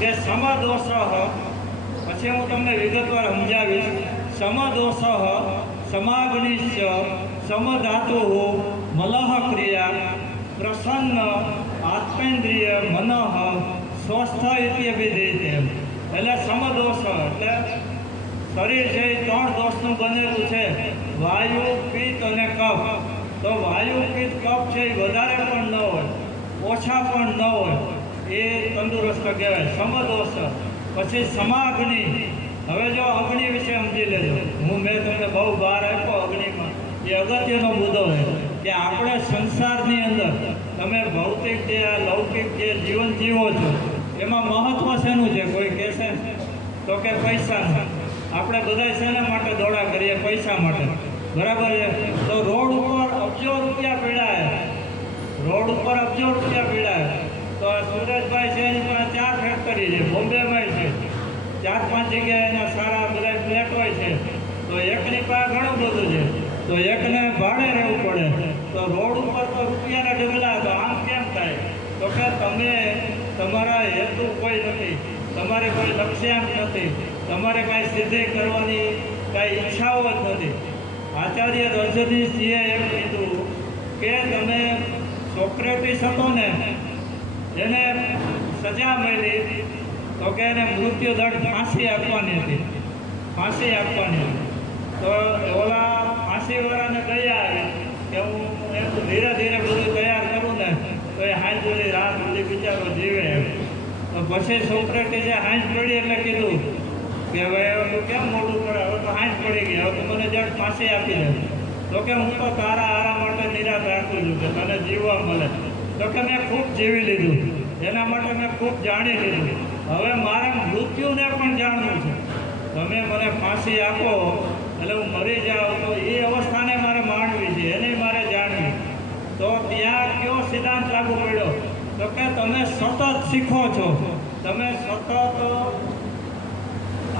કે સમદોષ. પછી હું તમને વિગતવાર સમજાવીશ. સમદોષ સમાગ્નિશ્ચ સમધાતુ મલહ ક્રિયા પ્રસન્ન આત્મેન્દ્રિય મનઃ સ્વસ્થ ઇત્યભિધીયતે. એટલે સમદોષ એટલે શરીર છે એ 3 દોષનું બનેલું છે, વાયુ, પિત્ત અને કફ. તો વાયુ, પિત્ત, કફ છે એ વધારે પણ ન હોય ઓછા પણ ન હોય એ તંદુરસ્ત કહેવાય સમદોષ. પછી સમાગ્નિ. હવે જો અગ્નિ વિશે સમજી લેજો. મેં તમને બહુ બહાર આપ્યો અગ્નિમાં. એ અગત્યનો મુદ્દો છે કે આપણે સંસારની અંદર તમે ભૌતિક જે આ લૌકિક જે જીવન જીવો છો એમાં મહત્વ શેનું છે? કોઈ કહેશે તો કે પૈસાનું. આપણે બધા શેના માટે દોડા કરીએ? પૈસા માટે. બરાબર છે. તો રોડ ઉપર અબજો રૂપિયા પીડાય. રોડ ઉપર અબજો રૂપિયા પીડાય. તો સુરેશભાઈ છે એની પાસે 4 ફેક્ટરી છે, બોમ્બેમાં છે, 4-5 જગ્યાએ એના સારા બધા ફ્લેટ હોય છે. તો એકની પાસે ઘણું બધું છે તો એકને ભાડે રહેવું પડે. તો રોડ ઉપર તો રૂપિયાના ઢગલા. તો આમ કેમ થાય? તો કે તમે તમારા હેતુ કોઈ નથી, તમારે કોઈ લક્ષ્યાંક નથી, તમારે કાંઈ સિદ્ધિ કરવાની કાંઈ ઈચ્છાઓ જ નથી. આચાર્ય રજનીશજીએ એમ કીધું કે તમે સોક્રેટિસ હતો ને એને સજા મળી તો કે એને મૃત્યુદંડ ફાંસી આપવાની હતી. ફાંસી આપવાની હતી. તો ઓલા ફાંસીવાળાને દયા આવી કે હું એમ ધીરે ધીરે બધું તૈયાર કરું ને તો એ હાંજ સુધી રાત સુધી બિચારો જીવે એમ. તો પછી સોક્રેટિસે હાંજ પડી એટલે કીધું કે હવે તું કેમ મોટું પડે? હવે તો હાંજ પડી ગઈ, હવે તો મને જટ ફાંસી આપી દે. તો કે હું તો તારા આરામ માટે નિરાશ રાખું છું કે તને જીવવા મળે. તો કે મેં ખૂબ જીવી લીધું, એના માટે મેં ખૂબ જાણી લીધું, હવે મારે મૃત્યુને પણ જાણવું છે. તમે મને ફાંસી આપો એટલે હું મરી જાઉં તો એ અવસ્થાને મારે માણવી છે, એને મારે જાણવી. તો ત્યાં કયો સિદ્ધાંત લાગુ પડ્યો? તો કે તમે સતત શીખો છો, તમે સતત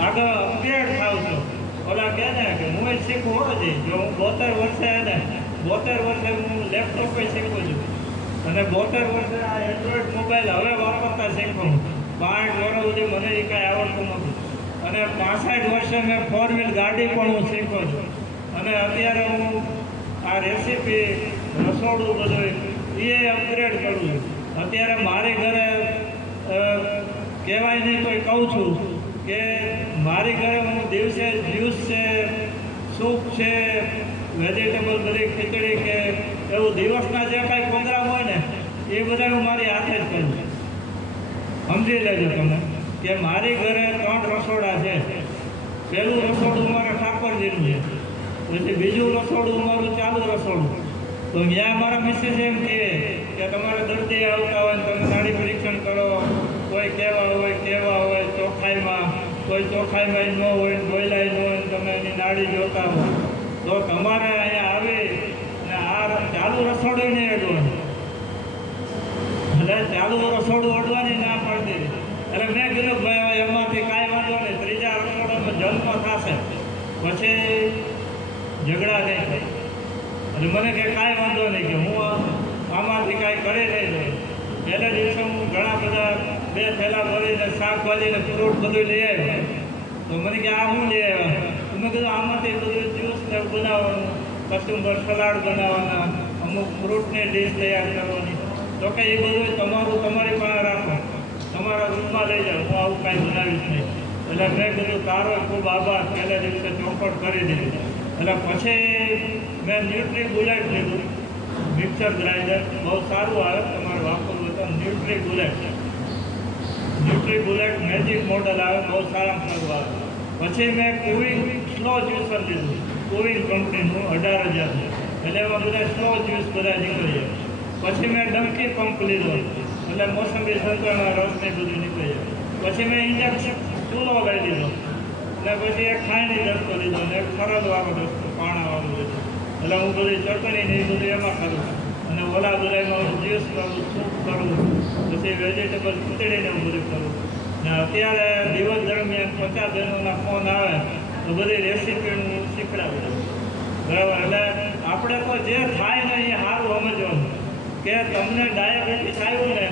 આગળ અપડેટ થાવ છો. ઓલા કહે ને કે હું જ શીખવું હોય છે. જો હું 72 વર્ષે ને 72 વર્ષે હું લેપટોપ શીખું છું અને 72 વર્ષે આ એન્ડ્રોઈડ મોબાઈલ હવે વાપરતા શીખું. 5 વર્ષ સુધી મને એ કાંઈ આવડતું નથી અને 65 વર્ષે મેં 4 વ્હીલ ગાડી પણ હું શીખું છું. અને અત્યારે હું આ રેસીપી રસોડું બધું એ અપગ્રેડ કરું છું. અત્યારે મારી ઘરે કહેવાય નહીં તોય કહું છું કે મારી ઘરે હું દિવસે જ્યુસ છે, સૂપ છે, વેજીટેબલ બધી ખીચડી કે એવું દિવસના જે કાંઈ પ્રોગ્રામ હોય ને એ બધા હું મારી હાથે જ કરું છું. સમજી લેજો તમે કે મારી ઘરે 3 રસોડા છે. પહેલું રસોડું મારા ઠાકોરજીનું છે, પછી બીજું રસોડું મારું ચાલુ રસોડું, તો ત્યાં મારા મિસિસ એમ કહે કે તમારે દર્દી આવતા હોય ને તમે નાડી પરીક્ષણ કરો, કોઈ કેવા હોય ચોખાઈમાં, કોઈ ચોખાઈમાં ન હોય, બોયલાય ન હોય, તમે એની નાડી જોતા હો, તો તમારે અહીંયા આવી ને આ ચાલુ રસોડું નહીં અડવાનું. એટલે ચાલુ રસોડું અડવાની ના પાડી દીધી. એટલે મેં કીધું ભાઈ એમાંથી કાંઈ વાંધો નહીં, ત્રીજા રસોડામાં જન્મ થશે પછી ઝઘડા નહીં થાય. એટલે મને કે કાંઈ વાંધો નહીં, કે હું આમાંથી કાંઈ કરી નહીં દઉં. પહેલા દિવસે હું ઘણા બધા 2 થેલા ભરીને શાકભાજી ને ફ્રૂટ બધું લઈ આવ્યો. તો મને કે આ હું લઈ આવ્યા? તો મેં કીધું આમાંથી બધું જ્યુસ ને બનાવવાનું, કચુંબર સલાડ બનાવવાના, અમુક ફ્રૂટની ડીશ તૈયાર કરવાની. તો કે એ બધું તમારી પાસે રાખો, તમારા રૂમમાં લઈ જાઓ, હું આવું કાંઈ બનાવીશ નહીં. એટલે મેં કીધું તારો ખૂબ આભાર, પહેલા દિવસે ચોખવટ કરી દીધી. એટલે પછી મેં ન્યુટ્રી બુલેટ લીધું, મિક્સર ગ્રાઇન્ડર બહુ સારું આવે, તમારે વાપરવું તો ન્યુટ્રી બુલેટ મેજિક મોડલ આવે, બહુ સારામાં સારું આવે. પછી મેં કુવિંગ સ્લો જ્યુસર લીધું, કુવિંગ કંપનીનું 18,000, એટલે એમાં બધા સ્લો જ્યુસ બધા નીકળી જાય. પછી મેં ડંકી પંપ લીધો, એટલે મોસંબી સંતરાના રસને બધું નીકળી જાય. પછી મેં ઇન્ડક્શન ચૂલો લઈ લીધો, એટલે પછી એક ખાંડની દસ્તો લીધો અને એક ખરદવાળો દસ્તો પાણાવાળો લીધો. એટલે હું બધી ચટણી ને એ બધું એમાં કરું, અને ઓલા બધામાં જ્યુસ કરું, સૂપ કરું, પછી વેજીટેબલ ખીચડીને હું બધું કરું. ને અત્યારે દિવસ દરમિયાન 50 બહેનોના ફોન આવે તો બધી રેસીપી હું શીખડાવું છું. બરાબર? એટલે આપણે તો જે થાય ને એ સારું સમજવાનું, કે તમને ડાયાબિટીસ આવ્યું ને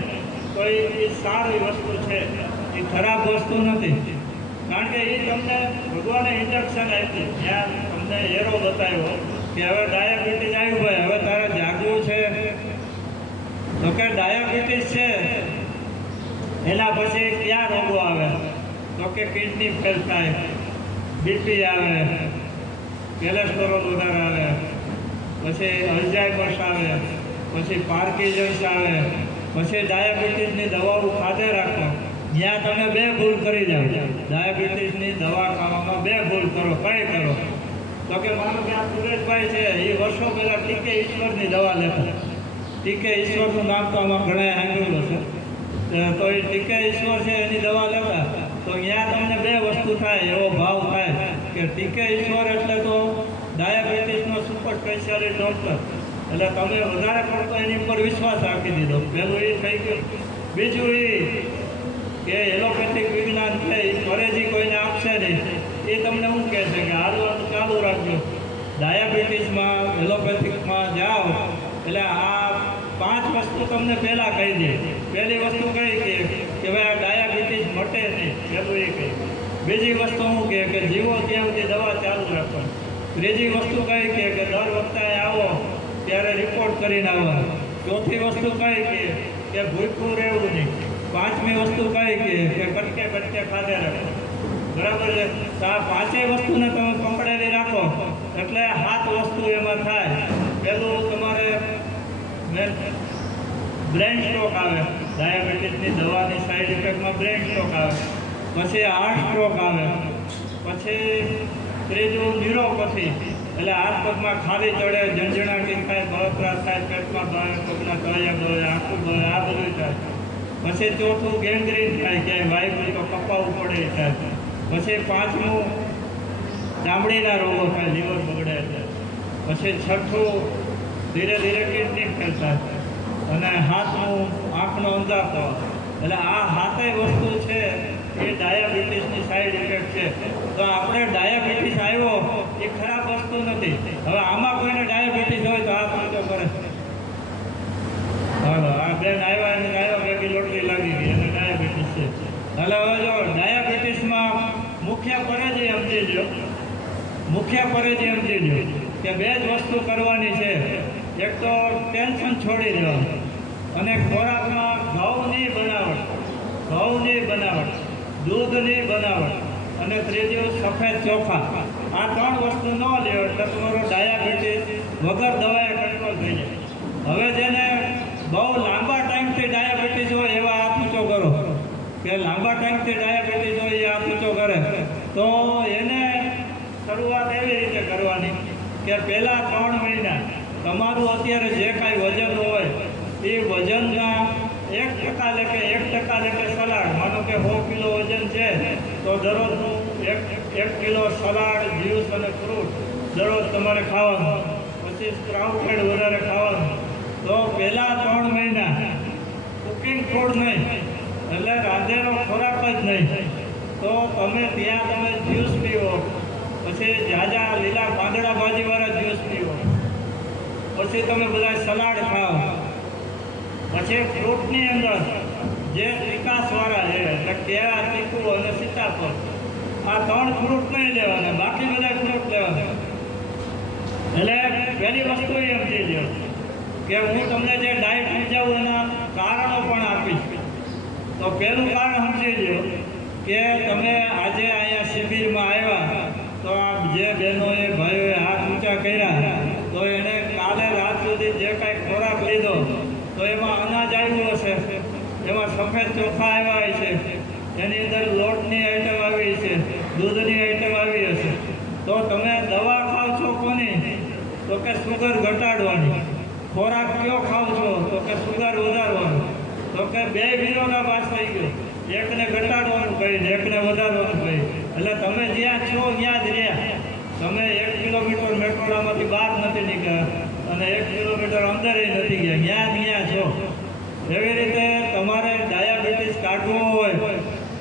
તો એ સારી વસ્તુ છે, એ ખરાબ વસ્તુ નથી. કારણ કે એ તમને ભગવાને ઇન્જેક્શન આપ્યું, જ્યાં તમને એરો બતાવ્યો કે હવે ડાયાબિટીસ આવ્યું ભાઈ, હવે તારે જાગવું છે. તો કે ડાયાબિટીસ છે એના પછી ક્યાં રોગો આવે? તો કે કિડની ફેલ થાય, બીપી આવે, કોલેસ્ટ્રોલ વધારે આવે, પછી અલ્ઝાઇમર્સ આવે, પછી પાર્કિન્સન્સ આવે, પછી ડાયાબિટીસની દવાઓ ખાધે રાખો. જ્યાં તમે 2 ભૂલ કરી જાઓ, ડાયાબિટીસની દવા ખાવામાં 2 ભૂલ કરો. કઈ કરો? તો કે માનો કે આ સુરેશભાઈ છે, એ વર્ષો પહેલાં ટીકે ઈશ્વરની દવા લેતા. ટીકે ઈશ્વરનું નામ તો આમાં ઘણા સાંભળ્યું છે. તો એ ટીકે ઈશ્વર છે એની દવા લેતા, તો ત્યાં તમને 2 વસ્તુ થાય, એવો ભાવ થાય કે ટીકે ઈશ્વર એટલે તો ડાયાબિટીસનો સુપર સ્પેશિયાલિસ્ટ ડૉક્ટર. એટલે તમે વધારે પડતો એની ઉપર વિશ્વાસ રાખી દીધો. પહેલું એ થઈ ગયું. બીજું એ કે એલોપેથિક વિજ્ઞાન છે એ ફરેજી કોઈને આપશે નહીં. એ તમને શું કહે છે કે હાલવાનું ચાલુ રાખજો. ડાયાબિટીસમાં એલોપેથિકમાં જાઓ એટલે આ 5 વસ્તુ તમને પહેલાં કહી દે. પહેલી વસ્તુ કઈ કે ભાઈ આ ડાયાબિટીસ મટે નહીં, પહેલું એ કહી. બીજી વસ્તુ શું કે જીવો ત્યાં સુધી દવા ચાલુ રાખવાની. ત્રીજી વસ્તુ કઈ કે દર વખતે આવો ત્યારે રિપોર્ટ કરીને આવવાનું. ચોથી વસ્તુ કઈ કે ભૂખ્યું રહેવું નહીં. 5મી વસ્તુ કઈ કે કટકે ખાધે રાખો. બરાબર છે? તો આ 5 વસ્તુને તમે પકડેલી રાખો એટલે 7 વસ્તુ એમાં થાય. પહેલું તમારે બ્રેન સ્ટ્રોક આવે, ડાયાબિટીસની દવાની સાઈડ ઇફેક્ટમાં બ્રેન સ્ટ્રોક આવે. પછી હાર્ટ સ્ટ્રોક આવે. પછી ત્રીજું ન્યુરોપેથી, એટલે હાથ પગમાં ખાલી ચડે, ઝંઝણાટી થાય, બળતરાસ થાય, પેટમાં બળે, પગના તળિયા બળે, આંખું બળે, આ બધું થાય. પછી ચોથું ગેંગ્રીન થાય, ક્યાંય વાયુ તો કપાવવું પડે થાય. પછી 5મું ચામડીના રોગો થાય, લીવર બગડે થાય. પછી 6થું ધીરે ધીરે કિડની ફેલ થાય. અને 7મું આંખનો અંધાપો. એટલે આ 7 વસ્તુ છે એ ડાયાબિટીસની સાઈડ ઇફેક્ટ છે. તો આપણે ડાયાબિટીસ આવ્યો એ ખરાબ વસ્તુ નથી. હવે આમાં કોઈને ડાયાબિટીસ હોય તો આ પાંચો કરે. હાલો, આ બેન આવ્યા ભેગી લોટરી લાગી ગઈ અને ડાયાબિટીસ છે. એટલે હવે જો ડાયાબિટીસમાં મુખ્ય પરેજી સમજી લો કે 2 જ વસ્તુ કરવાની છે. એક તો ટેન્શન છોડી દેવાનું, અને ખોરાકમાં ઘઉંની બનાવટ, દૂધની બનાવટ, અને ત્રીજું સફેદ ચોખા. આ 3 વસ્તુ ન લ્યો એટલે તમારો ડાયાબિટીસ વગર દવાએ કંટ્રોલ થઈ જાય. હવે જેને બહુ લાંબા ટાઈમથી ડાયાબિટીસ હોય એવા હાથ ઊંચો કરો, કે લાંબા ટાઈમથી ડાયાબિટીસ હોય એ હાથ ઊંચો કરે. તો એને શરૂઆત એવી રીતે કરવાની કે પહેલાં 3 મહિના તમારું અત્યારે જે કાંઈ વજન હોય એ વજનના 1% લેખે 1% લેખે સલાડ, માનો કે 100 કિલો વજન છે તો દરરોજનું 1 કિલો સલાડ, જ્યુસ અને ફ્રૂટ દરરોજ તમારે ખાવાનું. પછી સ્પ્રાઉટેડ વધારે ખાવાનું. તો પહેલાં 3 મહિના કુકિંગ ફૂડ નહીં, એટલે રાંધેલો ખોરાક જ નહીં. તો તમે જ્યુસ પીવો, પછી ઝાઝા લીલા પાંદડા ભાજીવાળા જ્યુસ પીવો, પછી તમે બધા સલાડ ખાઓ, પછી ફ્રૂટની અંદર જે વિકાસવાળા છે એટલે કેળા, ચીકુ અને સીતાફળ, આ 3 ફ્રૂટ નહીં લેવાના, બાકી બધા ફ્રૂટ લેવાના. એટલે પહેલી વસ્તુ એ સમજી લો કે હું તમને જે ડાયટ સમજાવું એના કારણો પણ આપીશ. તો પહેલું કારણ સમજી લો કે તમે આજે અહીંયા શિબિરમાં આવ્યા તો આ જે બહેનોએ ભાઈઓએ હાથ ઊંચા કર્યા તો એણે કાલે રાત સુધી જે કાંઈ ખોરાક લીધો તો એમાં અનાજ આવ્યું હશે, એમાં સફેદ ચોખા આવ્યા છે, એની અંદર લોટની આઈટમ આવી છે, દૂધની આઈટમ આવી હશે. તો તમે દવા ખાવ છો કોની? તો કે સુગર ઘટાડવાની. ખોરાક કયો ખાવ છો? તો કે સુગર વધારવાનું. તો કે 2 વિરોધાભાસ થઈ ગયો, એકને ઘટાડવાનું કહીને એકને વધારવાનું કહી. એટલે તમે જ્યાં છો ત્યાં જ રહ્યા. તમે 1 કિલોમીટર મેટ્રોડામાંથી બહાર નથી નીકળ્યા અને 1 કિલોમીટર અંદર નથી ગયા, ત્યાં છો. એવી રીતે તમારે ડાયાબિટીસ કાઢવો હોય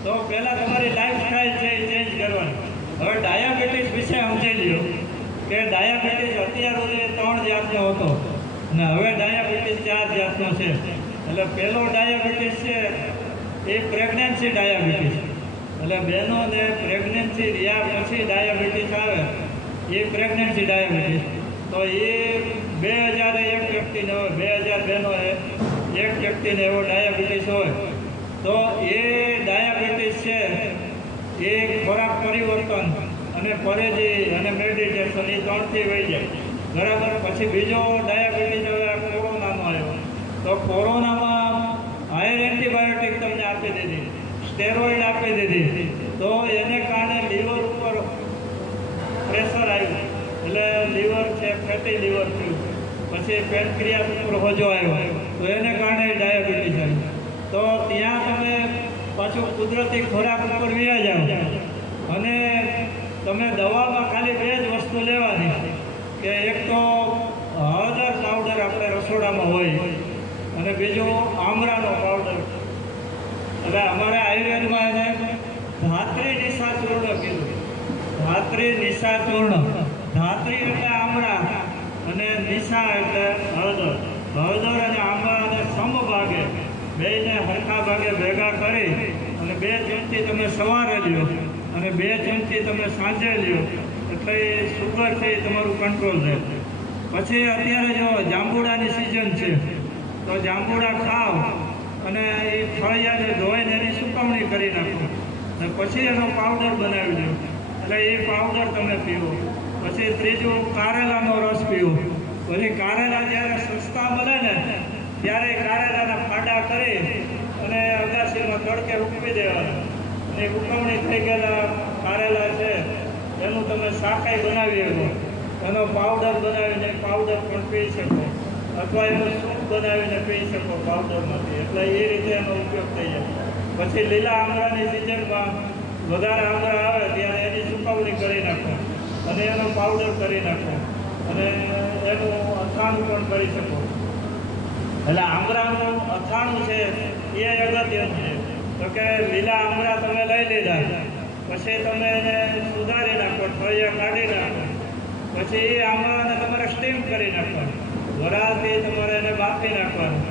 તો પહેલાં તમારી લાઈફસ્ટાઈલ છે એ ચેન્જ કરવાની. હવે ડાયાબિટીસ વિશે સમજી લો કે ડાયાબિટીસ અત્યાર સુધી 3 જાતનો હતો ને હવે ડાયાબિટીસ 4 જાતનો છે. એટલે પહેલો ડાયાબિટીસ છે એ પ્રેગ્નન્સી ડાયાબિટીસ. એટલે બહેનોને પ્રેગ્નન્સી રહ્યા પછી ડાયાબિટીસ આવે એ પ્રેગ્નન્સી ડાયાબિટીસ. તો એ 2001 વ્યક્તિને હોય, 2000 બહેનોએ 1 વ્યક્તિને એવો ડાયાબિટીસ હોય તો એ ડાયાબિટીસ છે એ ખોરાક પરિવર્તન અને પરેજી અને મેડિટેશન એ 3થી વહી જાય. બરાબર. પછી બીજો ડાયાબિટીસ હવે કોરોનામાં આવ્યો. તો કોરોનામાં હાયર એન્ટીબાયોટિક તમને આપી દીધી, સ્ટેરોઇડ આપી દીધી. તો એને કારણે લીવર ઉપર પ્રેશર આવ્યું, એટલે લીવર છે ફેટી લીવર થયું. પછી પેનક્રિયાસ ઉપર હોજો આવ્યો તો એને કારણે ડાયાબિટીસ આવ્યું. તો ત્યાં તમે પાછું કુદરતી ખોરાક ઉપર વ્યા જાઓ અને તમે દવામાં ખાલી 2 જ વસ્તુ લેવાની કે એક તો હળદર પાવડર આપણે રસોડામાં હોય અને બીજો આમળાનો પાવડર. એટલે અમારે આયુર્વેદમાં એને ધાત્રી નિશા ચૂર્ણ કીધું. ધાત્રી નિશા ચૂર્ણ. ધાત્રી એટલે આમળા અને નિશા એટલે હળદર. હળદર અને આમળાને સમભાગે બેને હરખા ભાગે ભેગા કરી અને 2 ચમચી તમે સવારે લ્યો અને 2 ચમચી તમે સાંજે લ્યો, એટલે એ સુગરથી તમારું કંટ્રોલ રહે. પછી અત્યારે જો જાંબુડાની સિઝન છે તો જાંબુડા ખાઓ અને એ ફળિયાને ધોઈને એની સુકવણી કરી નાખો અને પછી એનો પાવડર બનાવી દો, એટલે એ પાવડર તમે પીવો. પછી ત્રીજું કારેલાનો રસ પીવો. પછી કારેલા જ્યારે સસ્તા મળે ને ત્યારે કારેલાના ફાડા કરી અને અગાસીમાં તડકે ઉકવી દેવાના. અને ઉકવણી થઈ ગયેલા કારેલા છે એનું તમે શાકાઈ બનાવી શકો, એનો પાવડર બનાવીને પાવડર પણ પી શકો, અથવા એનો સૂપ બનાવીને પી શકો પાવડરમાંથી. એટલે એ રીતે એનો ઉપયોગ થઈ જાય. પછી લીલા આમળાની સિઝનમાં વધારે આમળા આવે ત્યારે એની સુકવણી કરી નાખો અને એનો પાવડર કરી નાખો અને એનું અથાણું પણ કરી શકો. એટલે આમળાનું અથાણું છે એ અગત્યનું છે. તો કે લીલા આમળા તમે લઈ લીધા, પછી તમે એને સુધારી નાખો, ફળિયા કાઢી નાખો, પછી એ આમળાને તમારે સ્ટીમ કરી નાખવાનું, વરાળથી તમારે એને બાફી નાખવાનું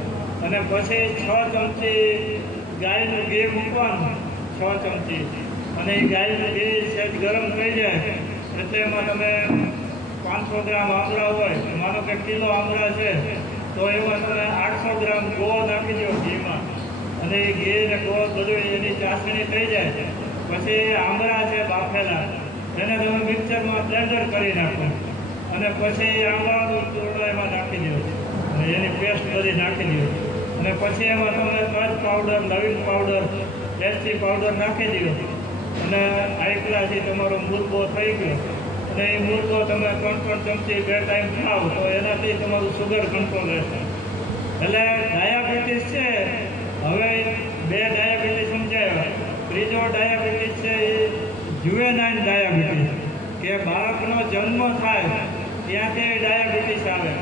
અને પછી 6 ચમચી ગાયનું ઘી મૂકવાનું, 6 ચમચી. અને એ ગાયનું ઘી સહેજ ગરમ થઈ જાય એટલે એમાં તમે 500 ગ્રામ આમળા હોય, માનો કે કિલો આમળા છે તો એમાં તમે 800 ગ્રામ ગોળ નાખી દો ઘીમાં અને એ ઘી ને ગોળ બધું એની ચાસણી થઈ જાય. પછી આમળા છે બાફેલા એને તમે મિક્સરમાં બ્લેન્ડર કરી નાખો અને પછી આમળાનું ચૂર્ણ એમાં નાખી દો અને એની પેસ્ટ બધી નાખી દો અને પછી એમાં તમે તજ પાવડર, લવિંગ પાવડર, એલચી પાવડર નાખી દો અને આઈકલાથી તમારો મુરબો થઈ ગયો અને એ મૂળકો તમે 3 ચમચી 2 ટાઈમ ખાઓ તો એનાથી તમારું શુગર કંટ્રોલ રહેશે. એટલે ડાયાબિટીસ છે, હવે 2 ડાયાબિટીસ સમજાયા. ત્રીજો ડાયાબિટીસ છે એ જુવેનાઇલ ડાયાબિટીસ, કે બાળકનો જન્મ થાય ત્યાંથી ડાયાબિટીસ આવે.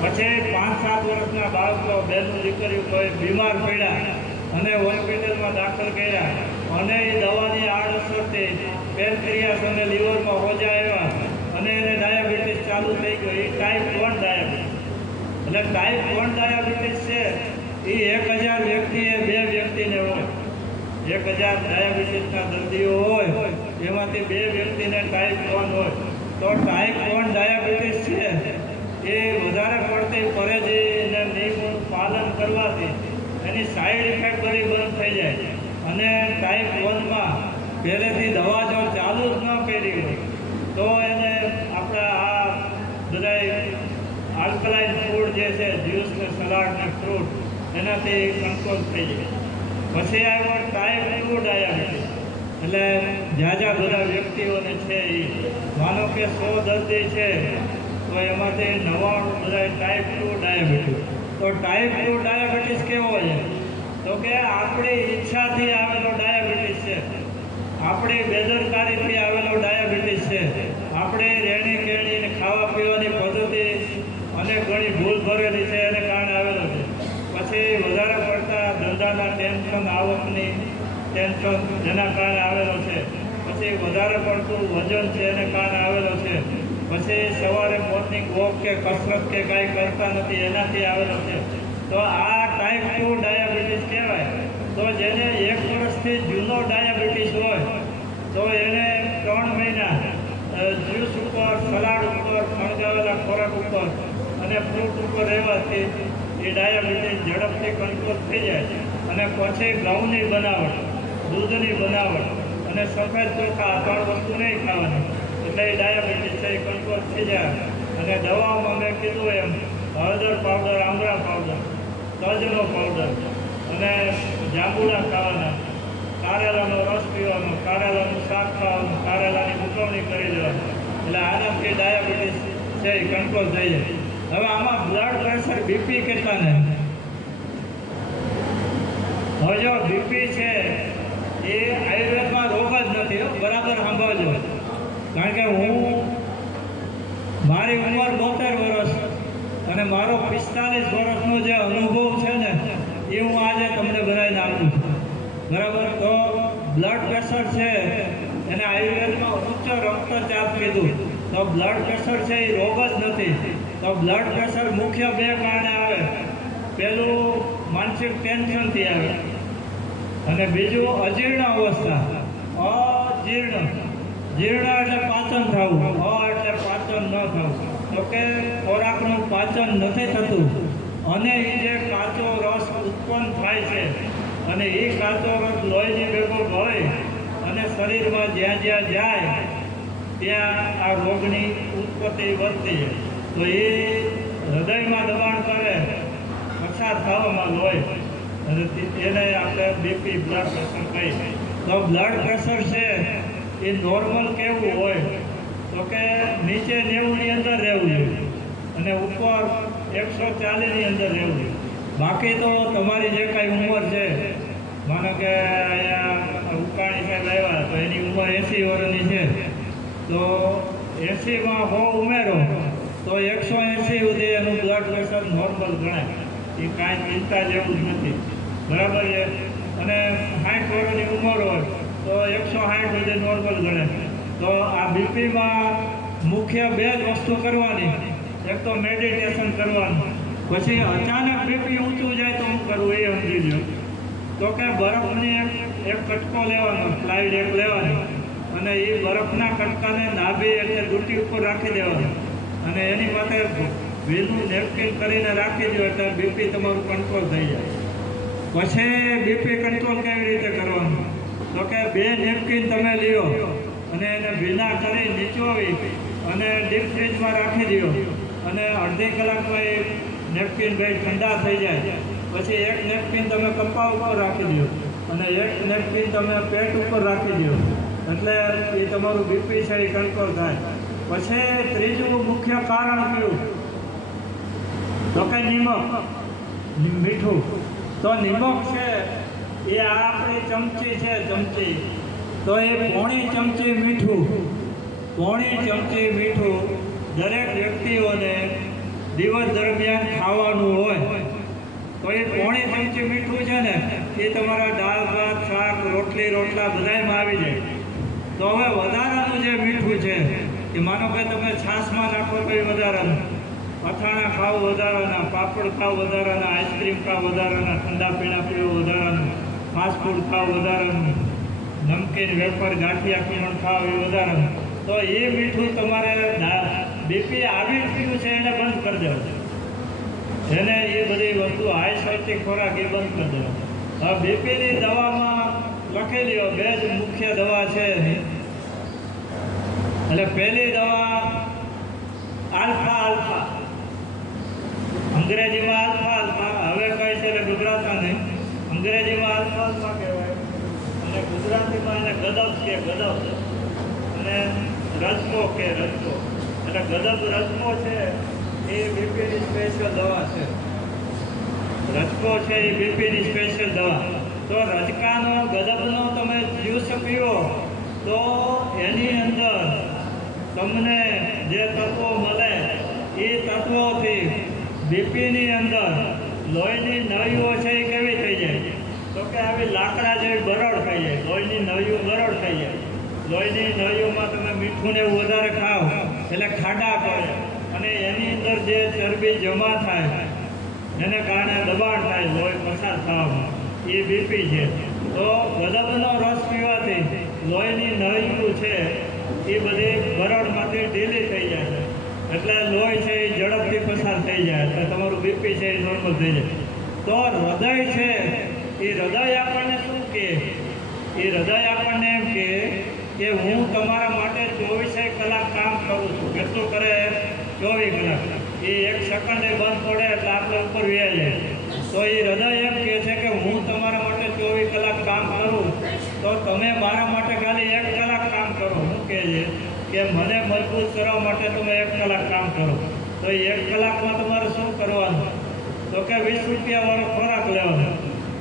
પછી 5-7 વર્ષના બાળકો, બહેનો દીકરીઓ કોઈ બીમાર પડ્યા અને હોસ્પિટલમાં દાખલ કર્યા અને એ દવાની આડઅસરથી પેનક્રિયાસ અને લીવરમાં હોજા આવ્યા અને એને ડાયાબિટીસ ચાલુ થઈ ગયો. એ ટાઈપ 1 ડાયાબિટીસ. એટલે ટાઈપ 1 ડાયાબિટીસ છે એ 1000 વ્યક્તિએ 2 વ્યક્તિને હોય. 1000 ડાયાબિટીસના દર્દીઓ હોય એમાંથી 2 વ્યક્તિને ટાઈપ 1 હોય. તો ટાઈપ 1 ડાયાબિટીસ છે એ વધારે પડતી પરેજી અને નિયમોનું પાલન કરવાથી એની સાઈડ ઇફેક્ટ બધી બંધ થઈ જાય. અને ટાઈપ 1માં પહેલેથી દવા જો ચાલુ જ ન કરી હોય તો એને આપણા આ બધા આલ્કલાઇન ફૂડ જે છે, જ્યુસ ને સલાડ ને ફ્રૂટ, એનાથી કંટ્રોલ થઈ જાય. પછી આવ્યો ટાઈપ 2 ડાયાબિટીસ. એટલે ઝાઝા બધા વ્યક્તિઓને છે એ માનો કે 100 દર્દી છે તો એમાંથી 99 બધા ટાઈપ 2 ડાયાબિટીસ. તો ટાઈપ 2 ડાયાબિટીસ કેવો છે? તો કે આપણી ઈચ્છાથી આવેલો ડાયાબિટીસ છે, આપણી બેદરકારીથી આવેલો ડાયાબિટીસ છે, આપણે રહેણી કહેણી અને ખાવા પીવાની પદ્ધતિ અને ઘણી ભૂલ ભરેલી છે એને કારણે આવેલો છે. પછી વધારે પડતા ધંધાના ટેન્શન, આવકની ટેન્શન જેના કારણે આવેલો છે. પછી વધારે પડતું વજન છે એને કારણે આવેલો છે. પછી સવારે મોર્નિંગ વોક કે કસરત કે કાંઈ કરતા નથી એનાથી આવેલો છે. તો આ ટાઈપ 2 ડાયાબિટીસ કહેવાય. તો જેને 1 વર્ષથી જૂનો ડાયાબિટીસ હોય તો એને 3 મહિના જ્યુસ ઉપર, સલાડ ઉપર, ફણગાવેલા ખોરાક ઉપર અને ફ્રૂટ ઉપર રહેવાથી એ ડાયાબિટીસ ઝડપથી કંટ્રોલ થઈ જાય. અને પછી ઘઉંની બનાવટ, દૂધની બનાવટ અને સફેદ ચોખા, આ 3 વસ્તુ નહીં ખાવાની, એટલે એ ડાયાબિટીસ છે એ કંટ્રોલ થઈ જાય. અને દવાઓમાં મેં કીધું એમ હળદર પાવડર, આમળા પાવડર, તજનો પાવડર અને જાંબુડા ખાવાના, કારેલાનો રસ પીવાનો, કારેલાનું શાક ખાવાનું, કારેલાની ઉકવણી કરી દેવાની. એટલે આનાથી ડાયાબિટીસ છે એ કંટ્રોલ થઈ જાય. હવે આમાં બ્લડ પ્રેશર, બીપી કેટલાને? હવે જો બીપી છે એ આયુર્વેદમાં રોગ જ નથી, બરાબર સાંભળજો. કારણ કે મારી ઉંમર 72 વર્ષ અને મારો 45 વર્ષનો જે અનુભવ છે ને એ હું આજે તમને બધાને આપું છું. બરાબર? તો બ્લડ પ્રેશર છે એને આયુર્વેદમાં ઉચ્ચ રક્તચાપ કીધું. તો બ્લડ પ્રેશર છે એ રોગ જ નથી. તો બ્લડ પ્રેશર મુખ્ય 2 કારણે આવે. પહેલું માનસિક ટેન્શનથી આવે અને બીજું અજીર્ણ અવસ્થા. અજીર્ણ, જીર્ણ એટલે પાચન થવું, એટલે પાચન ન થવું. તો કે ખોરાકનું પાચન નથી થતું અને એ જે કાચો રસ ઉત્પન્ન થાય છે અને એ કાચો રસ લોહીની ભેગો હોય અને શરીરમાં જ્યાં જ્યાં જાય ત્યાં આ રોગની ઉત્પત્તિ વધતી છે. તો એ હૃદયમાં દબાણ કરે, પસાર થવામાં લોહી, અને એને આપણે બીપી, બ્લડ પ્રેશર કહીએ. તો બ્લડ પ્રેશર છે એ નોર્મલ કેવું હોય? તો કે નીચે 90ની અંદર રહેવું જોઈએ અને ઉપર 140ની અંદર રહેવું જોઈએ. બાકી તો તમારી જે કાંઈ ઉંમર છે, માનો કે અહીંયા ઉકાણી સાહેબ આવ્યા તો એની ઉંમર 80 વર્ષની છે, તો 80માં 100 ઉમેરો તો 180 સુધી એનું બ્લડ પ્રેશર નોર્મલ ગણાય. એ કાંઈ ચિંતા જેવું જ નથી. બરાબર છે? અને 60 વર્ષની ઉંમર હોય તો 160 સુધી નોર્મલ ગણાય. તો આ બીપીમાં મુખ્ય 2 જ વસ્તુ કરવાની. એક તો મેડિટેશન કરવાનું. પછી અચાનક બીપી ઊંચું જાય તો શું કરવું એ સમજી લો. તો કે બરફની એક કટકો લેવાનો, સ્લાઇડ એક લેવાની અને એ બરફના કટકાને નાભી એટલે ડૂટી ઉપર રાખી દેવાનો અને એની માથે ભીનું નેપકિન કરીને રાખી દો એટલે બીપી તમારું કંટ્રોલ થઈ જાય. પછી બીપી કંટ્રોલ કેવી રીતે કરવાનું? તો કે 2 નેપકિન તમે લ્યો અને એને ભીના કરી નીચોવી અને ડીપ ફ્રીજમાં રાખી દો અને અડધી કલાકમાં એ નેપકિન ભાઈ ઠંડા થઈ જાય. પછી એક નેપકિન તમે કપા ઉપર રાખી દો અને એક નેપકિન તમે પેટ ઉપર રાખી દો. એટલે એ તમારું બીપી છે એ કંટ્રોલ થાય. પછી ત્રીજું મુખ્ય કારણ કયું તો કે નિમક, મીઠું. તો નિમક છે એ આપણી ચમચી છે, ચમચી, તો એ પોણી ચમચી મીઠું, પોણી ચમચી મીઠું દરેક વ્યક્તિઓને દિવસ દરમિયાન ખાવાનું હોય. તો એ પોણી ચમચી મીઠું છે ને એ તમારા દાળ ભાત શાક રોટલા બધામાં આવી જાય. તો હવે વધારાનું જે મીઠું છે કે માનો કે તમે છાશમાં નાખો તો એ વધારાનું, અથાણા ખાવ વધારાના, પાપડ ખાવ વધારાના, આઈસ્ક્રીમ ખાવ વધારાના, ઠંડા પીણા પીવો વધારાનું, ફાસ્ટ ફૂડ ખાવ વધારાનું, નમકીન વેફર ગાંઠિયા ખમણ ખાવ એ વધારાનું. તો એ મીઠું તમારે બીપી આવી ગયું છે એને બંધ કરી દેવું. એને એ બધી વસ્તુ હાઈ સ્વાદિક ખોરાક એ બંધ કરી દેવો. હવે બીપીની દવામાં લખેલી હોય બે જ મુખ્ય દવા છે એની. એટલે પહેલી દવા આલ્ફા, અંગ્રેજીમાં આલ્ફા, હવે કહે છે એટલે ગુજરાતા નહીં, અંગ્રેજીમાં આલ્ફા કહેવાય અને ગુજરાતીમાં એને ગદબ કે ગદબ, અને રજકો કે રજકો. એટલે ગદબ રજકો છે એ બીપીની સ્પેશિયલ દવા છે. રજકો છે એ બીપીની સ્પેશિયલ દવા. તો રજકાનો ગદબનો તમે જ્યુસ પીવો તો એની અંદર તમને જે તત્વો મળે એ તત્વોથી બીપીની અંદર લોહીની નળીઓ છે એ કેવી થઈ જાય તો કે આવી લાકડા જેવી બરડ થઈ જાય. લોહીની નળીઓ બરડ થઈ જાય. લોહીની નળીઓમાં તમે મીઠું ને એવું વધારે ખાઓ એટલે ખાડા પડે અને એની અંદર જે ચરબી જમા થાય એને કારણે દબાણ થાય લોહી પસાર થવામાં, એ બીપી છે. તો ગદબનો રસ પીવાથી લોહીની નળીઓ છે એ બધી બરડમાંથી ઢીલી થઈ જાય છે. એટલે લોહી છે એ ઝડપથી પસાર થઈ જાય એટલે તમારું બીપી છે એ નોર્મલ થઈ જાય. તો હૃદય છે એ હૃદય આપણને શું કહે? એ હૃદય આપણને એમ કહે કે હું તમારા માટે 24 કલાક કામ કરું છું. કેટલું કરે? 24 કલાક. એ 1 સેકન્ડ બંધ પડે એટલે આપણે ઉપર વ્યા જાય. તો એ હૃદય એમ કહે છે કે હું તમારા માટે 24 કલાક કામ કરું તો તમે મારા માટે ખાલી 1 કલાક કામ કરો. શું કહે છે કે મને મજબૂત કરવા માટે તમે 1 કલાક કામ કરો. તો 1 કલાકમાં તમારે શું કરવાનું તો કે 20 રૂપિયાવાળો ખોરાક લેવાનો,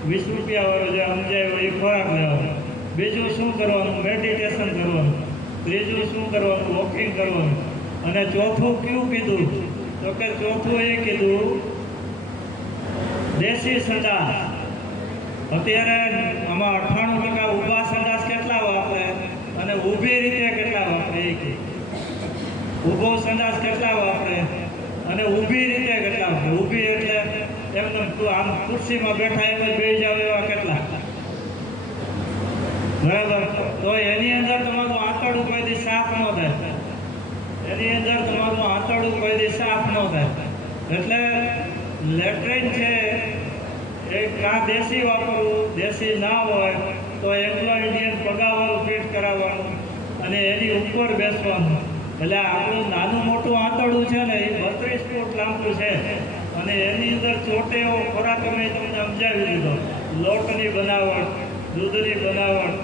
20 રૂપિયાવાળો જે સમજાય એ ખોરાક લેવાનો. બીજું શું કરવાનું? મેડિટેશન કરવાનું. ત્રીજું શું કરવાનું? વોકિંગ કરવાનું. અને ચોથું કયું કીધું તો કે ચોથું એ કીધું દેશી સંડાસ. અત્યારે આમાં 98% ઊભા સંડાસ કેટલા વાપરે અને ઊભી રીતે કેટલા વાપરે એ કે ઊભો સંડાસ કેટલા વાપરે અને ઊભી રીતે કેટલા વાપરે. ઊભી એટલે એમને આમ ખુરશીમાં બેઠા એમ જ બેસી જાવ એવા કેટલા, બરાબર. તો એની અંદર તમારું આંતરડું કોઈ દી સાફ ન થાય. એની અંદર તમારું આંતરડું કોઈ દી સાફ ન થાય. એટલે લેટ્રિન છે એ કાં દેશી વાપરવું, દેશી ના હોય તો એંગ્લો ઇન્ડિયન પગાવાળું ફિટ કરાવવાનું અને એની ઉપર બેસવાનું. એટલે આપણું નાનું મોટું આંતરડું છે ને એ 32 ફૂટ લાંબુ છે અને એની અંદર ચોટે એવો ખોરાક અમે તમને સમજાવી દીધો. લોટની બનાવટ, દૂધની બનાવટ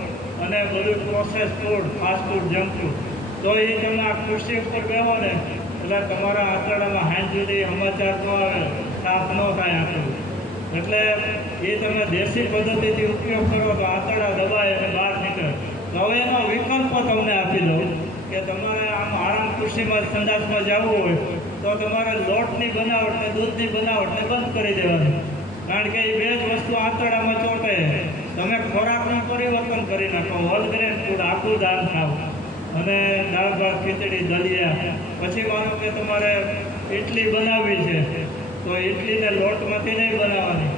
અને બધું process food, fast food, junk food. તો એ તમે આ ખુરશી ઉપર બેહો ને એટલે તમારા આંતરડામાં હાંજ સુધી સમાચાર ન આવે, સાફ ન થાય આંતરડું. એટલે એ તમે દેશી પદ્ધતિથી ઉપયોગ કરો તો આંતરડા દબાય અને બહાર નીકળે. તો હવે એનો વિકલ્પ તમને આપી દઉં કે તમારે આમ આરામ ખુરશીમાં સંડાસમાં જવું હોય તો તમારે લોટની બનાવટ ને દૂધની બનાવટને બંધ કરી દેવાની. કારણ કે એ બે જ વસ્તુ આંતરડામાં ચોંટે. તમે ખોરાકનું પરિવર્તન કરી નાખો. હોલ ગ્રેન ફૂડ, આખું દાળ ખાવ અને દાળ ભાત, ખીચડી, દલિયા. પછી માનો કે તમારે ઇડલી બનાવવી છે તો ઇડલીને લોટમાંથી નહીં બનાવવાની.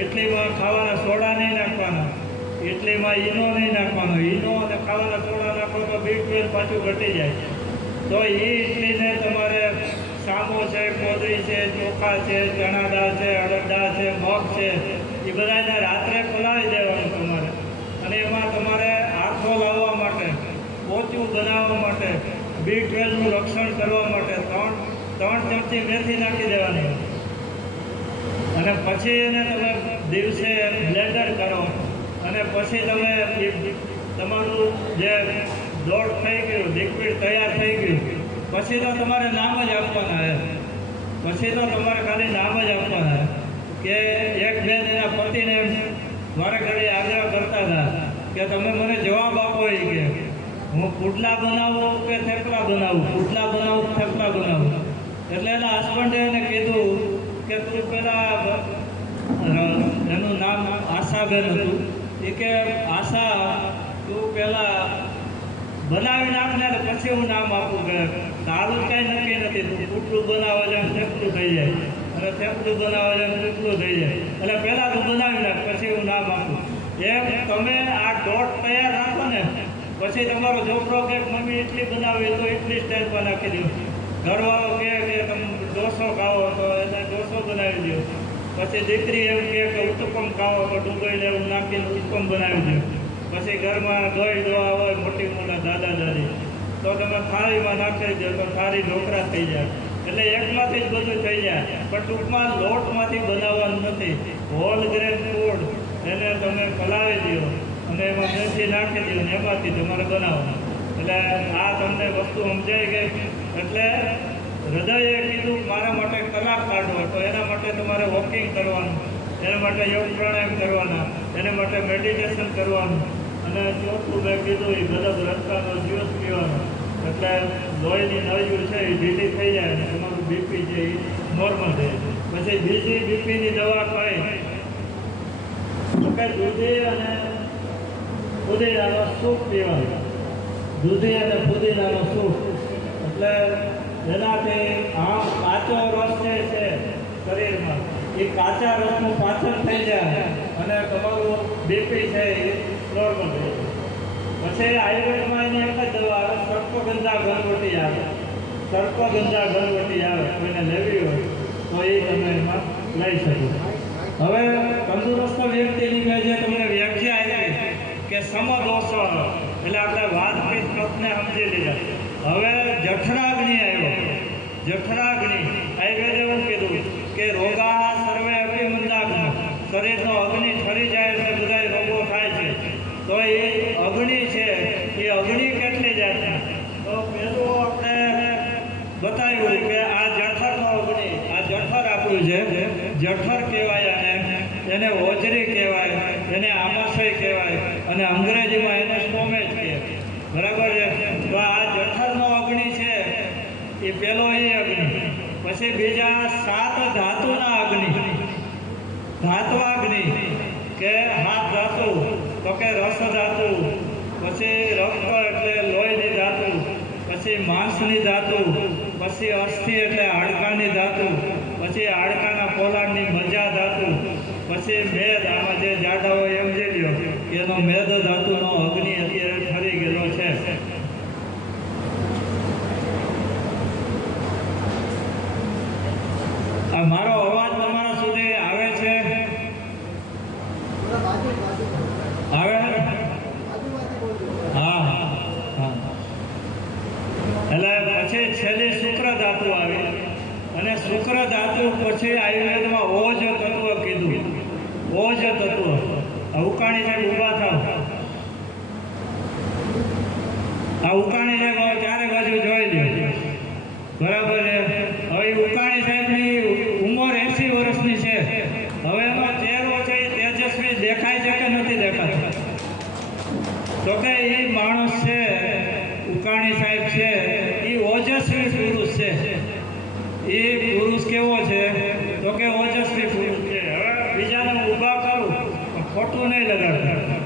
ઇડલીમાં ખાવાના સોડા નહીં નાખવાના. ઇડલીમાં ઈનો નહીં નાખવાનો. ઈનો અને ખાવાના સોડા નાખો તો B12 પાછું ઘટી જાય. તો એ ઇડલીને તમારે સામો છે, કોદરી છે, ચોખા છે, ચણા દાળ છે, અડદ દાળ છે, મગ છે, એ બધાને રાત્રે પલાળી દેવાનું તમારે. અને એમાં તમારે આંખો લાવવા માટે, પોચું બનાવવા માટે, B12નું રક્ષણ કરવા માટે 3 ચમચી મેથી નાખી દેવાની. અને પછી એને તમે દિવસે બ્લેન્ડર કરો અને પછી તમે તમારું જે દોડ થઈ ગયું, લિક્વિડ તૈયાર થઈ ગયું, પછી તો તમારે નામ જ આપવાના પછી તો તમારે ખાલી નામ જ આપવાના કે એક બેન એના પતિને વારે ઘડી આગ્રહ કરતા હતા કે તમે મને જવાબ આપો એ કે હું પુડલા બનાવું કે થેપલા બનાવું, પુડલા બનાવું થેપલા બનાવું. એટલે એના હસબન્ડે એને કીધું કે તું પેલા એનું નામ આશાબેન હતું એ કે આશા તું પેલા બનાવી નાખને પછી હું નામ આપું કે તારું કાંઈ નક્કી નથી, તું પુટલું બનાવે છે થેપલું થઈ જાય અને થેપલું બનાવે છે પુટલું થઈ જાય એટલે પહેલાં તું બનાવી નાખ પછી હું નામ આપું. એમ તમે આ દોટ તૈયાર રાખો ને પછી તમારો છોકરો કે મમ્મી એટલી બનાવી તો એટલી સ્ટાઇલ પર નાખી દો, ઘરવાળો કહે કે તમે ડોસો ખાવો તો એને ડોસો બનાવી દો, પછી દીકરી એમ કહે કે ઉત્તપમ ખાવો તો ડુંગળી એવું નાખીને ઉત્તપમ બનાવી દો, પછી ઘરમાં દહીં દોવા હોય મોટી મોટા દાદા દાદી તો તમે થાળીમાં નાખી દો તો થાળી ઢોકળા થઈ જાય. એટલે એકમાંથી જ બધું થઈ જાય. પણ ટૂંકમાં લોટમાંથી બનાવવાનું નથી, હોલ ગ્રેન ફૂડ એને તમે પલાવી દો અને એમાં મેથી નાખી દો ને એમાંથી તમારે બનાવવાનું. એટલે આ તમને વસ્તુ સમજાઈ ગઈ. એટલે હૃદયે કીધું મારા માટે કલાક કાઢવો તો એના માટે તમારે વોકિંગ કરવાનું, એના માટે યોગ પ્રાણાયામ કરવાના, એના માટે મેડિટેશન કરવાનું અને ચોથું મેં કીધું એ ગલબ રસ્તાનો જ્યુસ પીવાનો. એટલે લોહીની નળીઓ છે એ ઢીલી થઈ જાય અને તમારું બીપી છે એ નોર્મલ રહે. પછી બીજી બીપીની દવા કઈ તો કે દૂધી અને પુદીનાનો સૂપ પીવાનો, દૂધી અને પુદીનાનો સૂપ. એટલે એનાથી આમ કાચો રસ જે છે શરીરમાં એ કાચા રસનું પાચન થઈ જાય અને તમારું બીપી છે એ નોર્મલ થઈ જાય. પછી આયુર્વેદમાં એની એક જ દવા આવે, સર્પગંધા ઘરવટી આવે, સર્પગંધા ઘરવટી આવે, કોઈને લેવી હોય તો એ તમે એમાં લઈ શકો. હવે તંદુરસ્ત વ્યક્તિની મેં જે તમને વ્યાખ્યા આપી કે સમદોષ એટલે આપણે વાતની સ્વપ્ને સમજી લીધા. હવે જઠરાગ્નિ આવ્યો. જઠરાગ્નિ આયુર્વેદ એવું કીધું કે રોગા સર્વે અપી મંદાગ્નિ, શરીરનો અગ્નિ ઠરી જાય એટલે બધા રોગો થાય છે. તો એ અગ્નિ છે એ અગ્નિ કેટલી જાતના તો પેલું આપણે બતાવ્યું કે આ જઠરનો અગ્નિ, આ જઠર આપણું છે, જઠર કહેવાય અને એને ઓજરી કહેવાય, એને આમાશય કહેવાય અને અંગ્રેજીમાં એને સ્ટોમેજ કહેવાય. બરાબર છે. તો આ જઠરનો અગ્નિ છે એ પેલો એ અગ્નિ. પછી બીજા 7 ધાતુના અગ્નિ, ધાત્વાગ્નિ કે હાથ ધાતુ તો કે રસ ધાતુ, પછી રક્ત એટલે લોહીની ધાતુ, પછી માંસની ધાતુ, પછી અસ્થિ એટલે હાડકાની ધાતુ, પછી હાડકાના પોલાણની મજા ધાતુ, પછી મેદ આમાં જે જાડા હોય એમ જે લ્યો એનો મેદ ધાતુનો અગ્નિ અત્યારે ઠરી ગયેલો છે. આ મારો અવાજ તમારા સુધી આવે છે? આવે? હા હા. એટલે પછી છેલ્લી શુક્ર ધાતુ આવી અને શુક્ર ધાતુ પછી આયુર્વેદમાં ઓજ તત્વ કીધું. ઓજ તત્વ. ઉકાણી સાહેબ ઊભા થાવ. આ ઉકાણી સાહેબ ચારે બાજુ જોઈ લો. બરાબર છે. હવે ઉકાણી સાહેબની ઉંમર 80 વર્ષની છે. હવે એનો ચહેરો છે એ તેજસ્વી દેખાય છે કે નથી દેખાતો? તો કે એ માણસ છે, ઉકાણી સાહેબ છે, એ ઓજસ્વી પુરુષ છે. એ પુરુષ કેવો છે તો કે ઓજસ્વી પુરુષ છે. હવે બીજાને ઊભા કરું ખોટું નહીં લગાડતા,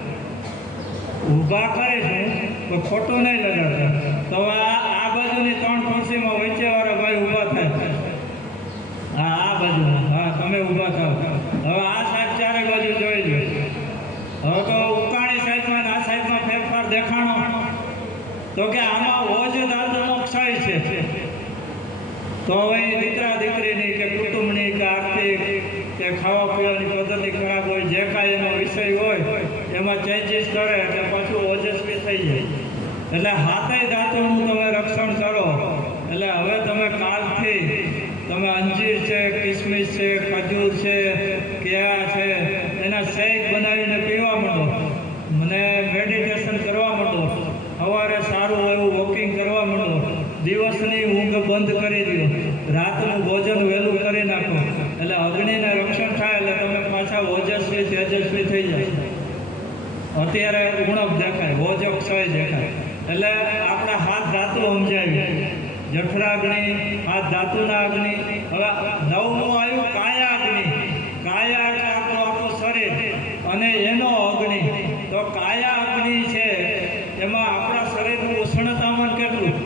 ઊભા કરીશું તો ખોટું નહીં લગાડતા. તો આ બાજુની 3 ખુરશીમાં વચ્ચેવાળા ભાઈ ઊભા થાય. હા આ બાજુમાં, હા તમે ઊભા થાવ. હવે આ સાહેબ ચારે બાજુ જોઈ લો. હવે તો ઉકાણી સાઈડમાં આ સાઈડમાં ફેરફાર દેખાણો તો કે આમાં ઓજ ધાતુનો ક્ષય છે. તો હવે દીકરા દીકરીની કે કુટુંબની કે આર્થિક કે ખાવા પીવાની પદ્ધતિ ખરાબ હોય, જે કાંઈ એનો વિષય હોય એમાં ચેન્જીસ કરે એટલે પાછું ઓજસ્વી થઈ જાય. એટલે 7 ધાતુનું તમે રક્ષણ કરો. એટલે હવે તમે કાલથી તમે અંજીર છે, કિસમિસ છે, ખજૂર છે, કેળા છે એના શેક બનાવીને પીવા માંડો. મને મેડિટેશન કરવા બંધ કરી દો, રાતનું ભોજન વહેલું કરી નાખો, એટલે અગ્નિને રક્ષણ થાય, એટલે તમે પાછા ઓજસ્વી તેજસ્વી થઈ જશો. અત્યારે ઉણપ દેખાય, ઓજક ક્ષય દેખાય, એટલે આપણા હાથ ધાતુ સમજાવી, જઠરાગ્નિ, હાથ ધાતુના અગ્નિ. હવે 9મું આવ્યું કાયા અગ્નિ. કાયા એટલે આપણું શરીર અને એનો અગ્નિ. તો કાયા અગ્નિ છે એમાં આપણા શરીરનું ઉષ્ણતામાન કેટલું?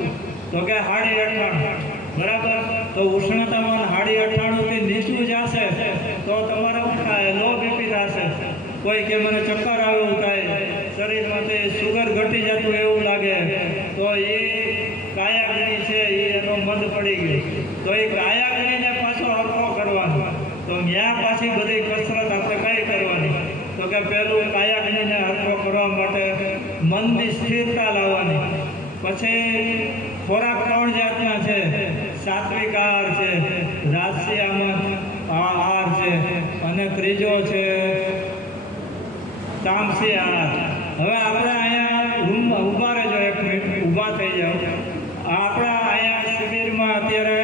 તો કે 98. બરાબર. તો ઉષ્ણતામાન 98 થી નીચું જશે તો તમારે શું થાય? લો બીપી થશે. કોઈ કે મને ચક્કર આવે એવું થાય, શરીરમાંથી સુગર ઘટી જતું એવું લાગે, તો એ કાયાગ્નિ છે, એનો મંદ પડી ગયો. તો એ કાયાગ્નિને પાછો હરખો કરવાનો. તો ત્યાં પાછી બધી કસરત આપણે કઈ કરવાની? તો કે પહેલું કાયાગ્નિને હરખો કરવા માટે મનની સ્થિરતા લાવવાની. પછી ખોરાક 3 જાતના છે, સાત્વિક આહાર છે, રાજસી આહાર છે, અને ત્રીજો છે તામસી આહાર. હવે આપણે અહીંયા રૂમમાં ઊભા રહેજો, 1 મિનિટ ઊભા થઈ જાઓ. આપણા અહીંયા શિબિરમાં અત્યારે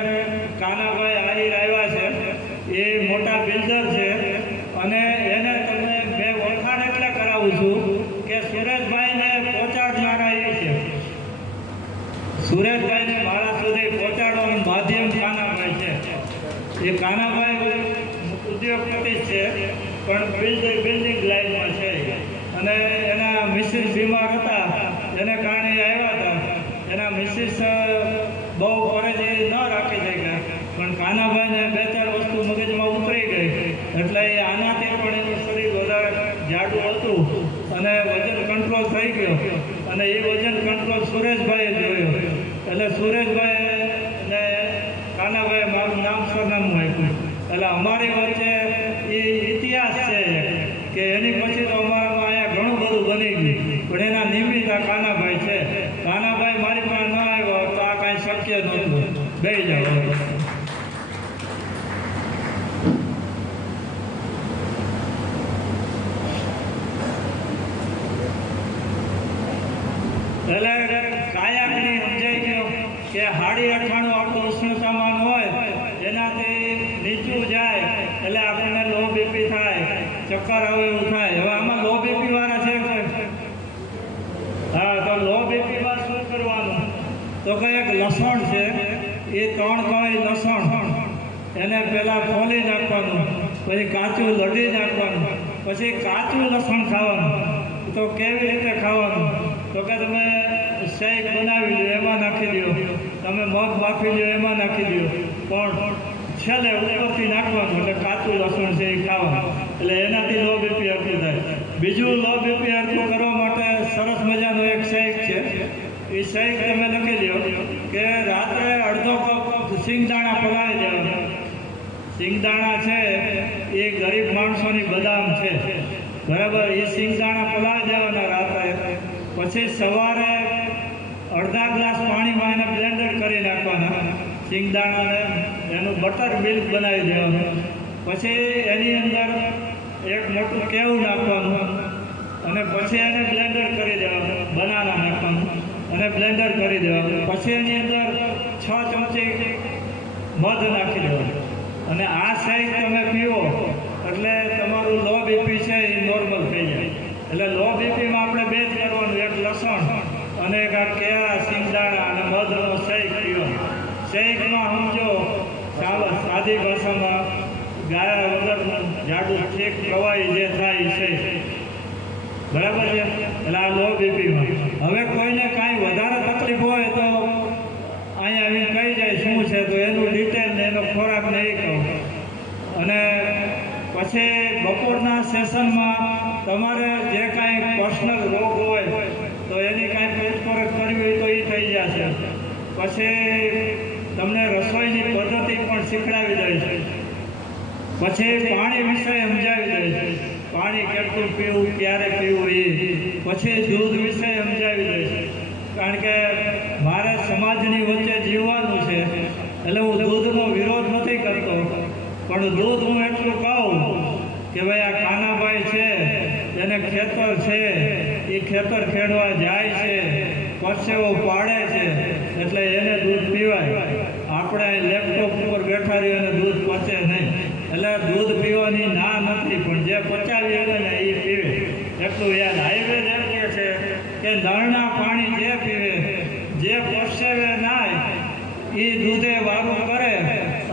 કાનાભાઈ આહિર આવ્યા છે, એ મોટા બિલ્ડર છે, અને એને તમને મેં ઓળખાણ એટલે કરાવું છું કે સુરેશભાઈને પહોંચાડનારા એ છે. સુરેશભાઈને મારા સુધી પહોંચાડવાનું માધ્યમ કાનાભાઈ છે. એ કાનાભાઈ ઉદ્યોગપતિ છે, પણ બિલ્ડિંગ લાઈનમાં છે, અને એના મિસિસ બીમાર હતા, એને કારણે આવ્યા હતા. એના મિસિસ બહુ પરેજી ન રાખી શક્યા, પણ કાનાભાઈને 2-4 વસ્તુ મગજમાં ઉતરી ગઈ, એટલે એ આનાથી પણ એનું શરીર વધારે જાડું હતું અને વજન કંટ્રોલ થઈ ગયો. અને એ વજન કંટ્રોલ સુરેશભાઈએ જોયો, એટલે સુરેશભાઈ ને કાનાભાઈ મારું નામ સરનામું આપ્યું. એટલે અમારી વચ્ચે એ ઇતિહાસ છે કે એની પછી તો અમારામાં અહીંયા ઘણું બધું બની ગયું, પણ એના નિમિત્ત આ કાનાભાઈ છે. કાનાભાઈ મારી પાસે ન આવ્યો તો આ કાંઈ શક્ય નહોતું. બેસી જાઓ. એટલે કાયાગ્નિ સમજાઈ ગયો કે 98 આપણું ઉષ્ણતામાન હોય, એનાથી નીચું જાય એટલે આપણને લો બીપી થાય, ચક્કર આવે એવું થાય. હવે આમાં લો બીપી વાળા છે કોઈ? હા, તો લો બીપી માં શું કરવાનું? તો કે એક લસણ છે, એ 3 કળી લસણ, એને પહેલાં ફોલી નાખવાનું, પછી કાચું લડી નાખવાનું, પછી કાચું લસણ ખાવાનું. તો કેવી રીતે ખાવાનું? તો કે તમે શેક બનાવી લો, એમાં નાખી દો, તમે મગ બાફી લો, એમાં નાખી દો, પણ છેલ્લે ઉપરથી નાખવાનું, એટલે કાચું લસણ છે એ ખાવાનું. એટલે એનાથી લો બીપી હરખું થાય. બીજું લો બીપી હરખું કરવા માટે સરસ મજાનો એક શેક છે. એ શેક તમે લખી લો કે રાત્રે અડધો કપ સિંગદાણા પલાળી દેવાના. સિંગદાણા છે એ ગરીબ માણસોની બદામ છે, બરાબર. એ સિંગદાણા પલાળી દેવાના રાત્રે. પછી સવારે અડધા ગ્લાસ પાણીમાં એને બ્લેન્ડર કરી નાખવાના, સિંગદાણાને એનું બટર મિલ્ક બનાવી દેવાનું. પછી એની અંદર એક મોટું કેવું નાખવાનું, અને પછી એને બ્લેન્ડર કરી દેવાનું, બનાના નાખવાનું અને બ્લેન્ડર કરી દેવાનું. પછી એની અંદર 6 ચમચી મધ નાખી દેવાનું. અને આ શેક તમે પીવો એટલે તમારું લો બીપી છે એ નોર્મલ થઈ જાય. એટલે લો બીપીમાં આપણે 2 જ કરવાનું, એક લસણ અને એક આ કેળા, સિંગદાણા અને મધનો શેક પીવાનો. શેકમાં સમજો સાદી ભાષામાં ગાયા વગરનું જાડું ઠીક પ્રવાહી જે થાય છે, બરાબર છે. એટલે આ લો બીપીમાં. હવે કોઈને કાંઈ વધારે તકલીફ હોય તો અહીંયા આવીને કહી જાય શું છે, તો એનું ડિટેલ ને એનો ખોરાક ને એ કહું. અને પછી બપોરના સેશનમાં તમારે જે કાંઈ પર્સનલ રોગ હોય તો એની કાંઈ પૂછપરછ કરવી હોય તો એ થઈ જશે. પછી તમને રસોઈની પદ્ધતિ પણ શીખડાવી દઈશ. પછી પાણી વિશે સમજાવી દઈશ, પાણી કેટલું પીવું, ક્યારે પીવું એ. પછી દૂધ વિશે સમજાવી દઈશ, કારણ કે મારે સમાજની વચ્ચે જીવવાનું છે, એટલે હું દૂધનો વિરોધ નથી કરતો, પણ દૂધ હું એટલું કહું કે ભાઈ આ કાનાભાઈ છે, એને ખેતર છે, એ ખેતર ખેડવા જાય છે, પરસેવો પાડે છે, એટલે એને દૂધ પીવાય. આખો બિચારી અને દૂધ પચે નહીં. એટલે દૂધ પીવાની ના નથી, પણ જે પચાવી આવે ને એ પીવે. એટલું યાદ. આયુર્વેદ એમ કહે છે કે નળના પાણી જે પીવે, જે પરસેવે નાય, એ દૂધે વારું કરે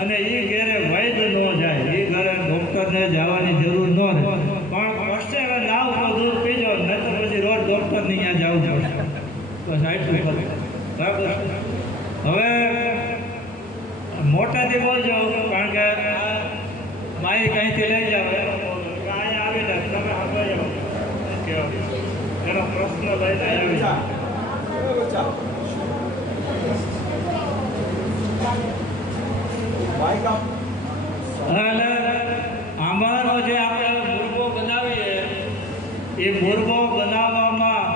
અને એ ઘેરે વૈદ ન જાય, એ ઘરે ડૉક્ટરને જવાની જરૂર ન રહે. પણ પરસેવે નાવ તો દૂધ પીજો, નહીં તો પછી રોજ ડૉક્ટરને અહીંયા જવું પડશે. બસ આટલું કરે. બરાબર. હવે મોટેથી બોલજો, કારણ કે માઈ કંઈથી લઈ જાવ અહીંયા આવીને તમે એનો પ્રશ્ન લઈને આવી જાઓ. એટલે આંબાનો જે આપણે મુરબો બનાવીએ, એ મુરબો બનાવવામાં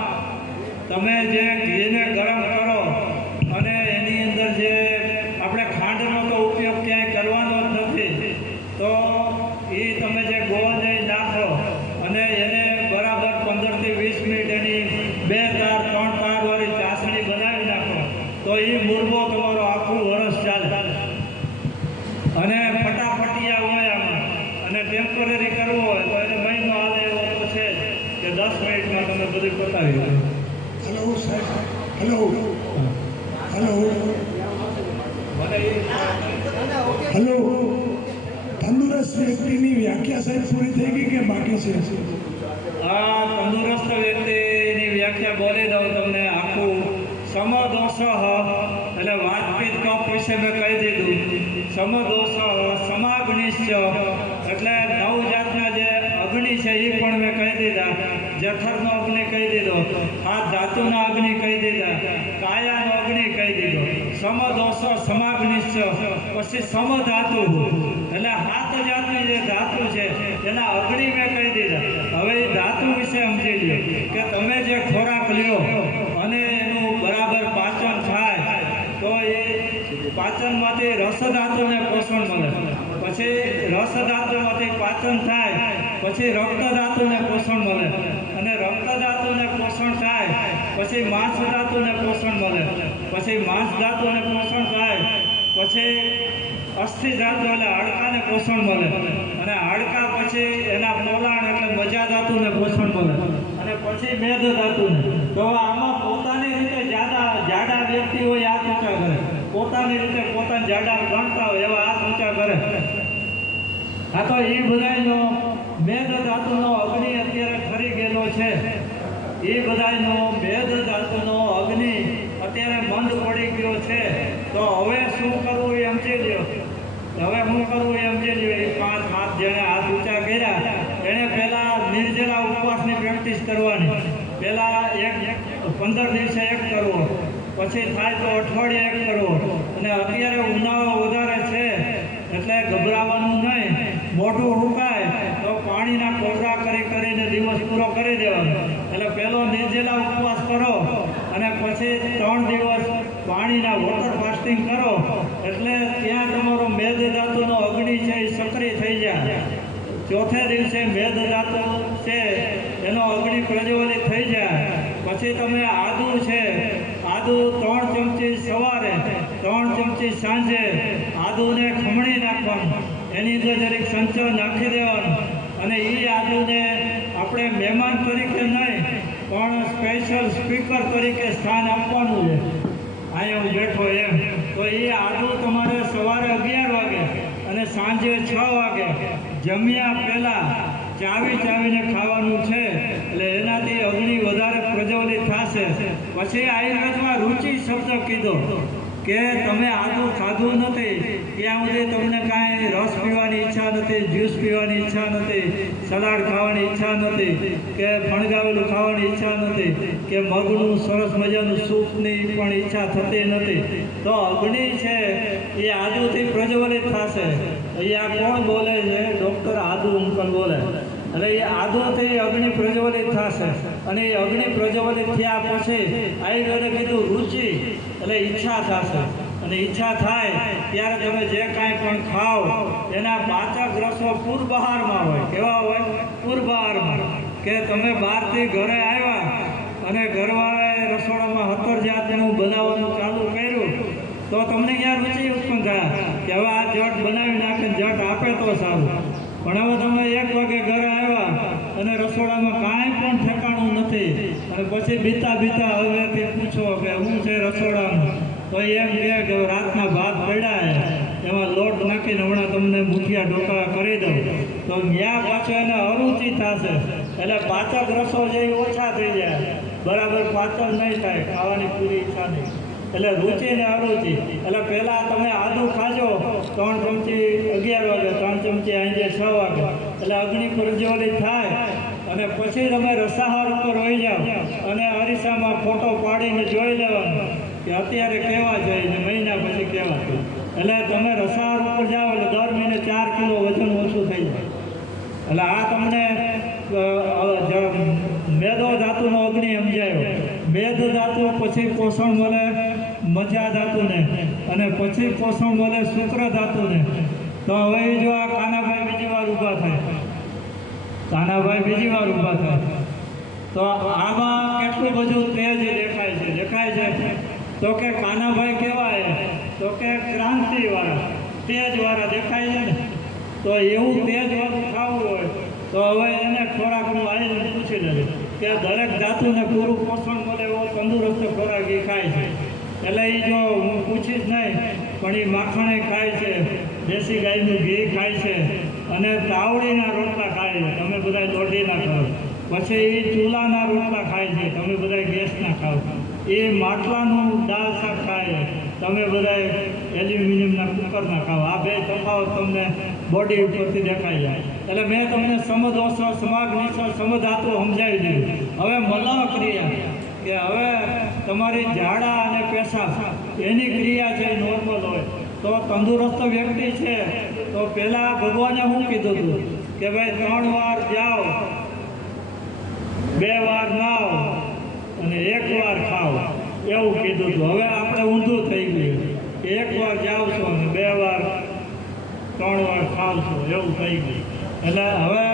તમે જે ઘીને ગરમ કરો અને એની અંદર જે આપણે ખાંડનો તો ઉપયોગ ક્યાંય કરવાનો જ નથી, તો એ તમે જે ગોળ દહીં નાખો અને એને બરાબર 15 થી 20 મિનિટ એની 2 તાર 3 તાર વાળી ચાસણી બનાવી નાખો, તો એ મુરબો તમારો આખું વરસ ચાલે. અને ફટાફટિયા હોય આમાં, અને ટેમ્પરરી કરવો હોય તો એને મહિનો હાલે એવો તો છે કે 10 મિનિટમાં તમે બધું પતાવી દો. હેલો સાહેબ, હેલો હેલો હેલો. તંદુરસ્ત વ્યક્તિની વ્યાખ્યા સાહેબ પૂરી થઈ ગઈ કે બાકી છે? આ તંદુરસ્ત વ્યક્તિની વ્યાખ્યા બોલી દઉં તમને આખું. સમદોષ એટલે વાતપીત કફ વિશે મેં કહી દીધું. સમદોષ સમાગ્નિશ્ચ એટલે 9 જાતના જે અગ્નિ છે એ પણ મેં કહી દીધા. જઠરનો અગ્નિ કહી દીધો, હાથ ધાતુના અગ્નિ કહી દીધા, કાયાનો અગ્નિ કહી દીધો. સમદોષ સમાગ્નિશ્ચ પછી સમધાતુ એટલે 7 જાતની જે ધાતુ છે એના અગ્નિ મેં કહી દીધા. હવે એ ધાતુ વિશે સમજી લો કે તમે જે ખોરાક લ્યો અને એનું બરાબર પાચન થાય તો એ પાચનમાંથી રસધાતુને પોષણ મળે, પછી રસધાતુમાંથી પાચન થાય પછી રક્તધાતુને પોષણ મળે, અને રક્તધાતુને પોષણ થાય પછી માંસધાતુને પોષણ મળે, પછી માંસધાતુને પોષણ થાય પછી અસ્થિ ધાતુ એટલે હાડકાને પોષણ મળે, અને હાડકા પછી એના પોલાણ એટલે મજા ધાતુને પોષણ મળે, અને પછી મેદ ધાતુને. તો આમાં પોતાની રીતે જાડા વ્યક્તિ હોય હાથ ઊંચા કરે, પોતાની રીતે પોતાને જાડા ગણતા હોય એવા હાથ ઊંચા કરે. આ તો એ બધાનો મેદ ધાતુનો અગ્નિ અત્યારે ઠરી ગયેલો છે. એ બધાનો મેદ ધાતુનો અગ્નિ અત્યારે બંધ પડી ગયો છે. તો હવે શું કરવું એ સમજી લ્યો. હવે શું કરવું એ સમજી લ્યો. એ 5 હાથ જેણે હાથ ઊંચા કર્યા એણે પહેલાં નિર્જલા ઉપવાસની પ્રેક્ટિસ કરવાની. પહેલાં 15 દિવસે એક કરવો, પછી થાય તો અઠવાડિયે એક કરવો. અને અત્યારે ઉનાળો વધારે છે એટલે ગભરાવાનું નહીં. મોઢું હુકાય તો પાણીના કોગળા કરીને દિવસ પૂરો કરી દેવાનો. એટલે પહેલો નિર્જલા ઉપવાસ કરો અને પછી 3 દિવસ પાણીના વોટર ફાસ્ટિંગ કરો, એટલે ત્યાં તમારો મેદ ધાતુનો અગ્નિ છે એ સક્રિય થઈ જાય. ચોથે દિવસે મેદ ધાતુ છે એનો અગ્નિ પ્રજ્વલિત થઈ જાય. પછી તમે આદુ છે, આદુ 3 ચમચી સવારે, 3 ચમચી સાંજે આદુને ખમણી નાખવાનું, એની અંદર જરીક સંચો નાખી દેવાનો, અને એ આદુને આપણે મહેમાન તરીકે નહીં પણ સ્પેશિયલ સ્પીકર તરીકે સ્થાન આપવાનું છે. અહીંયા હું બેઠો એમ, તો એ આદુ તમારે સવારે 11 વાગે અને સાંજે 6 વાગે જમ્યા પહેલાં ચાવીને ખાવાનું છે. એટલે એનાથી અગ્નિ વધારે પ્રજ્વલિત થશે. પછી આયુર્વેદમાં રુચિ શબ્દ કીધો કે તમે આદુ ખાધું નથી ત્યાં સુધી તમને કાંઈ રસ પીવાની ઈચ્છા નથી, જ્યુસ પીવાની ઈચ્છા નથી, સલાડ ખાવાની ઈચ્છા નથી, કે ફણગાવેલું ખાવાની ઈચ્છા નથી, કે મગનું સરસ મજાનું સૂપની પણ ઈચ્છા થતી નથી. તો અગ્નિ છે એ આદુથી પ્રજ્વલિત થશે. અહીંયા કોણ બોલે છે? ડૉક્ટર આદુ અંકલ બોલે. એટલે એ આદુથી અગ્નિ પ્રજ્વલિત થશે, અને એ અગ્નિ પ્રજ્વલિત થયા પછી આયુર્વેદે કીધું રુચિ એટલે ઈચ્છા થશે. અને ઈચ્છા થાય ત્યારે તમે જે કાંઈ પણ ખાઓ એના પાચક રસો પૂરબહારમાં હોય. કેવા હોય? પૂરબહારમાં. કે તમે બહારથી ઘરે આવ્યા અને ઘરવાળાએ રસોડામાં 17 જાતનું બનાવવાનું ચાલુ કર્યું તો તમને ક્યાં રુચિ ઉત્પન્ન થાય કે હવે આ જટ બનાવી પણ હવે તમે 1 વાગે ઘરે આવ્યા અને રસોડામાં કાંઈ પણ ઠેકાણું નથી અને પછી બીતા હવેથી પૂછો કે શું છે રસોડામાં, તો એમ કહે કે રાતના ભાત પડ્યા એમાં લોટ નાખીને હમણાં તમને મુઠિયા ઢોકળા કરી દઉં, તો ત્યાં પાછો એને અરુચિ થશે, એટલે પાચક રસો જે ઓછા થઈ જાય, બરાબર પાચન નહીં થાય, ખાવાની પૂરી ઈચ્છા નહીં. એટલે રુચિ ને અરુચિ, એટલે પહેલાં તમે આદુ ખાજો 3 ચમચી 11 વાગે, 3 ચમચી આંજે 6 વાગે, એટલે અગ્નિ પ્રજ્વલિત થાય અને પછી તમે રસાહાર ઉપર હોઈ જાઓ અને અરીસામાં ફોટો પાડીને જોઈ લેવાનો કે અત્યારે કેવા છે ને મહિના પછી કેવા છે. એટલે તમે રસાહાર ઉપર જાઓ એટલે દર મહિને 4 કિલો વજન ઓછું થઈ જાય. એટલે આ તમને મેદો ધાતુનો અગ્નિ સમજાયો. મેદ ધાતુ પછી પોષણ મળે મજા ધાતુને અને પછી પોષણ મળે શુક્ર ધાતુને. તો હવે જો આ કાનાભાઈ બીજી વાર ઊભા થાય, તો આમાં કેટલું બધું તેજ દેખાય છે. તો કે કાનાભાઈ કહેવાય તો કે ક્રાંતિવાળા તેજવાળા દેખાય છે ને. તો એવું તેજવાળું ખાવું હોય તો હવે એને ખોરાકનું આયોજન પૂછી લેજો કે દરેક ધાતુને પૂરું પોષણ મળે એવો તંદુરસ્ત ખોરાક એ ખાય છે. એટલે એ જો હું પૂછીશ નહીં પણ એ માખણે ખાય છે, દેશી ગાયનું ઘી ખાય છે અને તાવડીના રોટલા ખાય છે, તમે બધા દોઢીના ખાઓ. પછી એ ચૂલાના રોટલા ખાય છે, તમે બધા ગેસના ખાઓ. એ માટલાનું દાળ શાક ખાય છે, તમે બધા એલ્યુમિનિયમના કુકરના ખાઓ. આ બે તફાવત તમને બોડી ઉપરથી દેખાઈ જાય. એટલે મેં તમને સમદોષ સમાગ્નિશ સમધાતુ સમજાવી દીધું. હવે મલહ ક્રિયા કે હવે તમારી ઝાડા અને પેશાબ એની ક્રિયા છે નોર્મલ હોય તો તંદુરસ્ત વ્યક્તિ છે તો પહેલાં ભગવાને શું કીધું હતું કે ભાઈ 3 વાર જાઓ, 2 વાર નાઓ અને 1 વાર ખાઓ, એવું કીધું હતું. હવે આપણે ઊંધું થઈ ગયું કે 1 વાર જાઓ છો અને 2 વાર 3 વાર ખાવ છો, એવું થઈ ગયું. એટલે હવે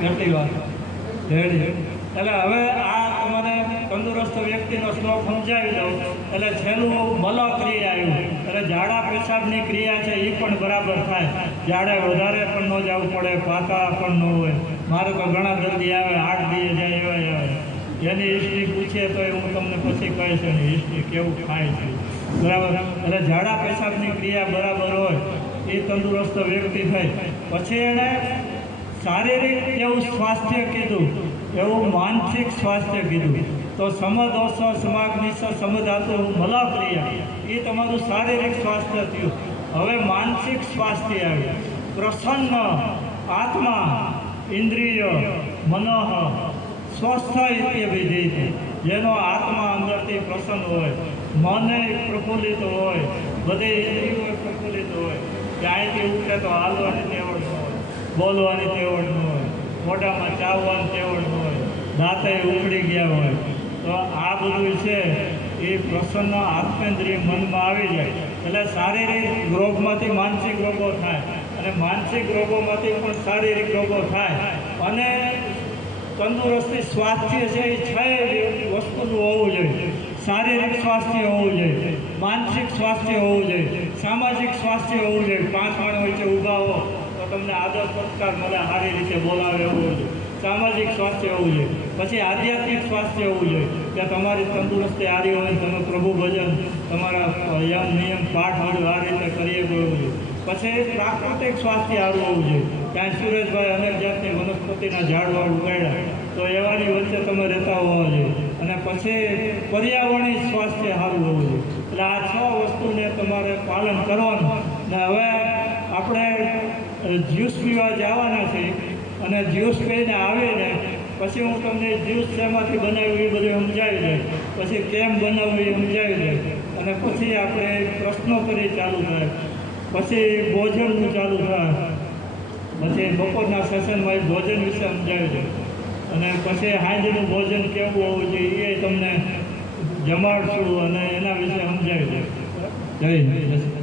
કેટલી વાર રેડી. એટલે હવે આ તમારે તંદુરસ્ત વ્યક્તિનો શ્લોક સમજાવી દઉં. એટલે છેલ્લું મલહ ક્રિયા આવ્યું, એટલે ઝાડા પેશાબની ક્રિયા છે એ પણ બરાબર થાય. ઝાડે વધારે પણ ન જવું પડે, પાકા પણ ન હોય. મારે તો ઘણા જલ્દી આવે 8 દિવસ જાય એવા આવે. એની હિસ્ટ્રી પૂછે તો હું તમને પછી કહીશ એની હિસ્ટ્રી કેવું ખાય છે, બરાબર. એટલે ઝાડા પેશાબની ક્રિયા બરાબર હોય એ તંદુરસ્ત વ્યક્તિ થાય. પછી એણે શારીરિક એવું સ્વાસ્થ્ય કીધું, એવું માનસિક સ્વાસ્થ્ય કીધું. તો સમદોષ સમાગ્નિશ સમધાતુ મલહ ક્રિયા એ તમારું શારીરિક સ્વાસ્થ્ય થયું. હવે માનસિક સ્વાસ્થ્ય આવ્યું. પ્રસન્ન આત્મા ઇન્દ્રિય મનઃ સ્વસ્થ ઇત્યભિધીત. જેનો આત્મા અંદરથી પ્રસન્ન હોય, મન પ્રફુલ્લિત હોય, બધી ઇન્દ્રિયો પ્રફુલ્લિત હોય, ત્યાંથી ઉઠે તો હાલવાની તેવડ ન હોય, બોલવાની તેવડ ન હોય, મોઢામાં ચાવવાની તેવડ ન હોય, દાંતે ઉખડી ગયા હોય, તો આ બધું છે એ પ્રસન્ન આત્મેન્દ્રિય મનમાં આવી જાય. એટલે શારીરિક રોગમાંથી માનસિક રોગો થાય અને માનસિક રોગોમાંથી પણ શારીરિક રોગો થાય. અને તંદુરસ્તી સ્વાસ્થ્ય છે એ 6 વસ્તુનું હોવું જોઈએ. શારીરિક સ્વાસ્થ્ય હોવું જોઈએ, માનસિક સ્વાસ્થ્ય હોવું જોઈએ, સામાજિક સ્વાસ્થ્ય હોવું જોઈએ. 5 માણસ વચ્ચે ઊભા હો તો તમને આદર સત્કાર મળે, સારી રીતે બોલાવે એવું હોવું જોઈએ. સામાજિક સ્વાસ્થ્ય હોવું જોઈએ. પછી આધ્યાત્મિક સ્વાસ્થ્ય હોવું જોઈએ કે તમારી તંદુરસ્તી સારી હોય, તમે પ્રભુ ભજન તમારા યમ નિયમ પાઠ હોય આ રીતે કરીએ હોવું જોઈએ. પછી પ્રાકૃતિક સ્વાસ્થ્ય સારું હોવું જોઈએ. ત્યાં સુરેશભાઈ અનેક જાતની વનસ્પતિના ઝાડવા ઉગાડ્યા તો એવાની વચ્ચે તમે રહેતા હોવા જોઈએ. અને પછી પર્યાવરણીય સ્વાસ્થ્ય સારું હોવું જોઈએ. એટલે આ 6 વસ્તુને તમારે પાલન કરવાનું. ને હવે આપણે જ્યુસ પીવા જવાના છીએ અને જ્યુસ પીને આવીને પછી હું તમને જ્યુસ શેમાંથી બનાવ્યું એ બધું સમજાવી દઈશ. પછી કેમ બનાવવું એ સમજાવી દઈશ. અને પછી આપણે પ્રશ્નોત્તરી ચાલુ થાય, પછી ભોજનનું ચાલુ થાય, પછી બપોરના સેશનમાં ભોજન વિશે સમજાવી દઈશ. અને પછી સાંજનું ભોજન કેવું હોવું જોઈએ એ તમને જમાડશું અને એના વિશે સમજાવી દઈશ. જય હિન્દ.